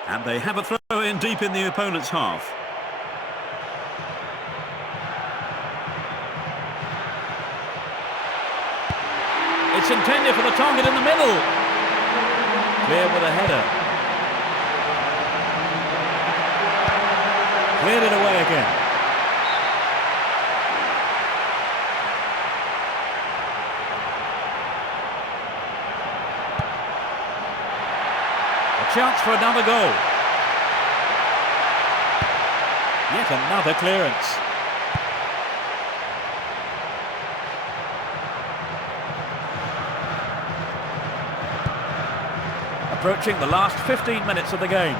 And they have a throw in deep in the opponent's half. It's intended for the target in the middle. Clear with a header. Cleared it away again. Chance for another goal. Yet another clearance. Approaching the last 15 minutes of the game.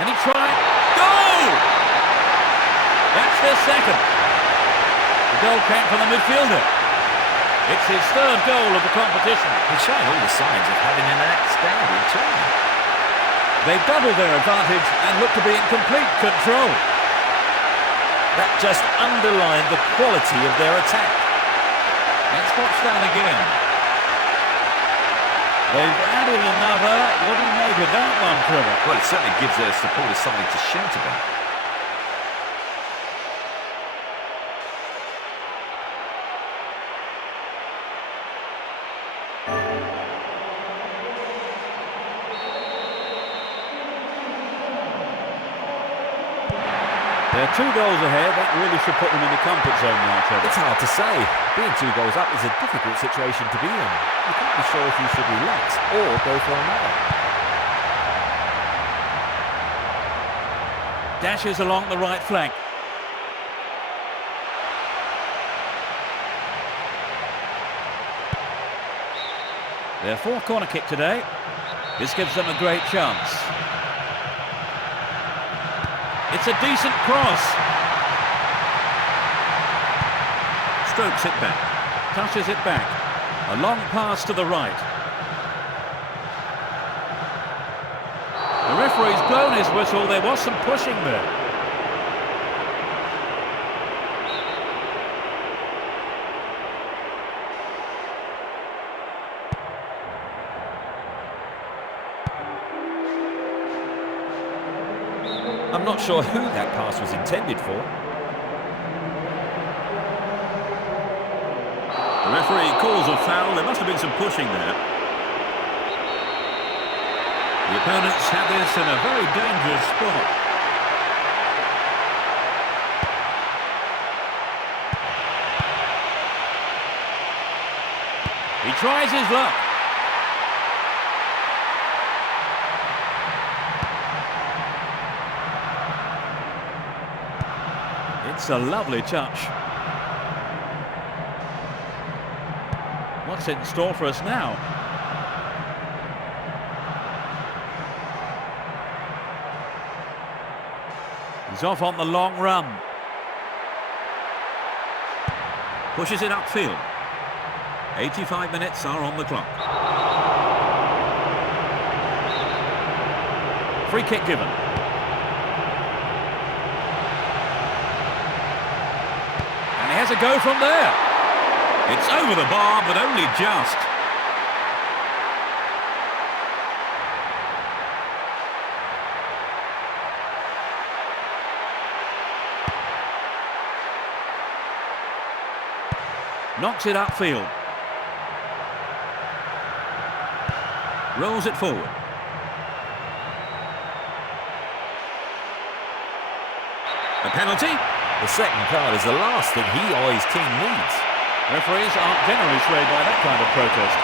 And he tried. Goal! That's their second. The goal came from the midfielder. It's his third goal of the competition. He's showing all the signs of having an outstanding tournament. They've doubled their advantage and look to be in complete control. That just underlined the quality of their attack. Let's watch that again. They've added another. What do you make of that one, Trevor? Well, it certainly gives their supporters something to shout about. They're 2 goals ahead. That really should put them in the comfort zone now, Trevor. It's hard to say. Being 2 goals up is a difficult situation to be in. You can't be sure if you should relax or go for another. Dashes along the right flank. Their 4th corner kick today. This gives them a great chance. It's a decent cross. Strokes it back. Touches it back. A long pass to the right. The referee's blown his whistle. There was some pushing there. I'm not sure who that pass was intended for. The referee calls a foul. There must have been some pushing there. The opponents have this in a very dangerous spot. He tries his luck. It's a lovely touch. What's in store for us now? He's off on the long run. Pushes it upfield. 85 minutes are on the clock. Free kick given. And he has a go from there. It's over the bar, but only just. Knocks it upfield. Rolls it forward. A penalty? The second card is the last thing he or his team needs. Referees aren't generally swayed by that kind of protest.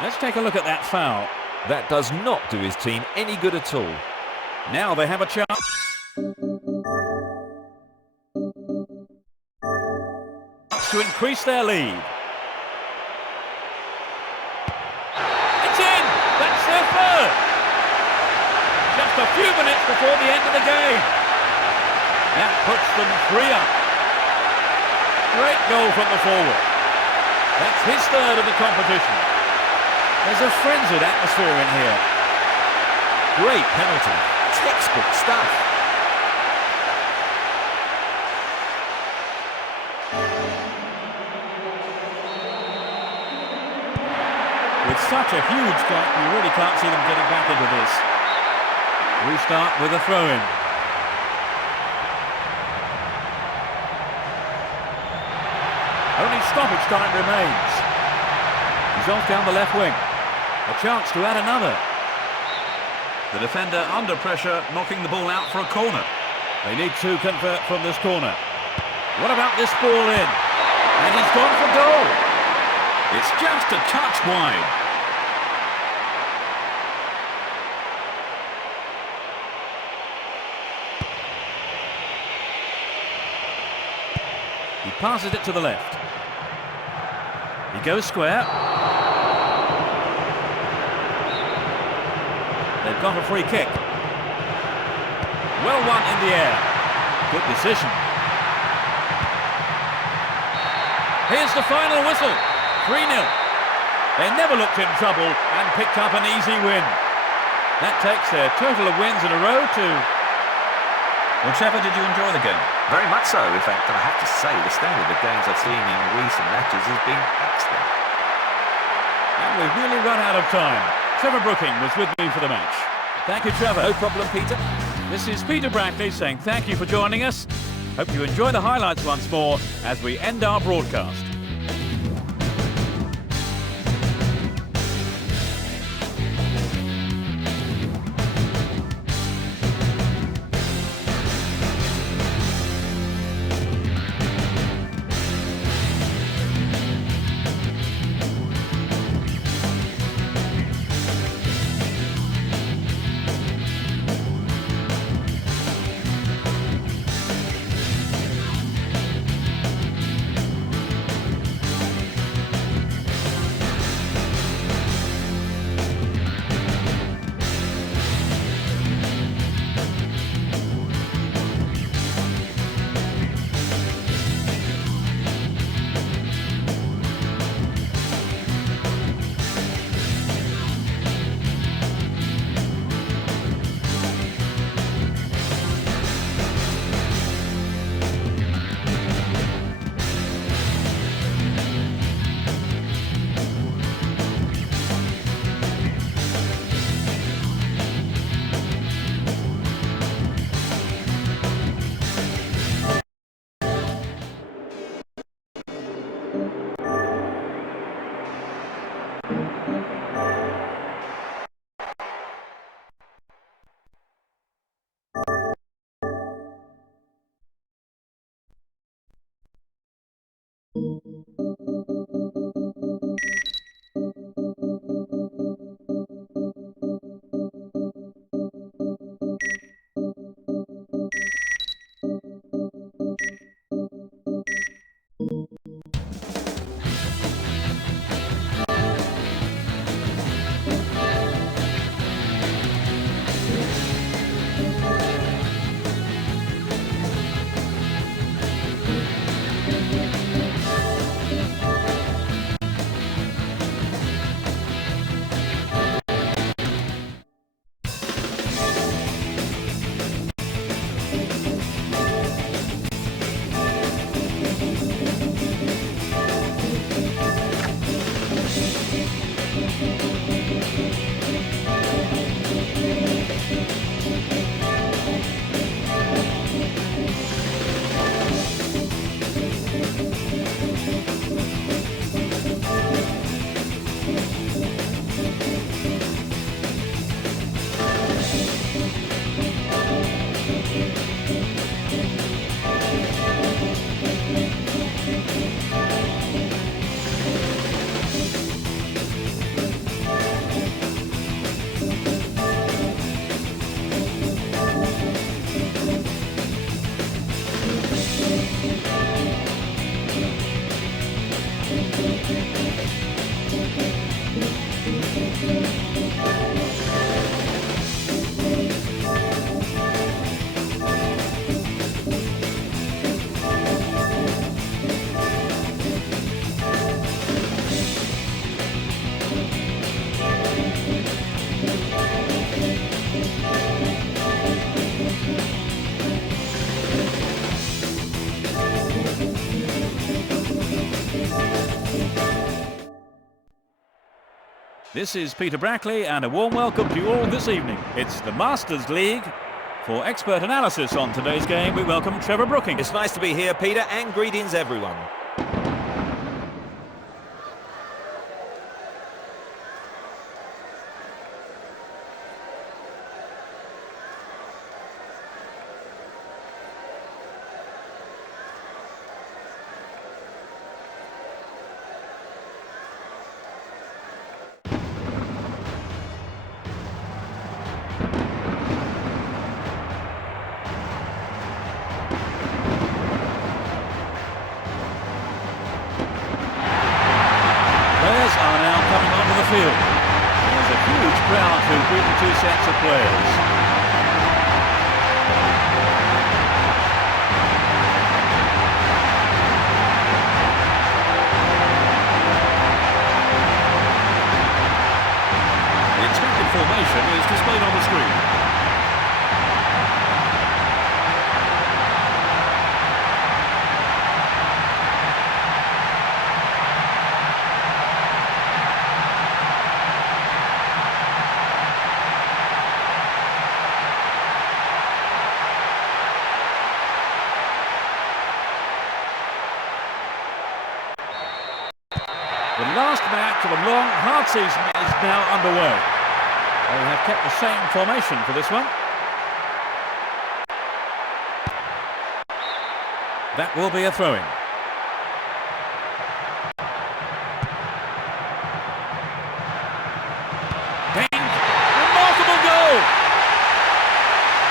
Let's take a look at that foul. That does not do his team any good at all. Now they have a chance to increase their lead. It's in! That's their third! Just a few minutes before the end of the game. That puts them 3 up. Great goal from the forward. That's his third of the competition. There's a frenzied atmosphere in here. Great penalty. Textbook stuff. With such a huge gap, you really can't see them getting back into this. Restart with a throw-in. Only stoppage time remains. He's off down the left wing. A chance to add another. The defender under pressure, knocking the ball out for a corner. They need to convert from this corner. What about this ball in? And he's gone for goal. It's just a touch wide. He passes it to the left. He goes square. They've got a free kick. Well won in the air. Good decision. Here's the final whistle. 3-0. They never looked in trouble and picked up an easy win. That takes their total of wins in a row to... Well, Trevor, did you enjoy the game? Very much so. In fact, I have to say, the standard of games I've seen in recent matches has been excellent. And we've nearly run out of time. Trevor Brooking was with me for the match. Thank you, Trevor. No problem, Peter. This is Peter Brackley saying thank you for joining us. Hope you enjoy the highlights once more as we end our broadcast. This is Peter Brackley and a warm welcome to you all this evening. It's the Masters League. For expert analysis on today's game, we welcome Trevor Brooking. It's nice to be here, Peter, and greetings everyone. Field. There's a huge crowd who greet the two sets of players. The expected formation is displayed on the screen. The last match of a long, hard season is now underway. They have kept the same formation for this one. That will be a throw-in. Remarkable goal!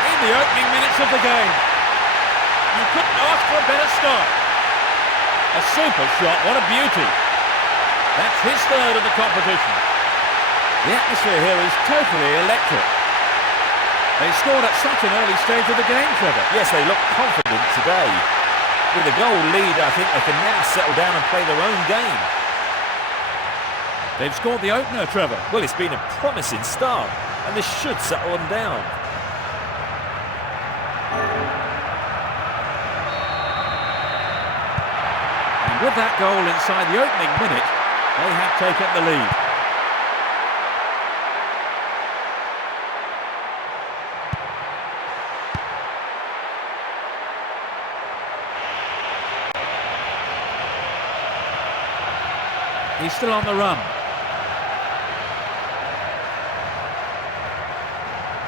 In the opening minutes of the game. You couldn't ask for a better start. A super shot, what a beauty. That's his third of the competition. The atmosphere here is totally electric. They scored at such an early stage of the game, Trevor. Yes, they look confident today. With a goal lead, I think they can now settle down and play their own game. They've scored the opener, Trevor. Well, it's been a promising start, and this should settle them down. And with that goal inside the opening minute, they have taken the lead. He's still on the run.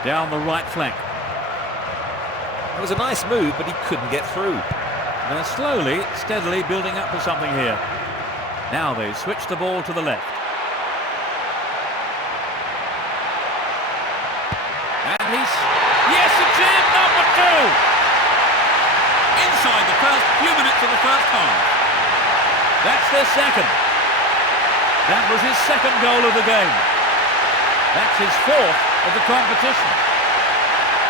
Down the right flank. It was a nice move, but he couldn't get through. They're slowly, steadily building up to something here. Now they switch the ball to the left. And he's... Yes, it's in! Number 2! Inside the first few minutes of the first half. That's their second. That was his second goal of the game. That's his fourth of the competition.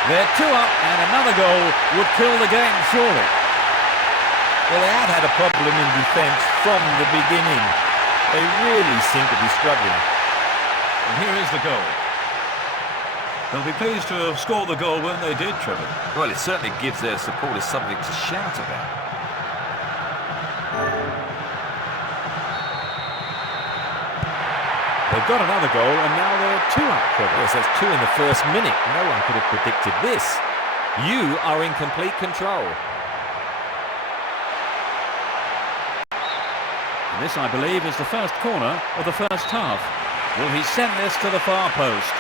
They're 2 up and another goal would kill the game, surely. Well, they had a problem in defence from the beginning. They really seem to be struggling. And here is the goal. They'll be pleased to have scored the goal when they did, Trevor. Well, it certainly gives their supporters something to shout about. They've got another goal and now they're 2 up, Trevor. Yes, that's 2 in the first minute. No one could have predicted this. You are in complete control. This, I believe, is the first corner of the first half. Will he send this to the far post?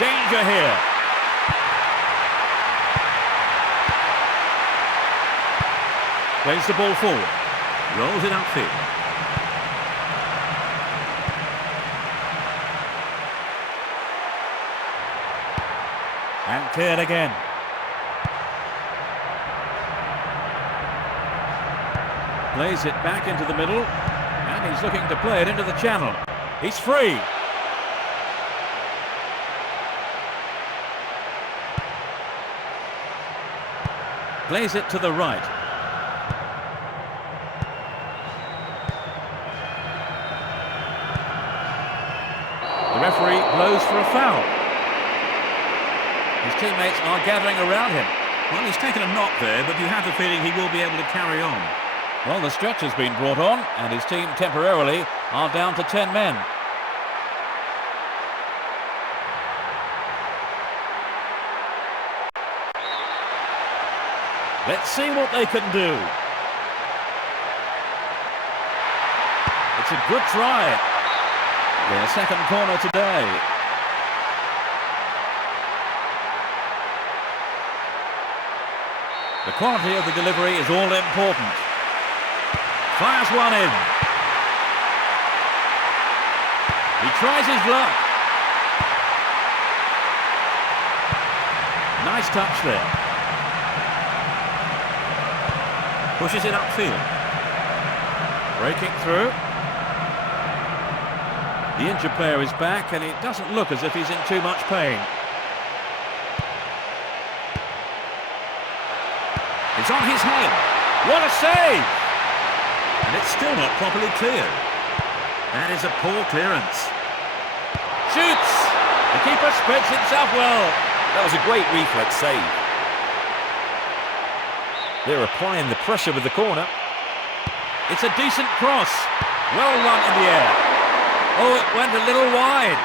Danger here. Plays the ball forward. Rolls it upfield. And cleared again. Plays it back into the middle, and he's looking to play it into the channel. He's free. Plays it to the right. The referee blows for a foul. His teammates are gathering around him. Well, he's taken a knock there, but you have the feeling he will be able to carry on. Well, the stretch has been brought on, and his team temporarily are down to 10 men. Let's see what they can do. It's a good try. Their second corner today. The quality of the delivery is all important. Fires one in. He tries his luck. Nice touch there. Pushes it upfield. Breaking through. The injured player is back, and it doesn't look as if he's in too much pain. It's on his head. What a save! And it's still not properly cleared. That is a poor clearance. Shoots! The keeper spreads himself well. That was a great reflex save. They're applying the pressure with the corner. It's a decent cross. Well run in the air. Oh, it went a little wide.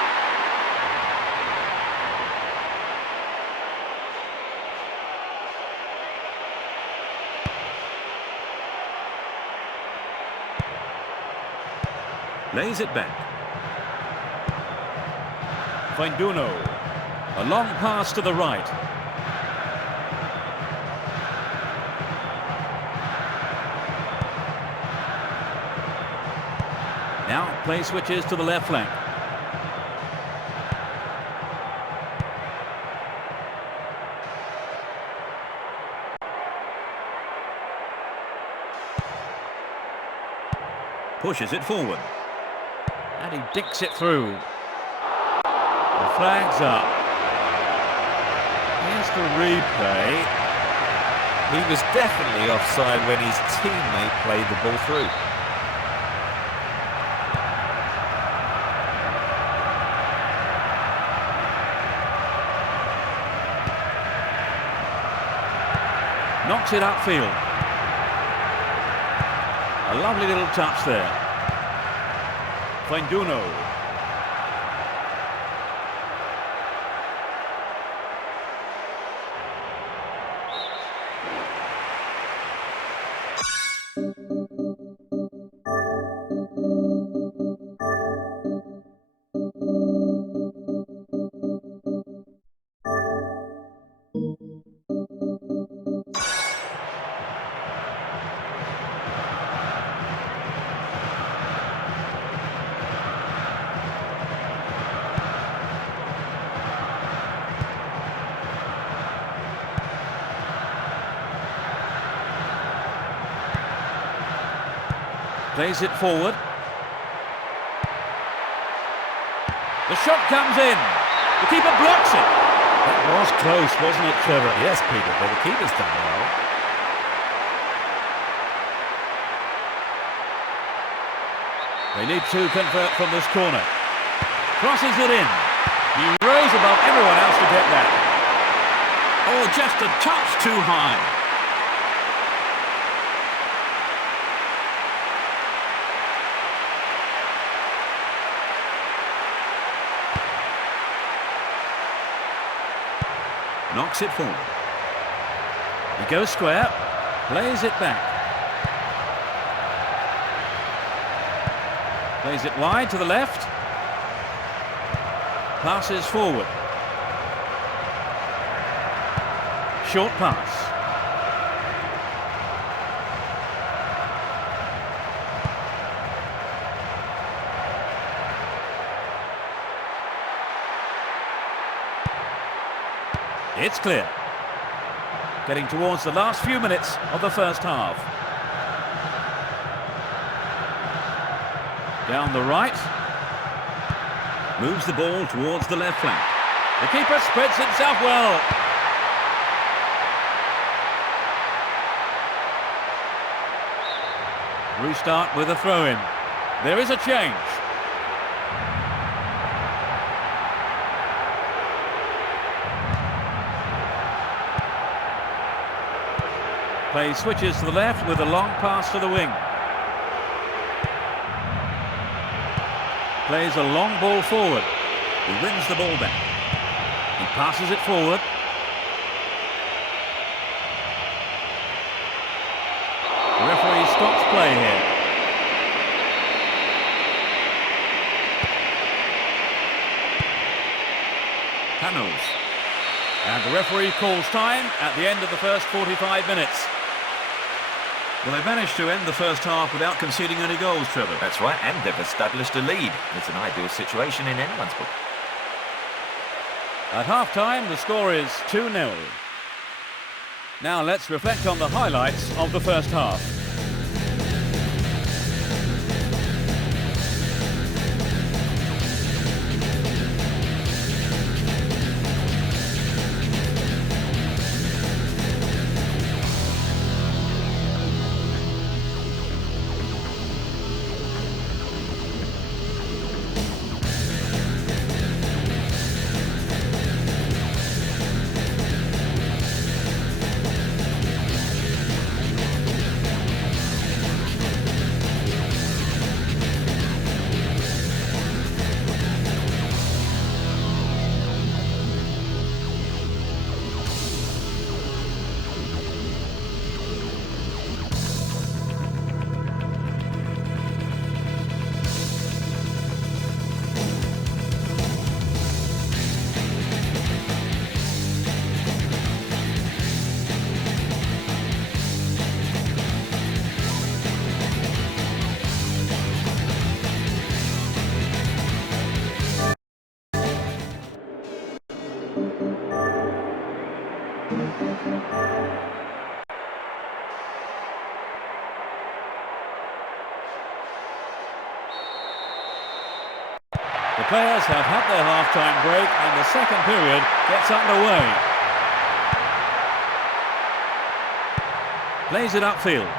Lays it back. Finduno. A long pass to the right. Now play switches to the left flank. Pushes it forward. And he dinks it through. The flag's up. Here's the replay. He was definitely offside when his teammate played the ball through. Knocks it upfield. A lovely little touch there. Finduno. Plays it forward. The shot comes in. The keeper blocks it. That was close, wasn't it, Trevor? Yes, Peter, but the keeper's done well. They need to convert from this corner. Crosses it in. He rose above everyone else to get that. Oh, just a touch too high. Knocks it forward. He goes square, plays it back. Plays it wide to the left. Passes forward. Short pass. It's clear. Getting towards the last few minutes of the first half. Down the right. Moves the ball towards the left flank. The keeper spreads himself well. Restart with a throw-in. There is a change. Play switches to the left with a long pass to the wing. Plays a long ball forward. He wins the ball back. He passes it forward. The referee stops play here. Panels. And the referee calls time at the end of the first 45 minutes. Well, they've managed to end the first half without conceding any goals, Trevor. That's right, and they've established a lead. It's an ideal situation in anyone's book. At half-time, the score is 2-0. Now let's reflect on the highlights of the first half. The players have had their half-time break and the second period gets underway. Plays it upfield.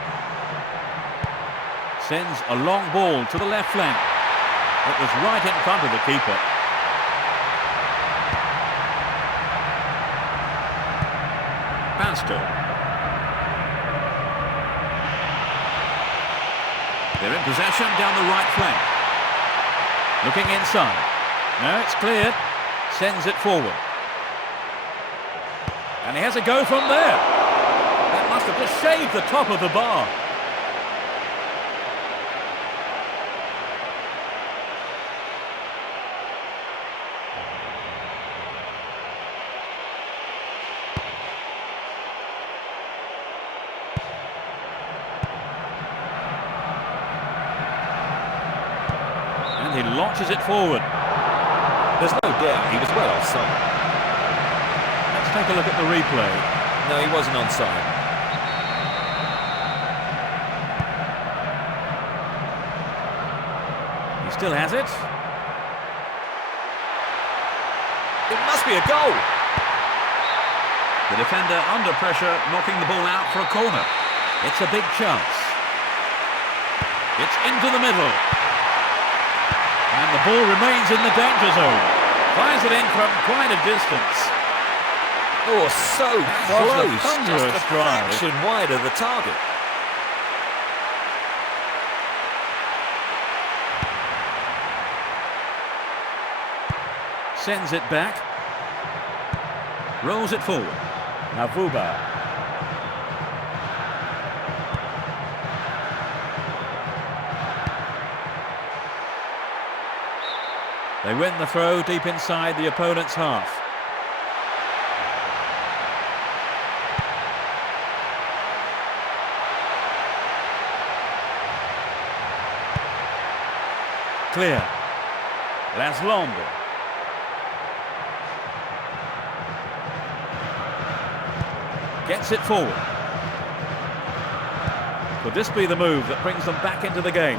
Sends a long ball to the left flank. It was right in front of the keeper. Pastor. They're in possession down the right flank. Looking inside. No, it's cleared. Sends it forward. And he has a go from there. That must have just shaved the top of the bar. He launches it forward. There's no doubt he was well offside. Let's take a look at the replay. No, he wasn't onside. He still has it. It must be a goal. The defender under pressure, knocking the ball out for a corner. It's a big chance. It's into the middle. And the ball remains in the danger zone. Fires it in from quite a distance. Oh, so close. Thunderous Just a drive. fraction wide of the target. Sends it back. Rolls it forward. Navuba. They win the throw deep inside the opponent's half. Clear. Laszlombo. Gets it forward. Could this be the move that brings them back into the game?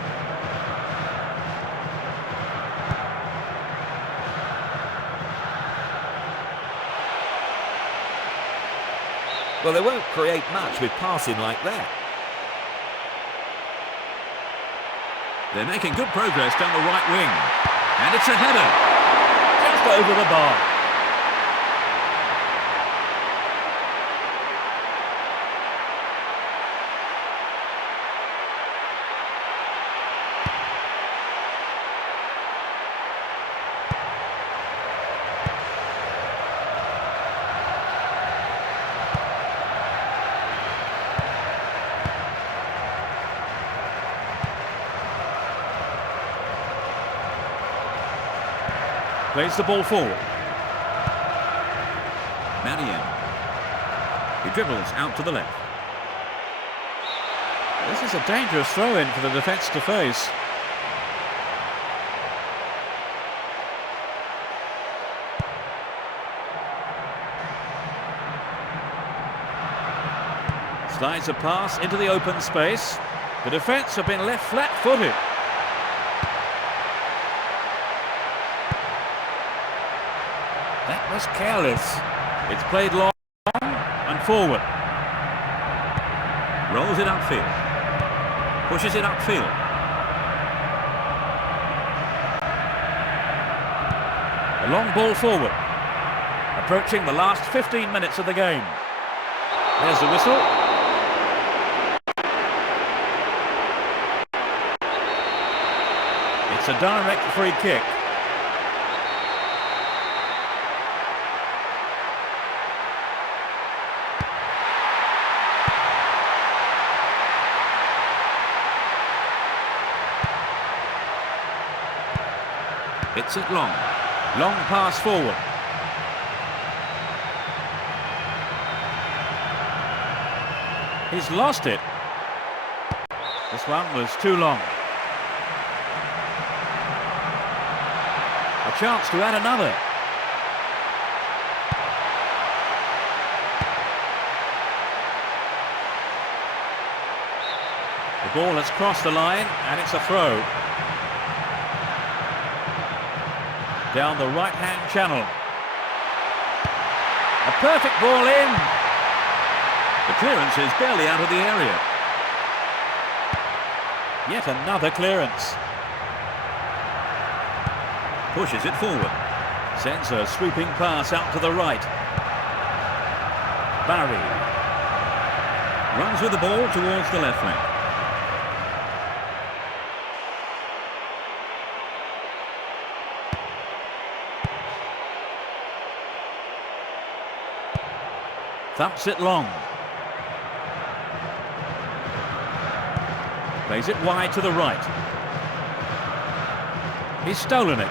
Well, they won't create much with passing like that. They're making good progress down the right wing. And it's a header. Just over the bar. Plays the ball forward. Mariam. He dribbles out to the left. This is a dangerous throw-in for the defence to face. Slides a pass into the open space. The defence have been left flat-footed. That was careless. It's played long and forward. Rolls it upfield. Pushes it upfield. A long ball forward. Approaching the last 15 minutes of the game. There's the whistle. It's a direct free kick. It's it long. Long pass forward. He's lost it. This one was too long. A chance to add another. The ball has crossed the line and it's a throw. Down the right-hand channel. A perfect ball in. The clearance is barely out of the area. Yet another clearance. Pushes it forward. Sends a sweeping pass out to the right. Barry. Runs with the ball towards the left flank. Thumps it long. Plays it wide to the right. He's stolen it.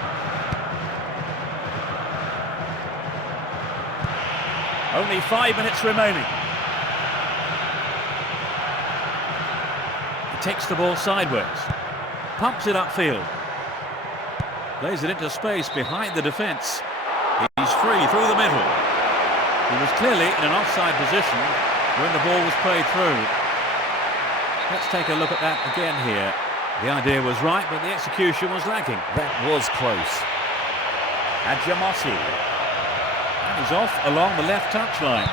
Only 5 minutes remaining. He takes the ball sideways. Pumps it upfield. Plays it into space behind the defence. He's free through the middle. He was clearly in an offside position when the ball was played through. Let's take a look at that again here. The idea was right, but the execution was lacking. That was close. Adjamossi. And he's off along the left touchline.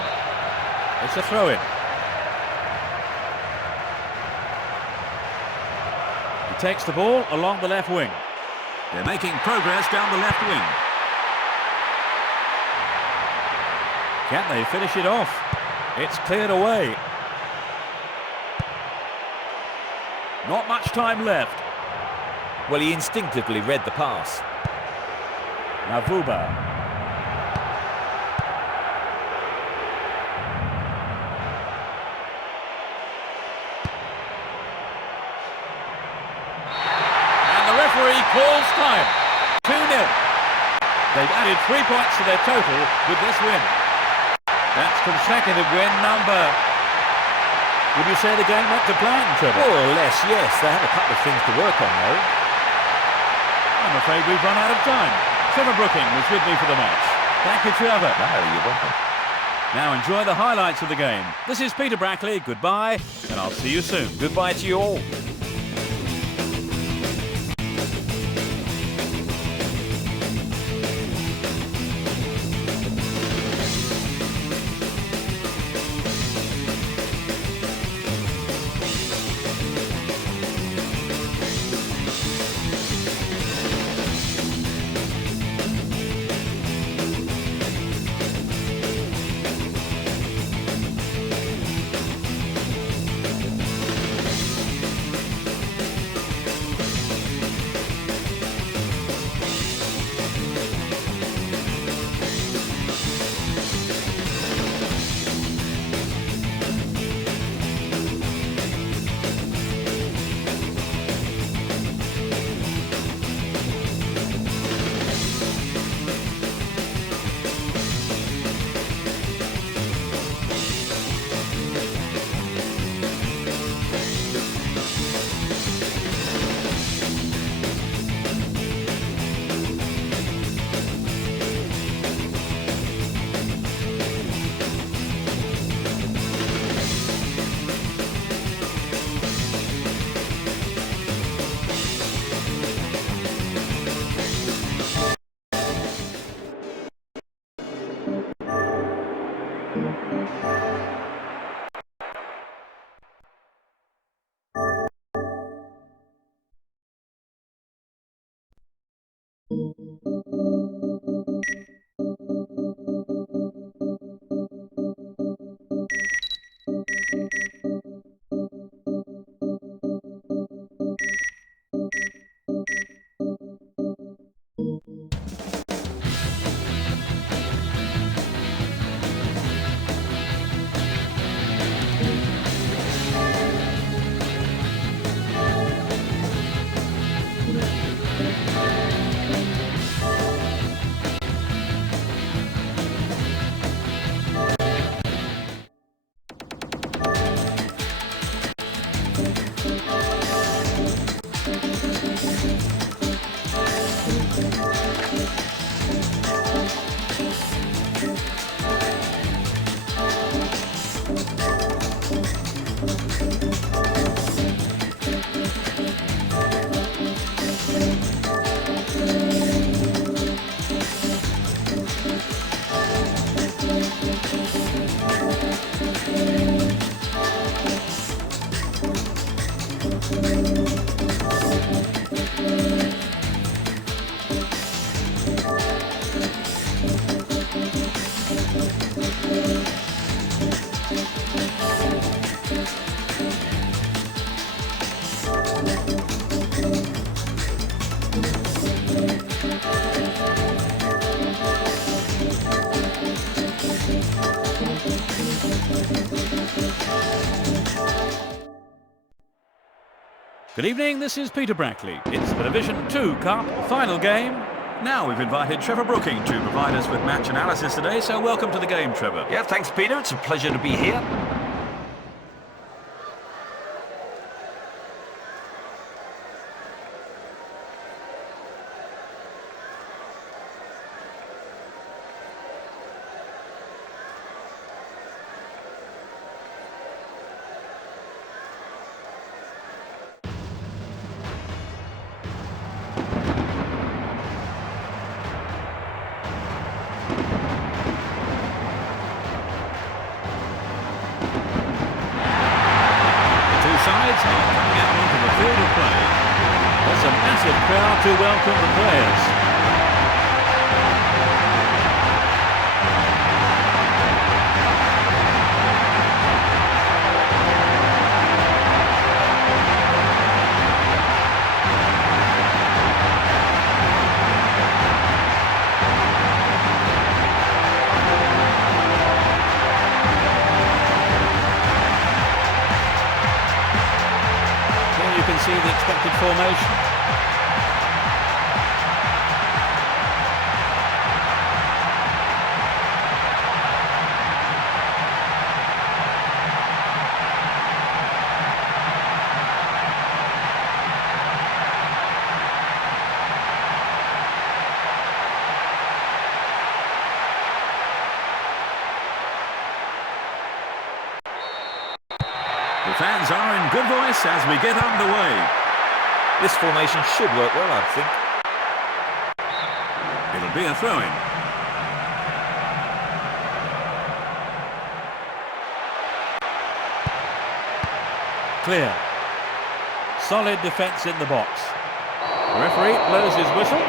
It's a throw-in. He takes the ball along the left wing. They're making progress down the left wing. Can they finish it off? It's cleared away. Not much time left. Well, he instinctively read the pass. Navuba. And the referee calls time. 2-0. They've added 3 points to their total with this win. That's consecutive win number. Would you say the game went to plan, Trevor? More or less, yes. They have a couple of things to work on, though. I'm afraid we've run out of time. Trevor Brooking was with me for the match. Thank you, Trevor. No, you're welcome. Now enjoy the highlights of the game. This is Peter Brackley. Goodbye, and I'll see you soon. Goodbye to you all. Good evening, this is Peter Brackley. It's the Division 2 Cup final game. Now we've invited Trevor Brooking to provide us with match analysis today, so welcome to the game, Trevor. Yeah, thanks, Peter. It's a pleasure to be here. There's a massive crowd to welcome the players. Here you can see the expected formation. The fans are in good voice as we get underway. This formation should work well, I think. It'll be a throw-in. Clear. Solid defence in the box. The referee blows his whistle.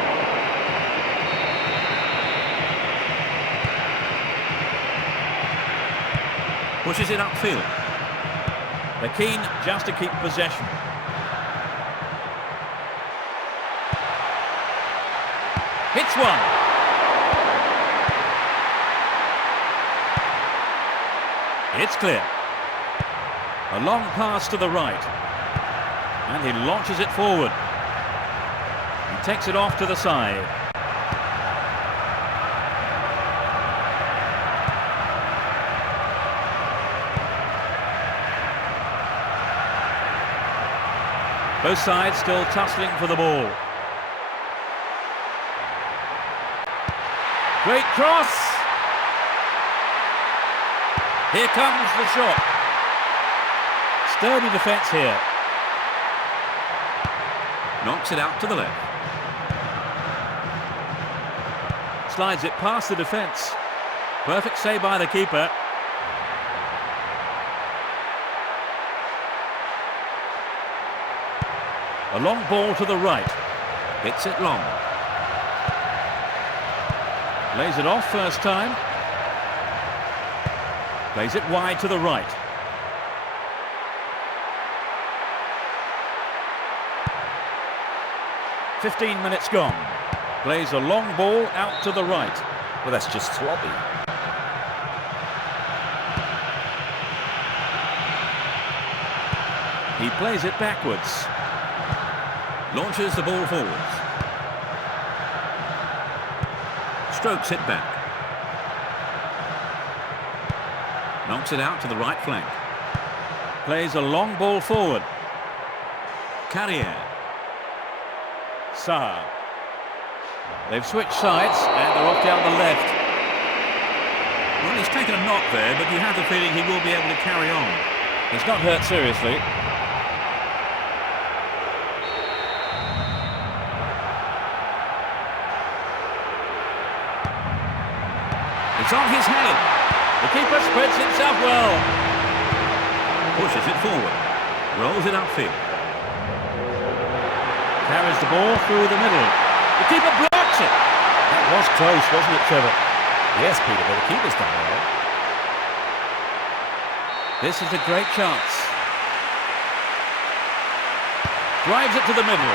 Pushes it upfield. They're keen just to keep possession. Hits one. It's clear. A long pass to the right. And he launches it forward. He takes it off to the side. Both sides still tussling for the ball. Great cross. Here comes the shot. Sturdy defence here. Knocks it out to the left. Slides it past the defence. Perfect save by the keeper. A long ball to the right. Hits it long. Lays it off first time. Plays it wide to the right. "15 minutes gone. Plays a long ball out to the right. Well, that's just sloppy. He plays it backwards. Launches the ball forwards. Strokes it back. Knocks it out to the right flank. Plays a long ball forward. Carrier. Saar. They've switched sides and they're off down the left. Well, he's taken a knock there, but you have the feeling he will be able to carry on. He's not hurt seriously. It's on his head. The keeper spreads himself well. Pushes it forward. Rolls it upfield. Carries the ball through the middle. The keeper blocks it. That was close, wasn't it, Trevor? Yes, Peter, but the keeper's done well. This is a great chance. Drives it to the middle.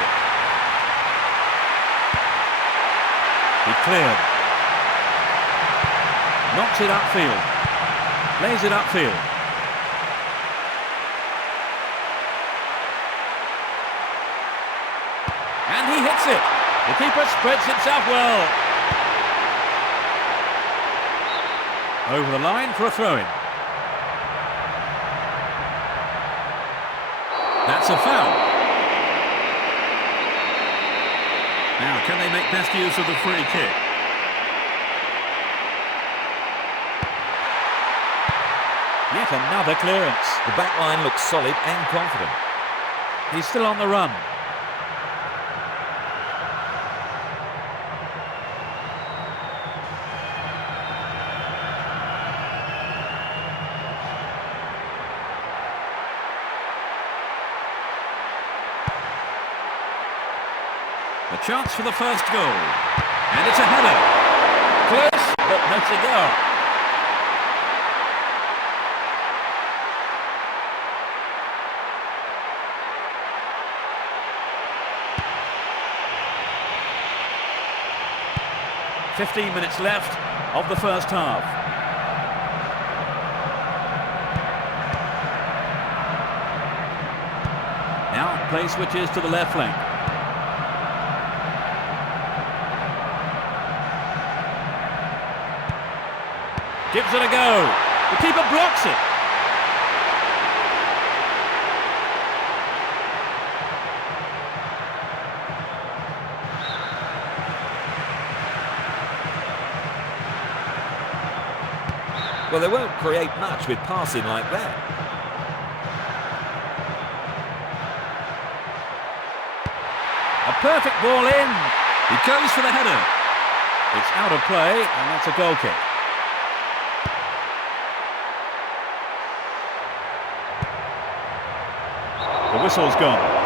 He cleared. Knocks it upfield. Lays it upfield. And he hits it. The keeper spreads himself well. Over the line for a throw-in. That's a foul. Now, can they make best use of the free kick? Yet another clearance. The back line looks solid and confident. He's still on the run. A chance for the first goal. And it's a header. Close, but no cigar. "15 minutes left of the first half. Now play switches to the left flank. Gives it a go. The keeper blocks it. Well, they won't create much with passing like that. A perfect ball in. He goes for the header. It's out of play, and that's a goal kick. The whistle's gone.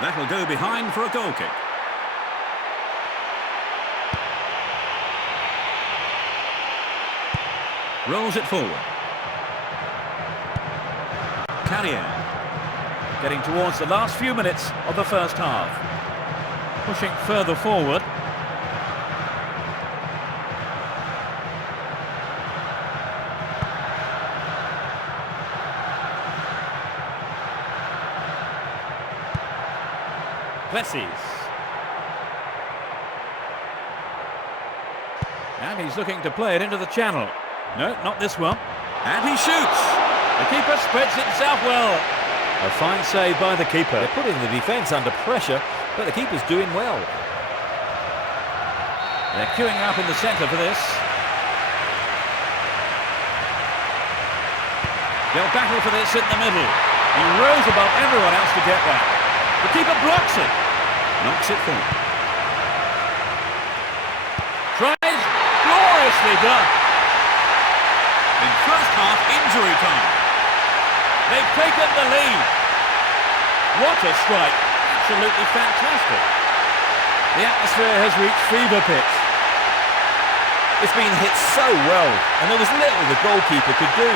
That'll go behind for a goal kick. Rolls it forward. Carrier. Getting towards the last few minutes of the first half. Pushing further forward. Plessis. And he's looking to play it into the channel. No, not this one. And he shoots. The keeper spreads himself well. A fine save by the keeper. They're putting the defence under pressure, but the keeper's doing well. They're queuing up in the centre for this. They'll battle for this in the middle. He rose above everyone else to get that. The keeper blocks it. Knocks it forward. Tries. Gloriously done. In first half, injury time. They've taken the lead. What a strike. Absolutely fantastic. The atmosphere has reached fever pitch. It's been hit so well, and there was little the goalkeeper could do.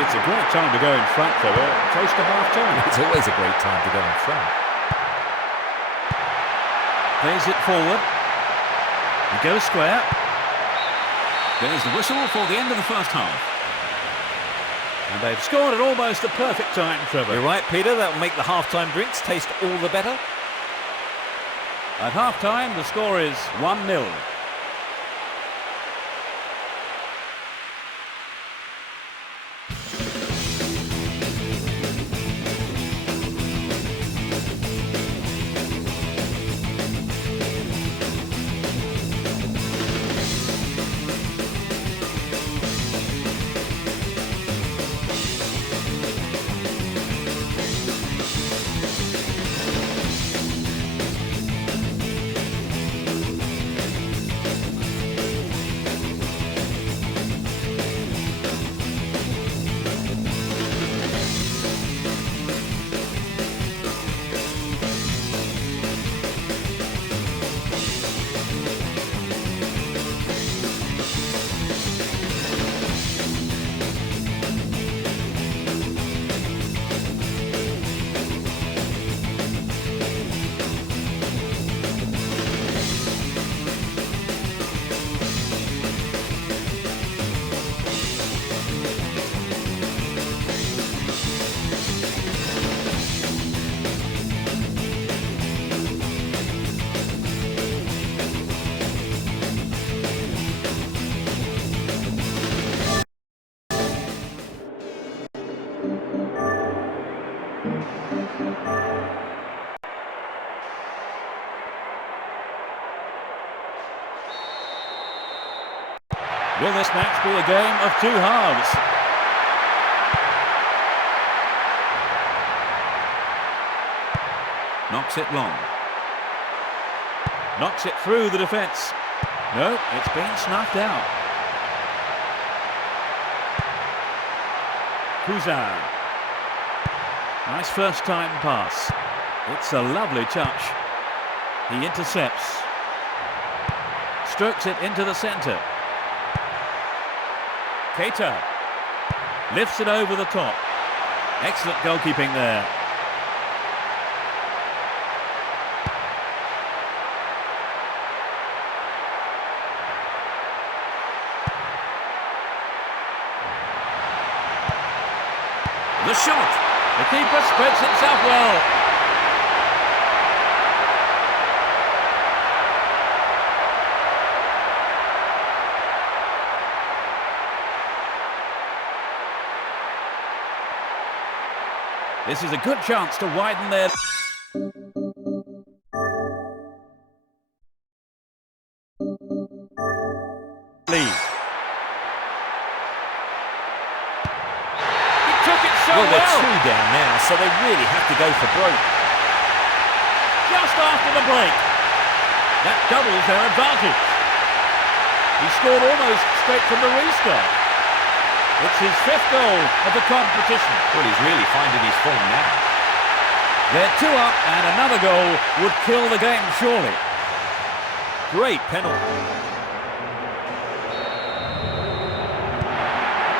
It's a great time to go in front, though. We're close to half-time. It's always a great time to go in front. Plays it forward. He goes square. There's the whistle for the end of the first half. And they've scored at almost the perfect time, Trevor. You're right, Peter. That will make the half-time drinks taste all the better. At half-time, the score is 1-0. Will this match be a game of two halves? Knocks it long. Knocks it through the defence. No, it's been snuffed out. Kuzan. Nice first time pass. It's a lovely touch. He intercepts. Strokes it into the centre. Keita lifts it over the top. Excellent goalkeeping there. The shot. The keeper spreads himself well. This is a good chance to widen their lead. He took it so Well, they're well. two down now, so they really have to go for broke. Just after the break. That doubles their advantage. He scored almost straight from the restart. It's his fifth goal of the competition. Well, he's really finding his form now. They're two up and another goal would kill the game, surely. Great penalty.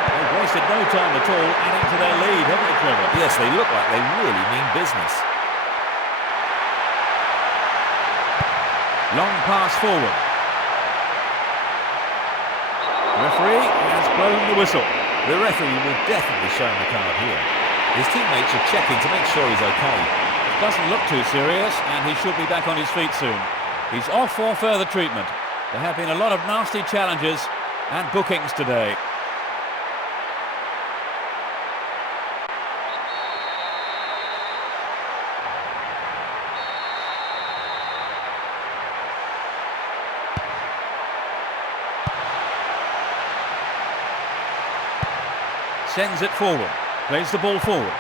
They've wasted no time at all adding to their lead, haven't they, Trevor? Yes, they look like they really mean business. Long pass forward. Referee has blown the whistle. The referee will definitely show him the card here. His teammates are checking to make sure he's okay. It doesn't look too serious, and he should be back on his feet soon. He's off for further treatment. There have been a lot of nasty challenges, And bookings today. Sends it forward. Plays the ball forward.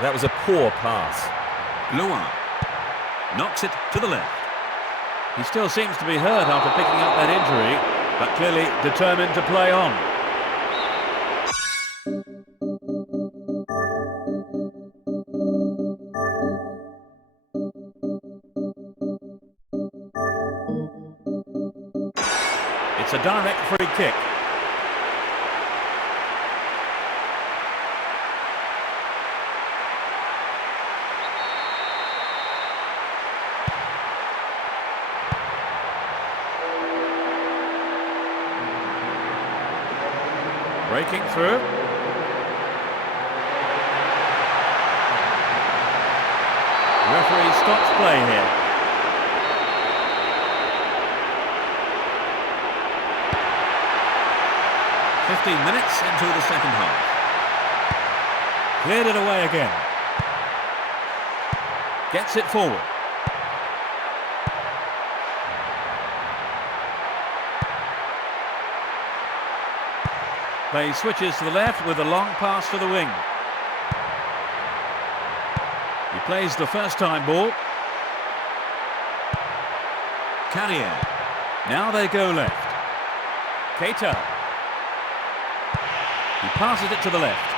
That was a poor pass. Luan knocks it to the left. He still seems to be hurt after picking up that injury, but clearly determined to play on. It's a direct free kick. Breaking through. Referee stops play here. "15 minutes into the second half. Cleared it away again. Gets it forward. Play switches to the left with a long pass to the wing. He plays the first-time ball. Carrier. Now they go left. Keita. He passes it to the left.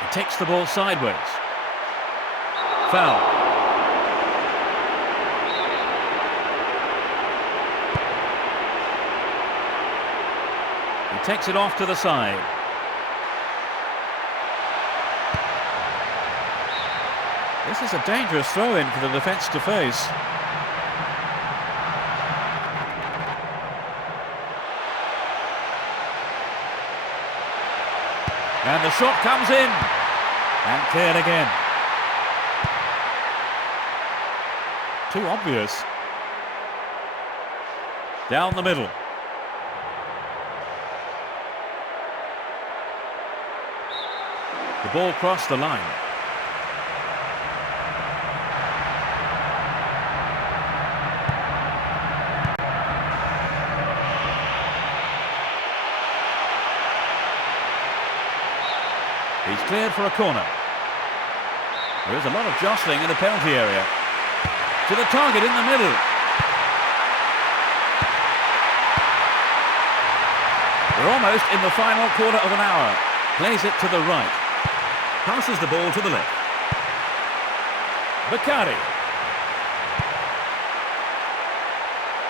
He takes the ball sideways. Foul. He takes it off to the side. This is a dangerous throw-in for the defence to face. And the shot comes in. And cleared again. Too obvious. Down the middle. The ball crossed the line. He's cleared for a corner. There is a lot of jostling in the penalty area. To the target in the middle. We're almost in the final quarter of an hour. Plays it to the right. Passes the ball to the left. Bakari.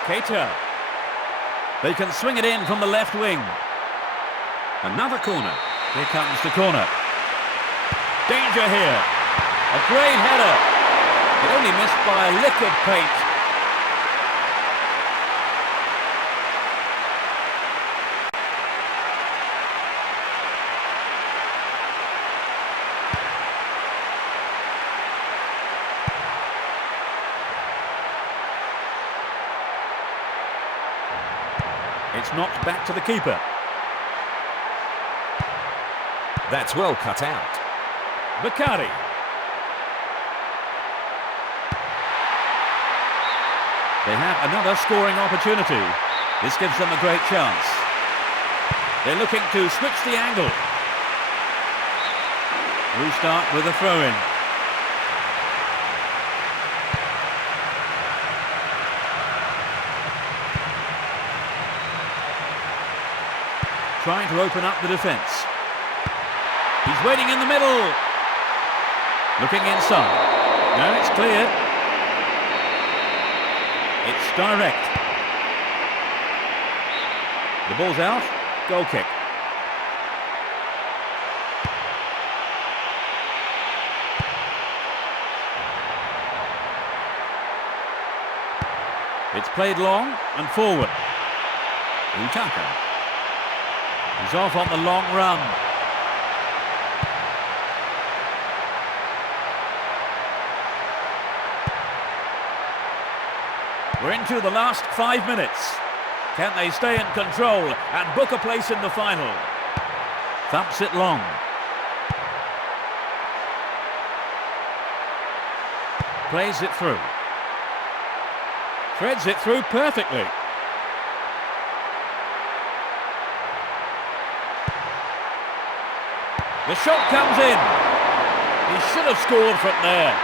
Keita. They can swing it in from the left wing. Another corner. Here comes the corner. Danger here. A great header. It only missed by a lick of paint. It's knocked back to the keeper. That's well cut out. Bakari. They have another scoring opportunity. This gives them a great chance. They're looking to switch the angle. Restart with a throw-in. Trying to open up the defence. He's waiting in the middle. Looking inside. No, it's clear. It's direct. The ball's out. Goal kick. It's played long and forward. Utaka. He's off on the long run. We're into the last 5 minutes. Can they stay in control and book a place in the final? Thumps it long. Plays it through. Threads it through perfectly. The shot comes in. He should have scored from there.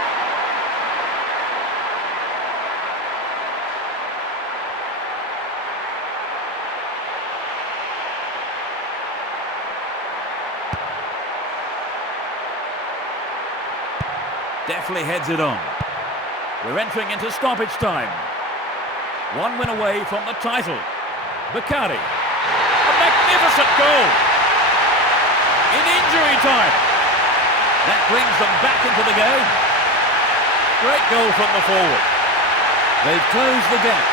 Deftly heads it on. We're entering into stoppage time. 1 win away from the title. Bacardi. A magnificent goal. In injury time. That brings them back into the game. Great goal from the forward. They've closed the gap.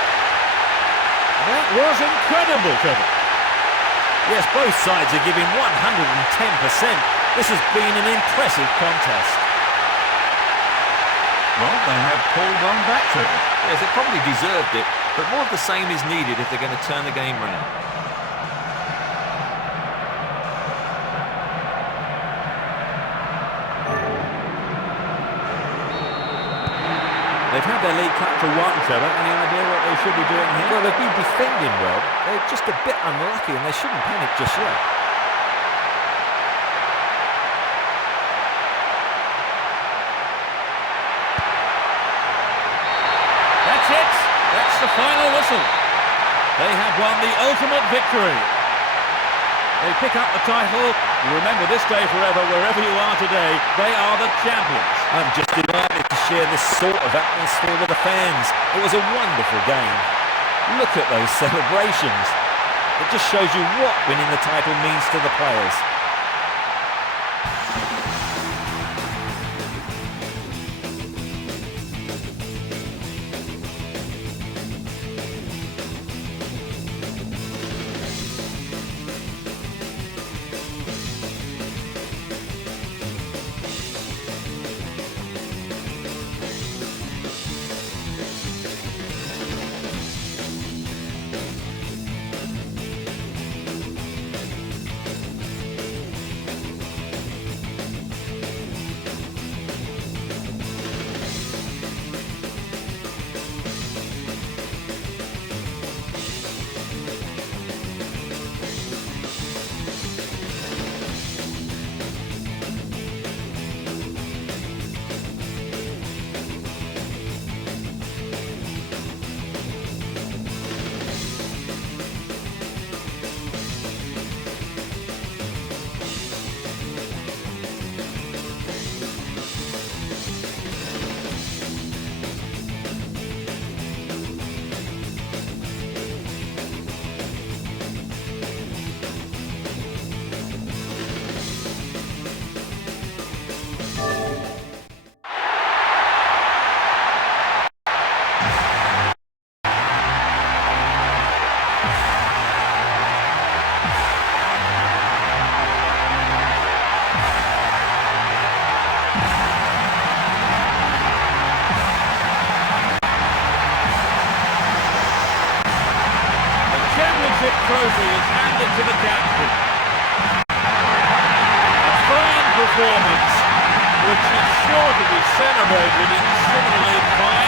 That was incredible, Kevin. Yes, both sides are giving 110%. This has been an impressive contest. Well, they have pulled one back to it. Yes, they probably deserved it, but more of the same is needed if they're going to turn the game round. They've had their lead cut to 1, Trevor. Any idea what they should be doing here? Well, they've been defending well. They're just a bit unlucky and they shouldn't panic just yet. That's it. That's the final whistle. They have won the ultimate victory. They pick up the title. You remember this day forever, wherever you are today, they are the champions. I'm just delighted to share this sort of atmosphere with the fans. It was a wonderful game. Look at those celebrations. It just shows you what winning the title means to the players. Trophy is handed to the captain. A fine performance, which is sure to be celebrated in similarly fine